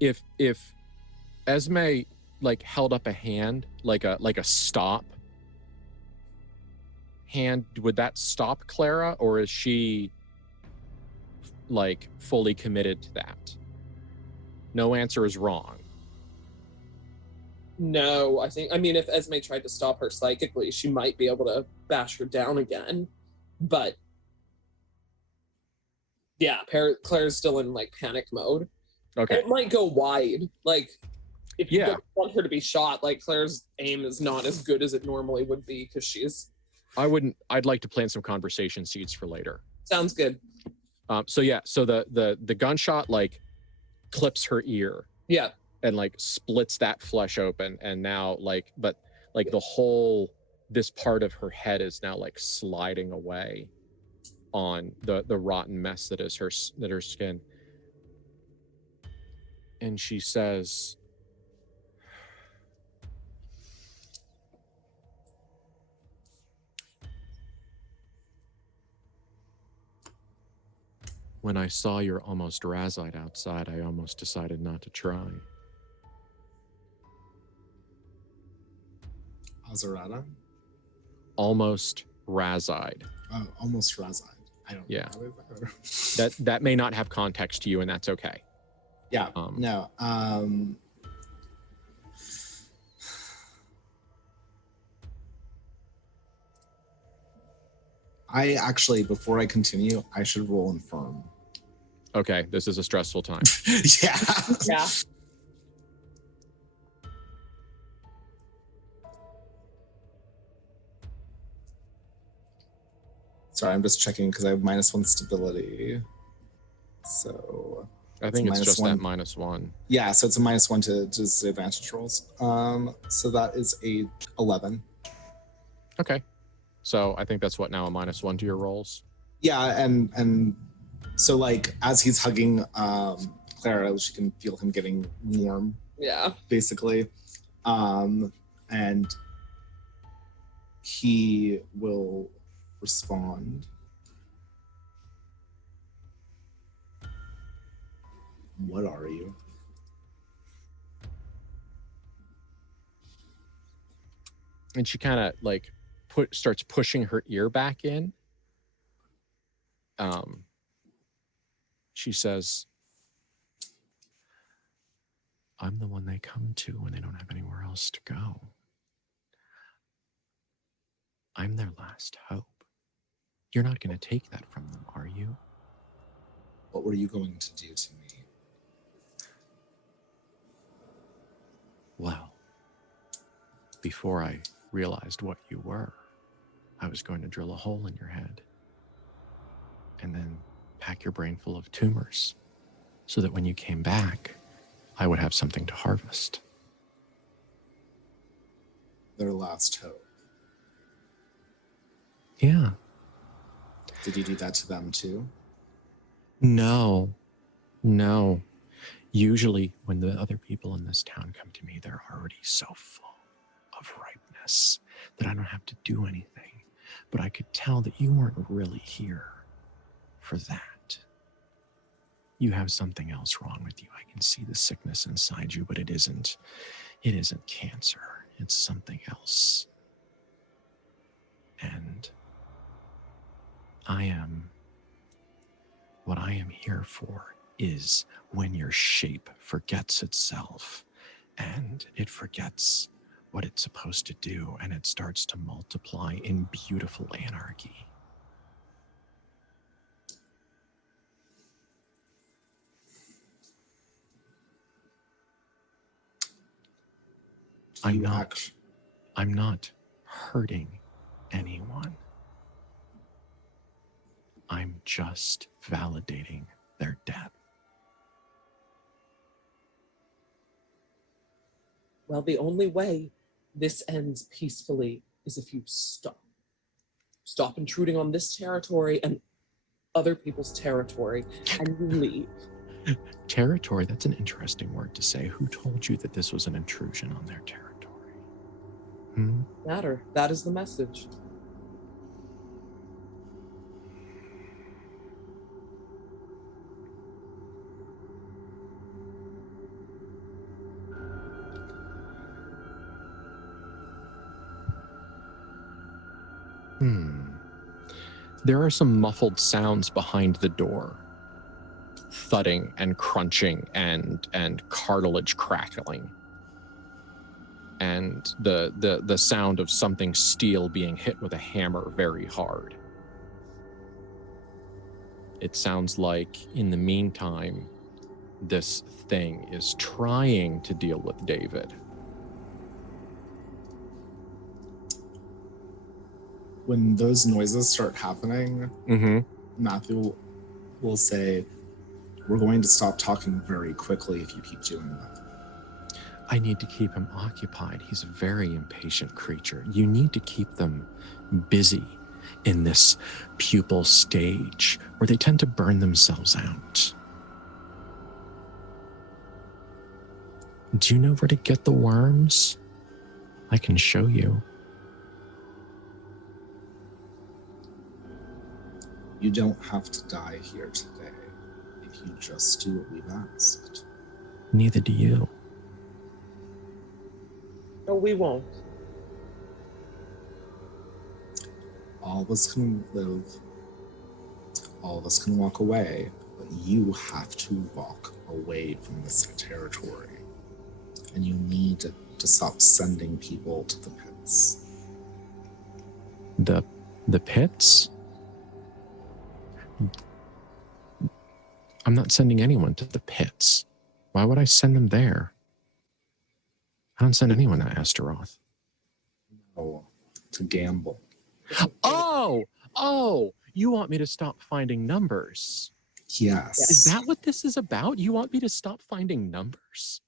If Esme like held up a hand, like a stop hand, would that stop Clara, or is she like fully committed to that? No answer is wrong. No, I mean, if Esme tried to stop her psychically, she might be able to bash her down again. But yeah, Claire's still in like panic mode. Okay. It might go wide. Like, if you Yeah. don't want her to be shot, like Claire's aim is not as good as it normally would be because she's... I'd like to plant some conversation seeds for later. Sounds good. So the gunshot like clips her ear. Yeah. And like splits that flesh open, and now but the whole, this part of her head is now like sliding away on the rotten mess that is her skin. And she says, "When I saw your almost razite outside, I almost decided not to try." Azarada? Almost razide. Oh, almost razide. I don't Yeah. know. That may not have context to you, and that's okay. Yeah. No. I actually, before I continue, I should roll infirm. Okay, this is a stressful time. Yeah. Yeah. Sorry, I'm just checking because I have -1 stability. So I think it's just -1. that -1. Yeah, so it's a -1 to disadvantage rolls. So that is a 11. Okay. So I think that's what now, a -1 to your rolls? Yeah, and so like as he's hugging Clara, she can feel him getting warm, Yeah. basically. And he will respond. What are you? And she kind of like starts pushing her ear back in. She says, I'm the one they come to when they don't have anywhere else to go. I'm their last hope. You're not going to take that from them, are you? What were you going to do to me? Well, before I realized what you were, I was going to drill a hole in your head and then pack your brain full of tumors so that when you came back, I would have something to harvest. Their last hope. Yeah. Did you do that to them too? No. Usually when the other people in this town come to me, they're already so full of ripeness that I don't have to do anything. But I could tell that you weren't really here for that. You have something else wrong with you. I can see the sickness inside you, but it isn't cancer. It's something else. And what I am here for is when your shape forgets itself and it forgets what it's supposed to do and it starts to multiply in beautiful anarchy. I'm not hurting anyone. I'm just validating their death. Well, the only way this ends peacefully is if you stop. Stop intruding on this territory and other people's territory and you leave. Territory, that's an interesting word to say. Who told you that this was an intrusion on their territory? Matter. That is the message. There are some muffled sounds behind the door. Thudding and crunching and cartilage crackling. And the sound of something steel being hit with a hammer very hard. It sounds like, in the meantime, this thing is trying to deal with David. When those noises start happening, Matthew will say, we're going to stop talking very quickly if you keep doing that. I need to keep him occupied. He's a very impatient creature. You need to keep them busy in this pupal stage where they tend to burn themselves out. Do you know where to get the worms? I can show you. You don't have to die here today if you just do what we've asked. Neither do you. No, we won't. All of us can live. All of us can walk away, but you have to walk away from this territory. And you need to stop sending people to the pits. The pits? I'm not sending anyone to the pits. Why would I send them there? I don't send anyone to Astaroth. Oh, to gamble. Oh, You want me to stop finding numbers? Yes. Is that what this is about? You want me to stop finding numbers?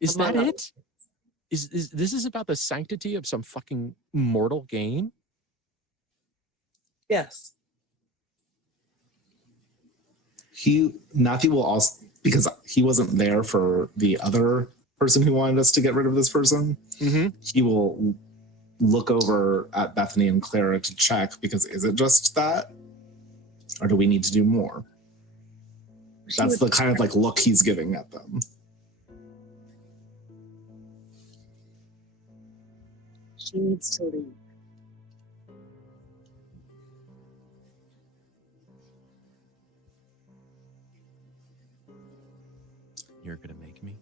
Is that Among it? Is this is about the sanctity of some fucking mortal game? Yes. Matthew will also, because he wasn't there for the other person who wanted us to get rid of this person, he will look over at Bethany and Clara to check, because is it just that? Or do we need to do more? That's the kind of like look he's giving at them. She needs to leave. You're gonna make me?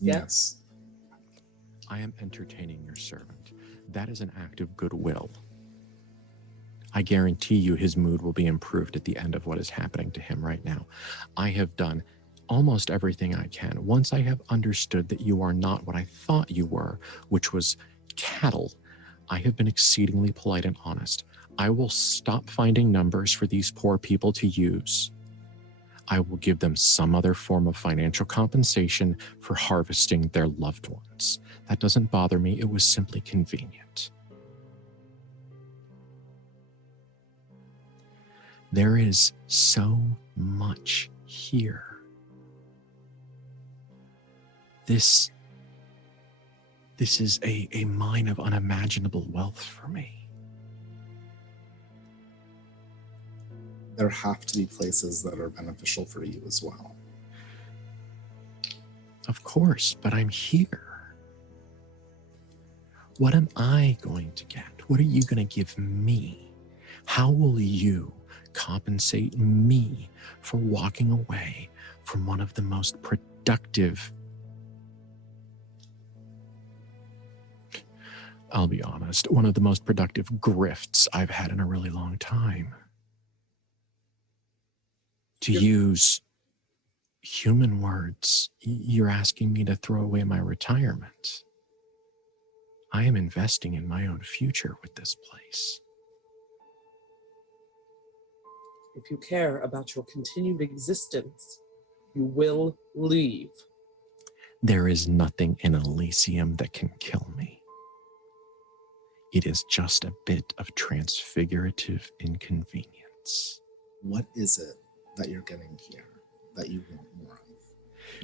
Yes. I am entertaining your servant. That is an act of goodwill. I guarantee you his mood will be improved at the end of what is happening to him right now. I have done almost everything I can. Once I have understood that you are not what I thought you were, which was cattle, I have been exceedingly polite and honest. I will stop finding numbers for these poor people to use. I will give them some other form of financial compensation for harvesting their loved ones. That doesn't bother me. It was simply convenient. There is so much here. This is a mine of unimaginable wealth for me. There have to be places that are beneficial for you as well. Of course, but I'm here. What am I going to get? What are you going to give me? How will you compensate me for walking away from one of the most productive, I'll be honest, one of the most productive grifts I've had in a really long time? To use human words, you're asking me to throw away my retirement. I am investing in my own future with this place. If you care about your continued existence, you will leave. There is nothing in Elysium that can kill me. It is just a bit of transfigurative inconvenience. What is it that you're getting here that you want more of?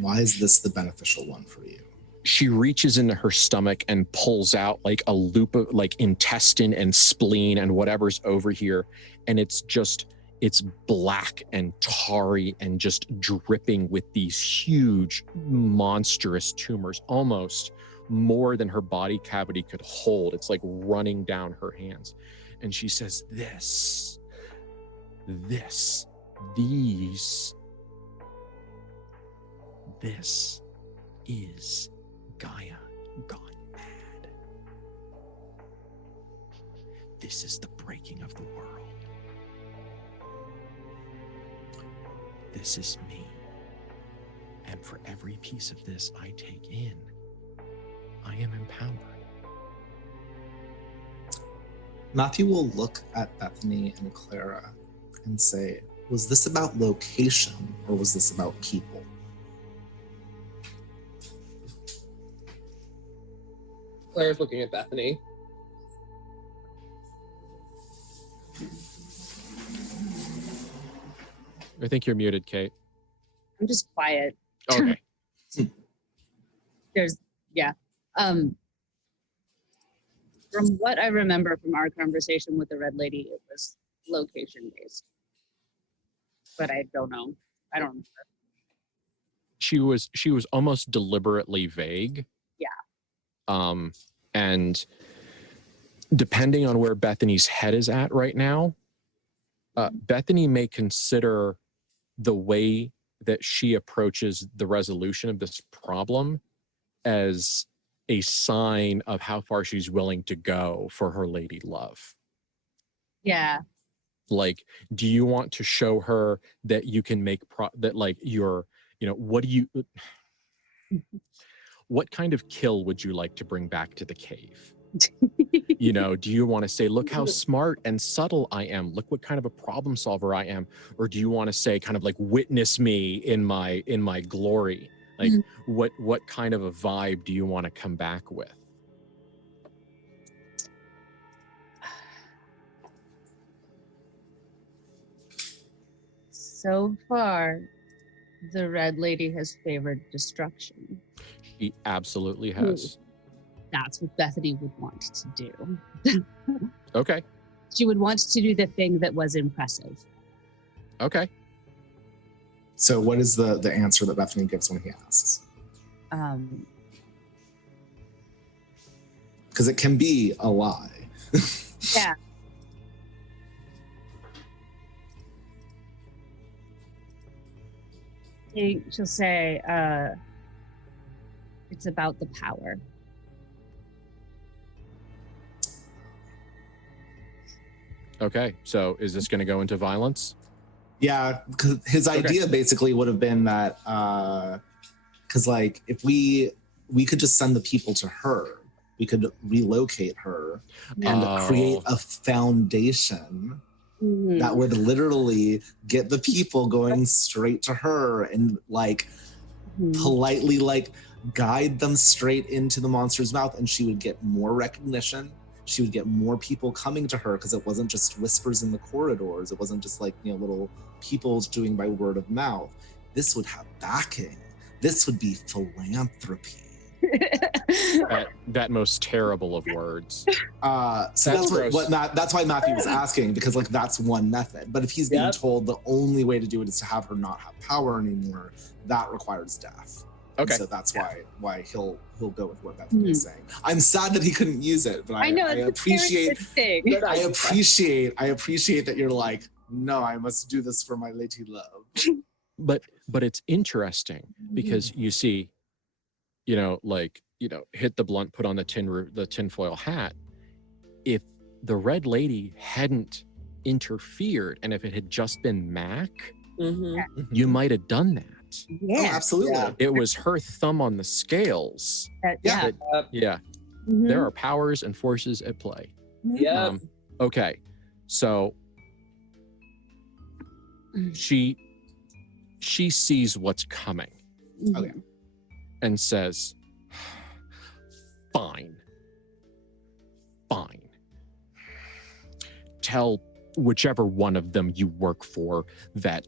Why is this the beneficial one for you? She reaches into her stomach and pulls out like a loop of like intestine and spleen and whatever's over here. And it's black and tarry and just dripping with these huge, monstrous tumors, almost more than her body cavity could hold. It's like running down her hands. And she says, this is Gaia gone mad. This is the breaking of the world. This is me. And for every piece of this I take in, I am empowered. Matthew will look at Bethany and Clara and say, was this about location or was this about people? Claire's looking at Bethany. I think you're muted, Kate. I'm just quiet. Okay. From what I remember from our conversation with the Red Lady, it was location based. But I don't know. I don't remember. She was almost deliberately vague. Yeah. And depending on where Bethany's head is at right now, Bethany may consider the way that she approaches the resolution of this problem as a sign of how far she's willing to go for her lady love. Yeah. Like, do you want to show her that you can make that like you're, what do you, What kind of kill would you like to bring back to the cave? You know, do you want to say, look how smart and subtle I am, look what kind of a problem solver I am, or do you want to say kind of like witness me in my glory? Like what kind of a vibe do you want to come back with? So far, the Red Lady has favored destruction. She absolutely has. That's what Bethany would want to do. Okay. She would want to do the thing that was impressive. Okay. So what is the answer that Bethany gives when he asks? Because it can be a lie. Yeah. She'll say, it's about the power. Okay. So is this going to go into violence? Yeah, because his idea basically would have been that, because like if we could just send the people to her, we could relocate her and create a foundation that would literally get the people going straight to her and like politely like guide them straight into the monster's mouth, and she would get more recognition. She would get more people coming to her because it wasn't just whispers in the corridors. It wasn't just like, you know, little people doing by word of mouth. This would have backing. This would be philanthropy. that most terrible of words. So that's why Matthew was asking, because like that's one method. But if he's being told the only way to do it is to have her not have power anymore, that requires death. Okay. And so that's why he'll go with what Bethany is saying. I'm sad that he couldn't use it, but I appreciate that you're like, no, I must do this for my lady love. But it's interesting because you see, you know, like, you know, hit the blunt, put on the tinfoil hat. If the Red Lady hadn't interfered, and if it had just been Mac, you might have done that. Yeah, absolutely. Yeah. It was her thumb on the scales. There are powers and forces at play. Yeah. Okay, so she sees what's coming. Okay. And says, fine. Tell whichever one of them you work for that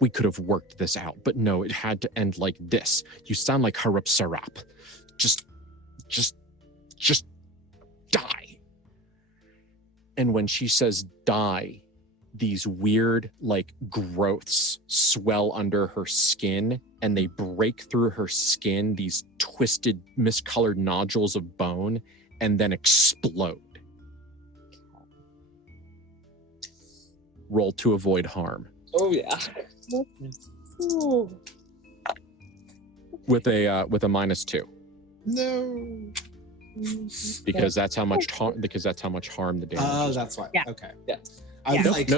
we could have worked this out, but no, it had to end like this. You sound like Harup Sarap. Just die. And when she says die, these weird like growths swell under her skin and they break through her skin, these twisted, miscolored nodules of bone, and then explode. Roll to avoid harm. Oh yeah. Ooh. With a -2. No. Because that's how much harm. Because that's how much harm the damage. Oh, is. that's why. Yeah. Okay. Yeah.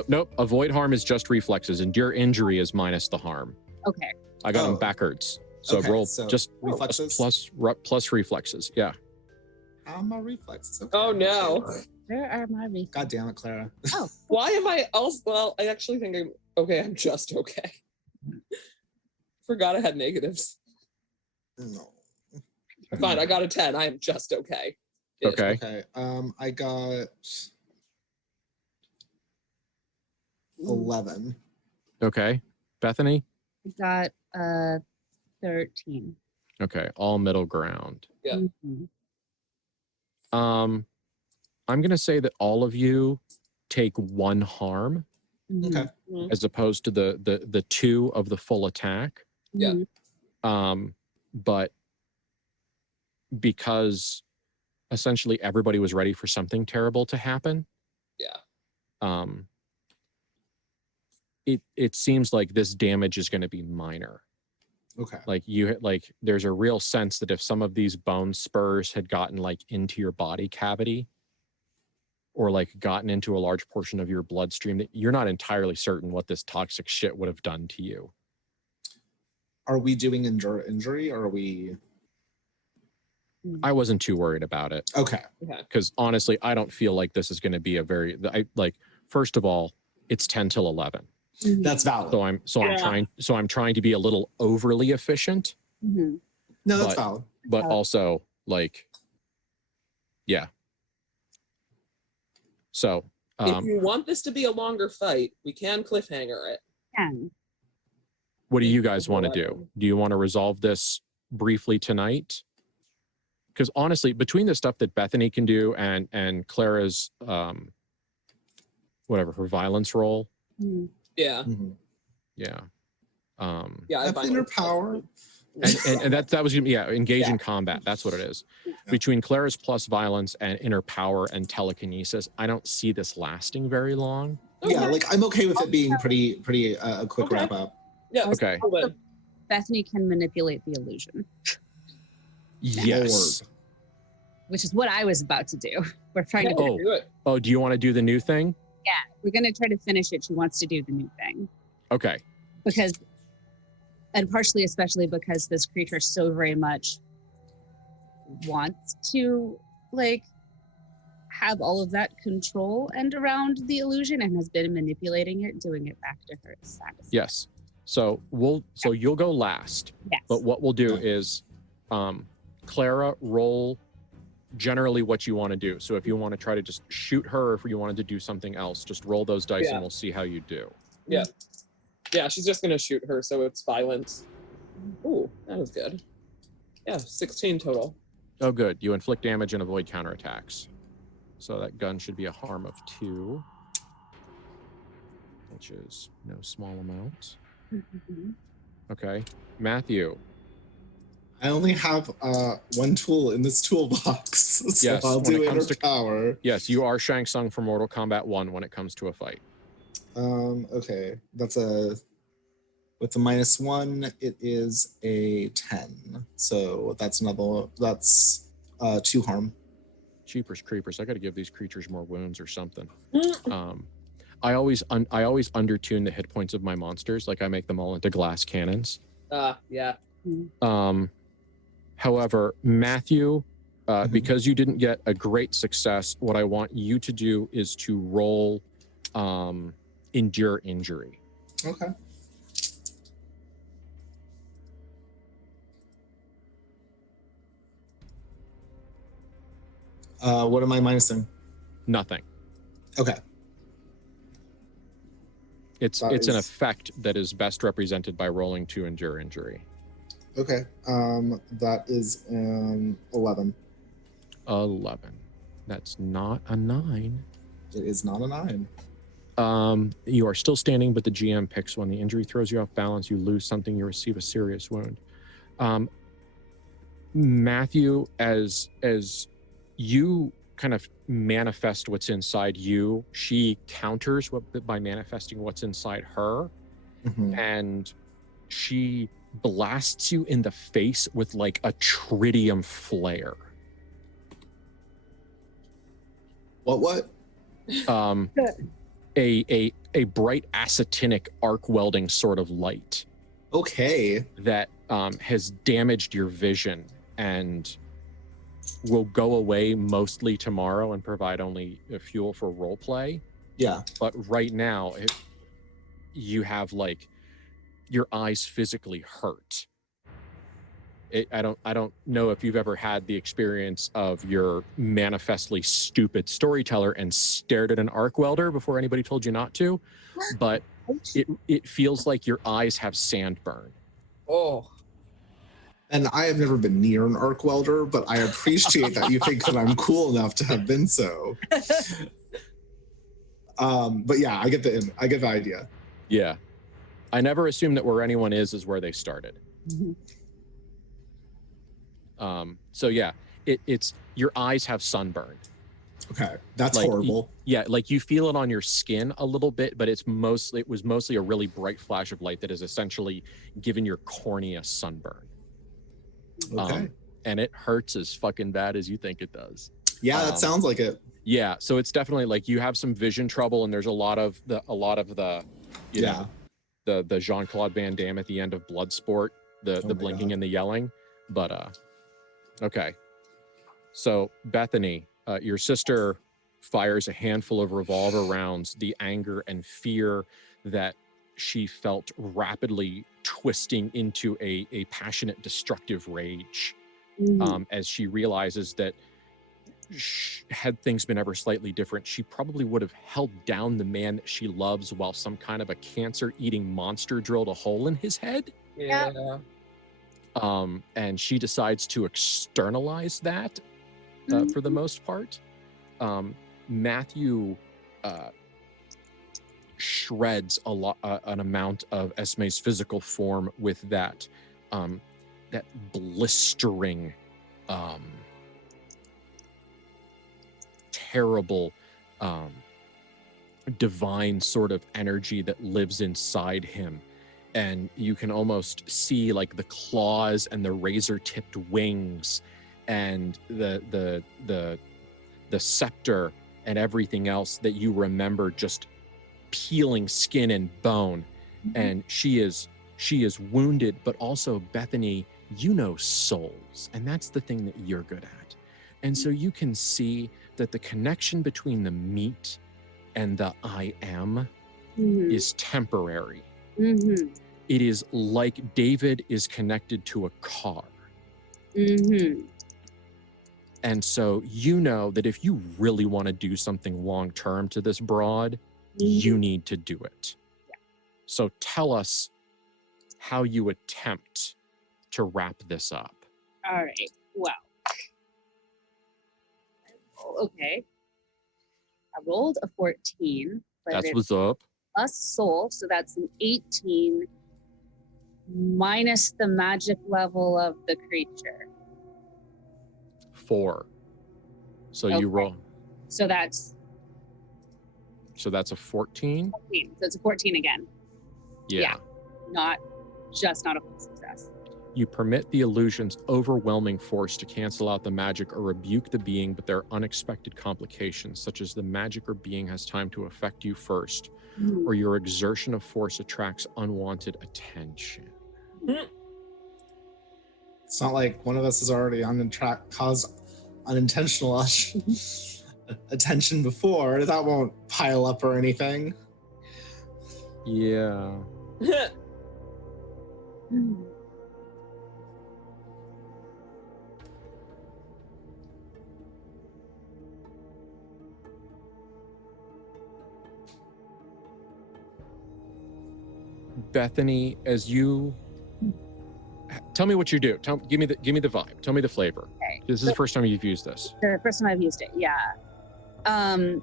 Nope. Avoid harm is just reflexes. Endure injury is minus the harm. Okay. I got them backwards. So roll just reflexes plus reflexes. Yeah. My reflexes. Okay. Oh no. Where are my reflexes? God damn it, Clara. Oh. Why am I else? Well, I actually think I'm okay. I'm just okay. Forgot I had negatives. No. Fine, I got a 10. I am just okay. Okay. Okay. I got 11. Okay. Bethany? I got 13. Okay. All middle ground. Yeah. I'm gonna say that all of you take 1 harm. Okay. As opposed to the 2 of the full attack. Yeah. But because essentially everybody was ready for something terrible to happen. Yeah. It seems like this damage is going to be minor. Okay. Like there's a real sense that if some of these bone spurs had gotten like into your body cavity or like gotten into a large portion of your bloodstream, that you're not entirely certain what this toxic shit would have done to you. Are we doing endure injury, or are we? I wasn't too worried about it. Okay. Because honestly, I don't feel like this is going to be a very. First of all, it's 10 till 11. That's valid. I'm trying to be a little overly efficient. Mm-hmm. No, that's valid. But also, like, yeah. So, if you want this to be a longer fight, we can cliffhanger it. what do you guys want to do? Do you want to resolve this briefly tonight? Because honestly, between the stuff that Bethany can do and Clara's whatever her violence roll, yeah, yeah, that's inner power. and that was engage in combat. That's what it is. Yeah. Between Clara's plus violence and inner power and telekinesis, I don't see this lasting very long. Yeah, like I'm okay with it being pretty a quick wrap up. Yeah. Okay. Bethany can manipulate the illusion. Yes. Which is what I was about to do. We're trying to do it. Oh, do you want to do the new thing? Yeah, we're going to try to finish it. She wants to do the new thing. Okay. Because, and partially especially because this creature so very much wants to, like, have all of that control and around the illusion and has been manipulating it, doing it back to her status. Yes. So you'll go last. Yes. But what we'll do is Clara, roll generally what you want to do. So if you want to try to just shoot her, or if you wanted to do something else, just roll those dice and we'll see how you do. Yeah. Yeah, she's just gonna shoot her, so it's violence. Ooh, that was good. Yeah, 16 total. Oh, good. You inflict damage and avoid counterattacks. So that gun should be a harm of 2, which is no small amount. Okay. Matthew. I only have one tool in this toolbox, so Yes, I'll when do it inner comes to- power. Yes, you are Shang Tsung for Mortal Kombat 1 when it comes to a fight. Okay, that's with the -1, it is a 10. So that's 2 harm. Cheapers creepers. I got to give these creatures more wounds or something. I always undertune the hit points of my monsters. Like I make them all into glass cannons. Yeah. However, Matthew, because you didn't get a great success, what I want you to do is to roll endure injury. Okay. What am I minusing? Nothing. Okay. It's an effect that is best represented by rolling 2 endure injury. Okay. That is 11. 11. That's not a 9. It is not a 9. You are still standing, but the GM picks when the injury throws you off balance, you lose something, you receive a serious wound. Matthew, as you kind of manifest what's inside you, she counters by manifesting what's inside her, and she blasts you in the face with like a tritium flare. What? A bright acetinic arc welding sort of light. Okay. That has damaged your vision and will go away mostly tomorrow and provide only fuel for role play. Yeah. But right now, you have like your eyes physically hurt. I don't know if you've ever had the experience of your manifestly stupid storyteller and stared at an arc welder before anybody told you not to, but it feels like your eyes have sandburn. Oh. And I have never been near an arc welder, but I appreciate that you think that I'm cool enough to have been so. But yeah, I get the idea. Yeah. I never assume that where anyone is where they started. So yeah, it's your eyes have sunburn. Okay, that's like, horrible. Like you feel it on your skin a little bit, but it was mostly a really bright flash of light that is essentially given your cornea sunburn. Okay. And it hurts as fucking bad as you think it does. Yeah, that sounds like it. Yeah, so it's definitely like you have some vision trouble, and there's a lot of the you know, the Jean-Claude Van Damme at the end of Bloodsport the Oh my blinking God. and the yelling. But okay. So Bethany, your sister fires a handful of revolver rounds, the anger and fear that she felt rapidly twisting into a passionate, destructive rage, as she realizes that had things been ever slightly different, she probably would have held down the man that she loves while some kind of a cancer-eating monster drilled a hole in his head. Yeah. And she decides to externalize that for the most part. Matthew shreds an amount of Esme's physical form with that that blistering, terrible, divine sort of energy that lives inside him. And you can almost see like the claws and the razor-tipped wings and the scepter and everything else that you remember just peeling skin and bone. And she is wounded, but also, Bethany, you know souls, and that's the thing that you're good at. And so you can see that the connection between the meat and the I am is temporary. It is like David is connected to a car. And so you know that if you really want to do something long-term to this broad, you need to do it. So tell us how you attempt to wrap this up. All right. Well. Okay. I rolled a 14. But That's it's what's up. a soul, so that's an 18 minus the magic level of the creature. 4. So you roll. So that's So that's a 14? 14. So it's a 14 again. Yeah. Not a full success. You permit the illusion's overwhelming force to cancel out the magic or rebuke the being, but there are unexpected complications, such as the magic or being has time to affect you first, or your exertion of force attracts unwanted attention. It's not like one of us is already on the track, cause unintentional attention before. That won't pile up or anything. Yeah. Bethany, as you tell me what you do. Give me the vibe. Tell me the flavor. Okay. This is the first time you've used this. The first time I've used it, yeah. Part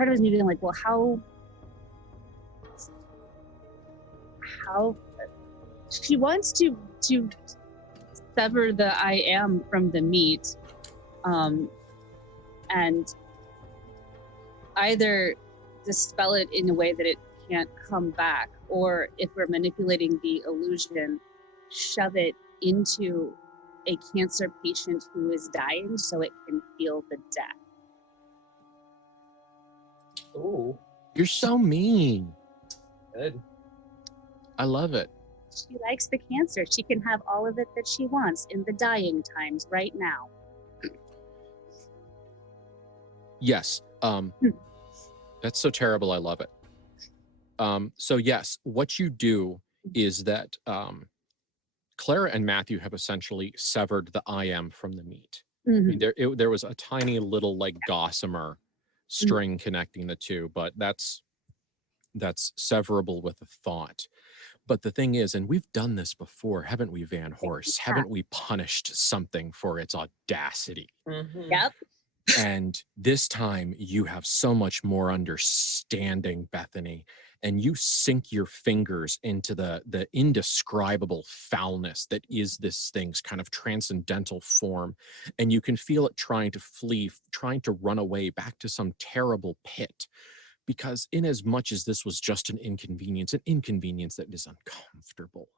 of it is me being like, well, how she wants to sever the I am from the meat, and either dispel it in a way that it can't come back, or if we're manipulating the illusion, shove it into a cancer patient who is dying so it can feel the death. Ooh, You're so mean. good. I love it. She likes the cancer. She can have all of it that she wants in the dying times right now. Yes. That's so terrible. I love it. So yes, what you do is that Clara and Matthew have essentially severed the I am from the meat. I mean, there was a tiny little like gossamer string connecting the two, but that's severable with a thought. But the thing is, and we've done this before, haven't we, Van Horst? Haven't we punished something for its audacity? Yep. And this time you have so much more understanding, Bethany, and you sink your fingers into the indescribable foulness that is this thing's kind of transcendental form. And you can feel it trying to flee, trying to run away back to some terrible pit. Because in as much as this was just an inconvenience that is uncomfortable.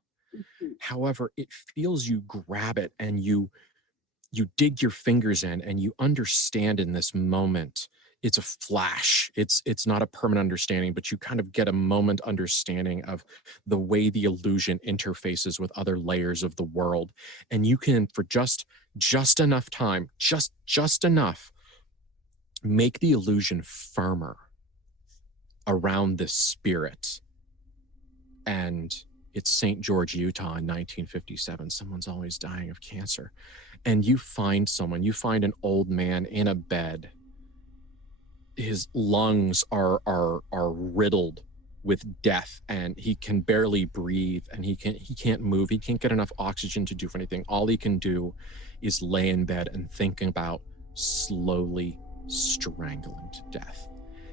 However, it feels you grab it and you dig your fingers in and you understand in this moment it's a flash. It's not a permanent understanding, but you kind of get a moment understanding of the way the illusion interfaces with other layers of the world. And you can, for just enough time, just enough, make the illusion firmer around this spirit. And it's St. George, Utah in 1957. Someone's always dying of cancer. And you find an old man in a bed. His lungs are riddled with death, and he can barely breathe, and he can't move. He can't get enough oxygen to do anything. All he can do is lay in bed and thinking about slowly strangling to death.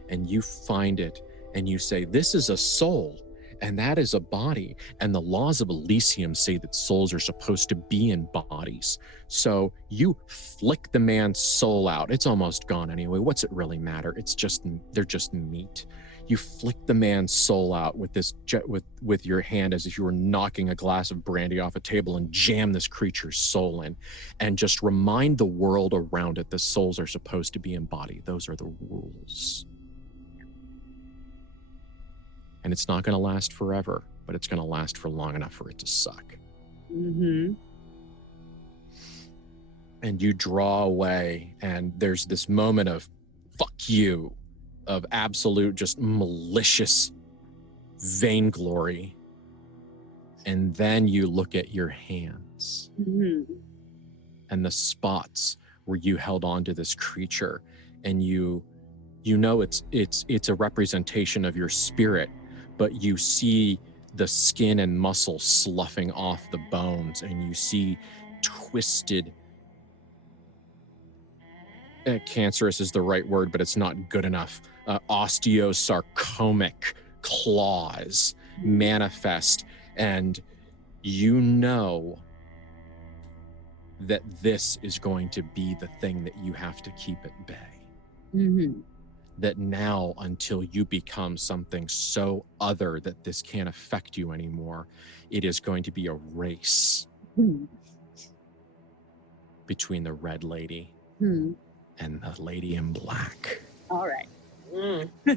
And you find it, and you say, this is a soul, and that is a body. And the laws of Elysium say that souls are supposed to be in bodies. So you flick the man's soul out. It's almost gone anyway. What's it really matter? They're just meat. You flick the man's soul out with this with your hand as if you were knocking a glass of brandy off a table, and jam this creature's soul in, and just remind the world around it the souls are supposed to be in body. Those are the rules. And it's not going to last forever, but it's going to last for long enough for it to suck. Mm-hmm. And you draw away, and there's this moment of fuck you, of absolute just malicious vainglory. And then you look at your hands, Mm-hmm. and the spots where you held on to this creature, and you know it's a representation of your spirit, but you see the skin and muscle sloughing off the bones, and you see twisted, cancerous is the right word, but it's not good enough, osteosarcomic claws manifest, and you know that this is going to be the thing that you have to keep at bay. Mm-hmm. That now, until you become something so other that this can't affect you anymore, it is going to be a race between the red lady and the lady in black. All right.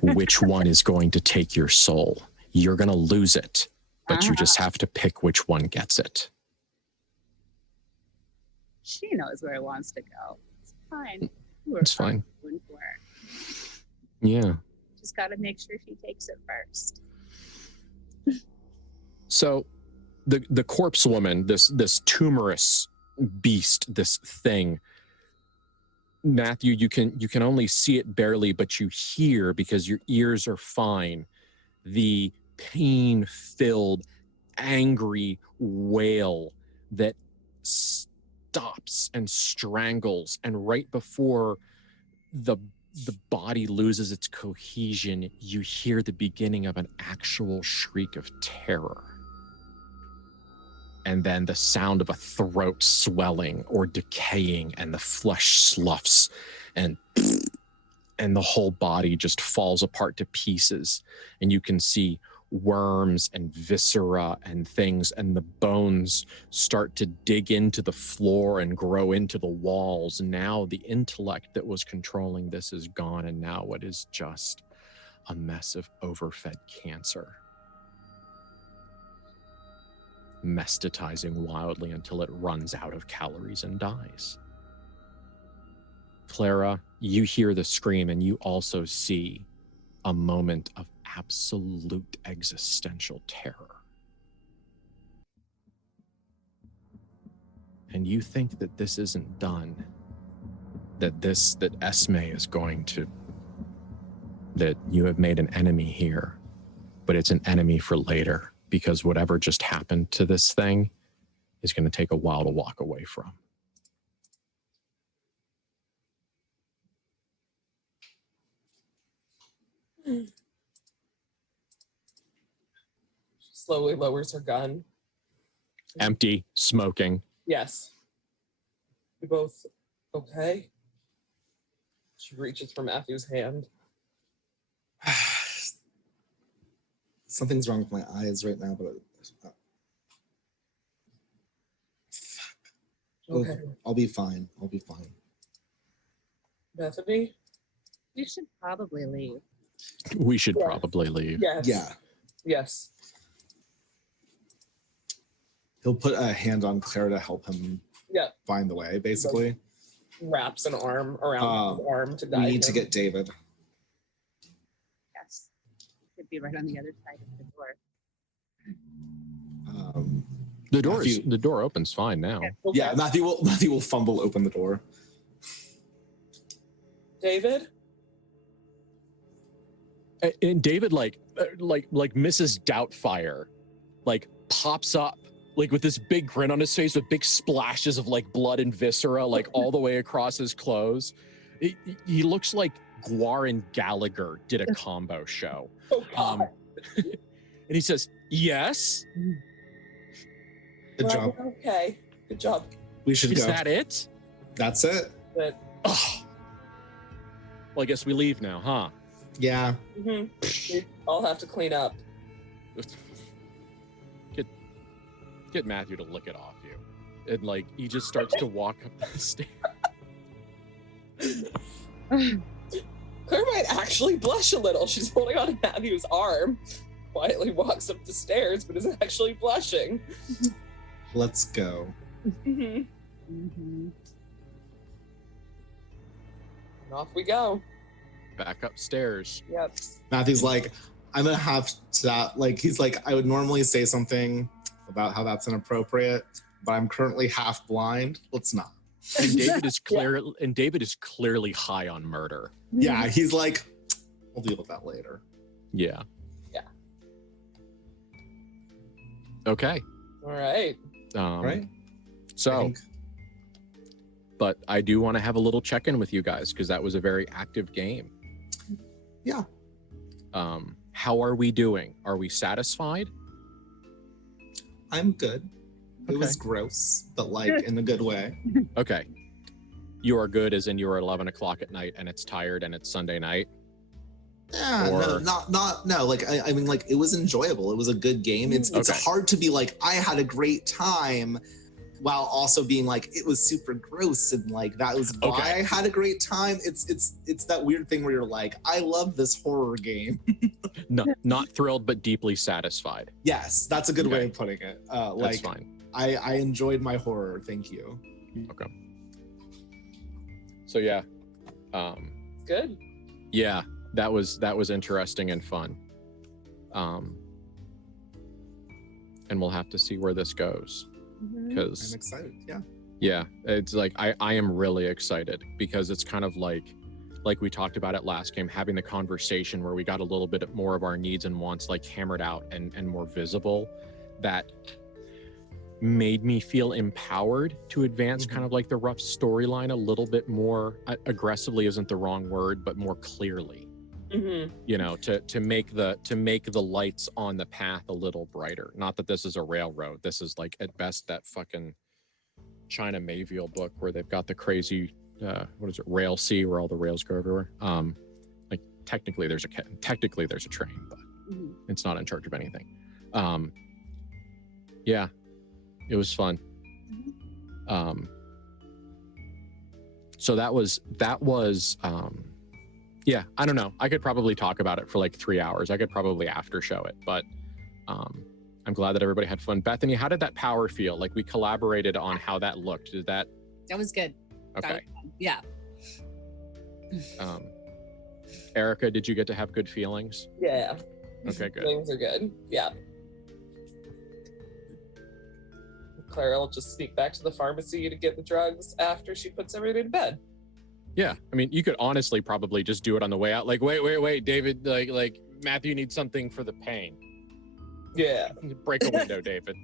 Which one is going to take your soul? You're going to lose it, but you just have to pick which one gets it. She knows where it wants to go. It's fine. It's fine. For her. Yeah. Just got to make sure she takes it first. So the corpse woman, this tumorous beast, this thing, Matthew, you can only see it barely, but you hear, because your ears are fine, the pain-filled, angry wail that stops and strangles, and right before the body loses its cohesion, you hear the beginning of an actual shriek of terror. And then the sound of a throat swelling or decaying, and the flesh sloughs, and the whole body just falls apart to pieces. And you can see worms and viscera and things, and the bones start to dig into the floor and grow into the walls. Now the intellect that was controlling this is gone, and now it is just a mess of overfed cancer, mestitizing wildly until it runs out of calories and dies. Clara, you hear the scream, and you also see a moment of absolute existential terror. And you think that this isn't done, that Esme is going to, that you have made an enemy here, but it's an enemy for later, because whatever just happened to this thing is going to take a while to walk away from. She slowly lowers her gun. Empty, smoking. Yes. You both okay? She reaches for Matthew's hand. Something's wrong with my eyes right now, but Okay. I'll be fine. I'll be fine. Bethany? We should probably leave. We should Yeah. probably leave. Yes. Yeah. Yes. He'll put a hand on Clara to help him Yeah. find the way, basically. Wraps an arm around his arm to guide We need to him. get David. Yes. Could be right on the other side of the door. The door opens fine now. Okay. Yeah, Matthew will fumble open the door. David? And David like Mrs. Doubtfire like pops up like with this big grin on his face with big splashes of like blood and viscera like all the way across his clothes. He looks like Gwar and Gallagher did a combo show. Oh, God. And he says, "Yes, Good Well, job. Okay. Good job. We should is go. that it?" That's it. But, Oh. Well, I guess we leave now, huh? Yeah. I'll have to clean up. Get Matthew to lick it off you. And like he just starts to walk up the stairs. Claire might actually blush a little. She's holding on to Matthew's arm, quietly walks up the stairs, but is actually blushing. Let's go. And off we go. Back upstairs. Yep. Matthew's like, I'm gonna have to he's like, I would normally say something about how that's inappropriate, but I'm currently half blind. Let's not. And David is clearly high on murder. Yeah, he's like, we'll deal with that later. Yeah. Yeah. Okay. All right. Right? So, but I do want to have a little check-in with you guys because that was a very active game. Yeah. How are we doing? Are we satisfied? I'm good. It was Okay. gross, but like in a good way. Okay. You are good as in you are 11 o'clock at night and it's tired and it's Sunday night. Yeah, Or- no. Like I mean, like it was enjoyable. It was a good game. It's Okay. hard to be like I had a great time, while also being like it was super gross and like that was why Okay. I had a great time. It's that weird thing where you're like I love this horror game. No, not thrilled, but deeply satisfied. Yes, that's a good Okay. way of putting it. That's Like fine. I enjoyed my horror. Thank you. Okay. So yeah, It's good. yeah, that was interesting and fun. And we'll have to see where this goes I'm because excited. Yeah. yeah, it's like I am really excited because it's kind of like we talked about it last game, having the conversation where we got a little bit more of our needs and wants like hammered out and more visible. That made me feel empowered to advance kind of like the rough storyline a little bit more aggressively isn't the wrong word, but more clearly, you know, to make the lights on the path a little brighter. Not that this is a railroad. This is like at best that fucking China Mayville book where they've got the crazy what is it, rail C, where all the rails go everywhere. Like technically there's a train, but it's not in charge of anything. Yeah, it was fun. So that was yeah, I don't know, I could probably talk about it for like 3 hours. I could probably after show it, but I'm glad that everybody had fun. Bethany, how did that power feel? Like we collaborated on how that looked. Did that That was good. That okay? was fun. Yeah. Erica, did you get to have good feelings? Yeah. Okay, good. Things are good. Yeah. Clara will just sneak back to the pharmacy to get the drugs after she puts everybody to bed. Yeah, I mean, you could honestly probably just do it on the way out. Like, wait, David, like Matthew needs something for the pain. Yeah. Break a window, David.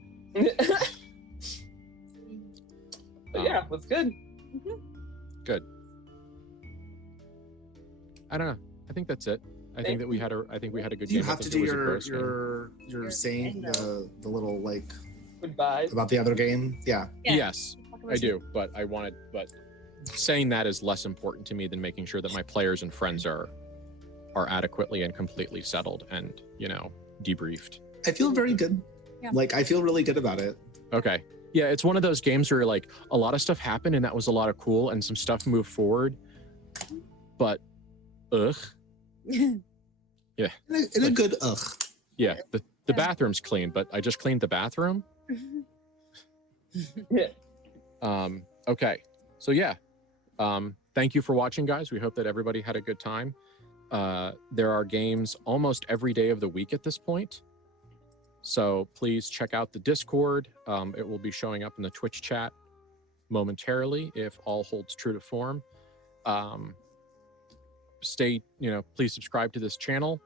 But yeah, it was good. Good. I don't know. I think that's it. I think that we had a good Do you game. I have to think do it was a gross game. your saying the little like Goodbye. about the other game? Yeah. Yeah. Yes, I do. But saying that is less important to me than making sure that my players and friends are adequately and completely settled and, you know, debriefed. I feel very good. Yeah. Like I feel really good about it. Okay. Yeah, it's one of those games where like a lot of stuff happened and that was a lot of cool and some stuff moved forward, but ugh. In a good ugh. Yeah, the bathroom's clean, but I just cleaned the bathroom. Okay, so yeah, thank you for watching, guys. We hope that everybody had a good time. There are games almost every day of the week at this point, so please check out the Discord. It will be showing up in the Twitch chat momentarily if all holds true to form. Please subscribe to this channel.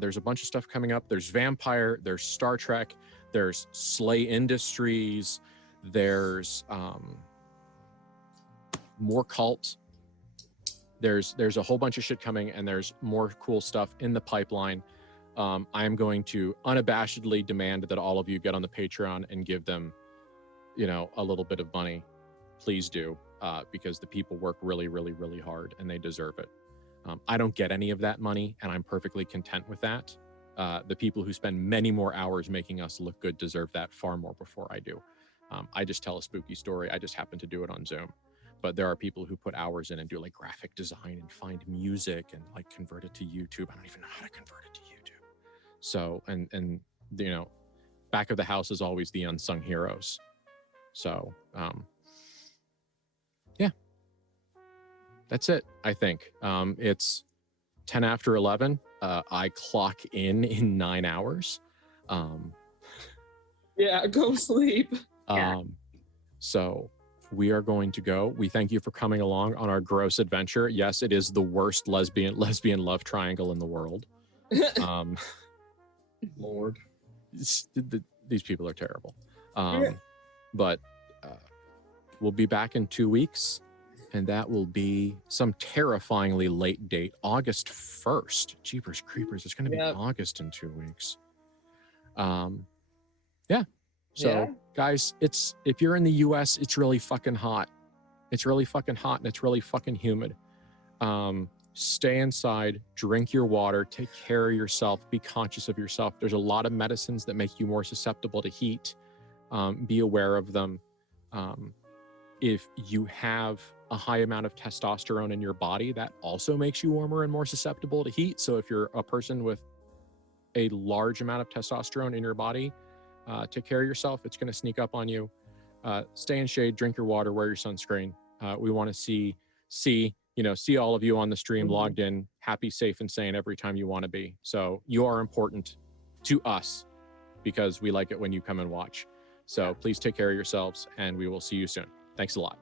There's a bunch of stuff coming up. There's Vampire, there's Star Trek, there's Slay Industries, there's more KULT. There's a whole bunch of shit coming, and there's more cool stuff in the pipeline. I am going to unabashedly demand that all of you get on the Patreon and give them, a little bit of money. Please do, because the people work really, really, really hard, and they deserve it. I don't get any of that money, and I'm perfectly content with that. The people who spend many more hours making us look good deserve that far more before I do. I just tell a spooky story. I just happen to do it on Zoom. But there are people who put hours in and do like graphic design and find music and like convert it to YouTube. I don't even know how to convert it to YouTube. So, and back of the house is always the unsung heroes. So, yeah, that's it. I think it's 10 after 11. I clock in 9 hours. Yeah, go sleep. So we are going to go. We thank you for coming along on our gross adventure. Yes, it is the worst lesbian love triangle in the world. Lord. These people are terrible. But we'll be back in 2 weeks, and that will be some terrifyingly late date, August 1st. Jeepers creepers, it's going to be August in 2 weeks. Yeah. So guys, if you're in the US, it's really fucking hot. It's really fucking hot, and it's really fucking humid. Stay inside, drink your water, take care of yourself, be conscious of yourself. There's a lot of medicines that make you more susceptible to heat. Be aware of them. If you have a high amount of testosterone in your body, that also makes you warmer and more susceptible to heat. So if you're a person with a large amount of testosterone in your body, take care of yourself. It's going to sneak up on you. Stay in shade, drink your water, wear your sunscreen. We want to see all of you on the stream, logged in, happy, safe, and sane every time you want to be. So you are important to us because we like it when you come and watch. So please take care of yourselves, and we will see you soon. Thanks a lot.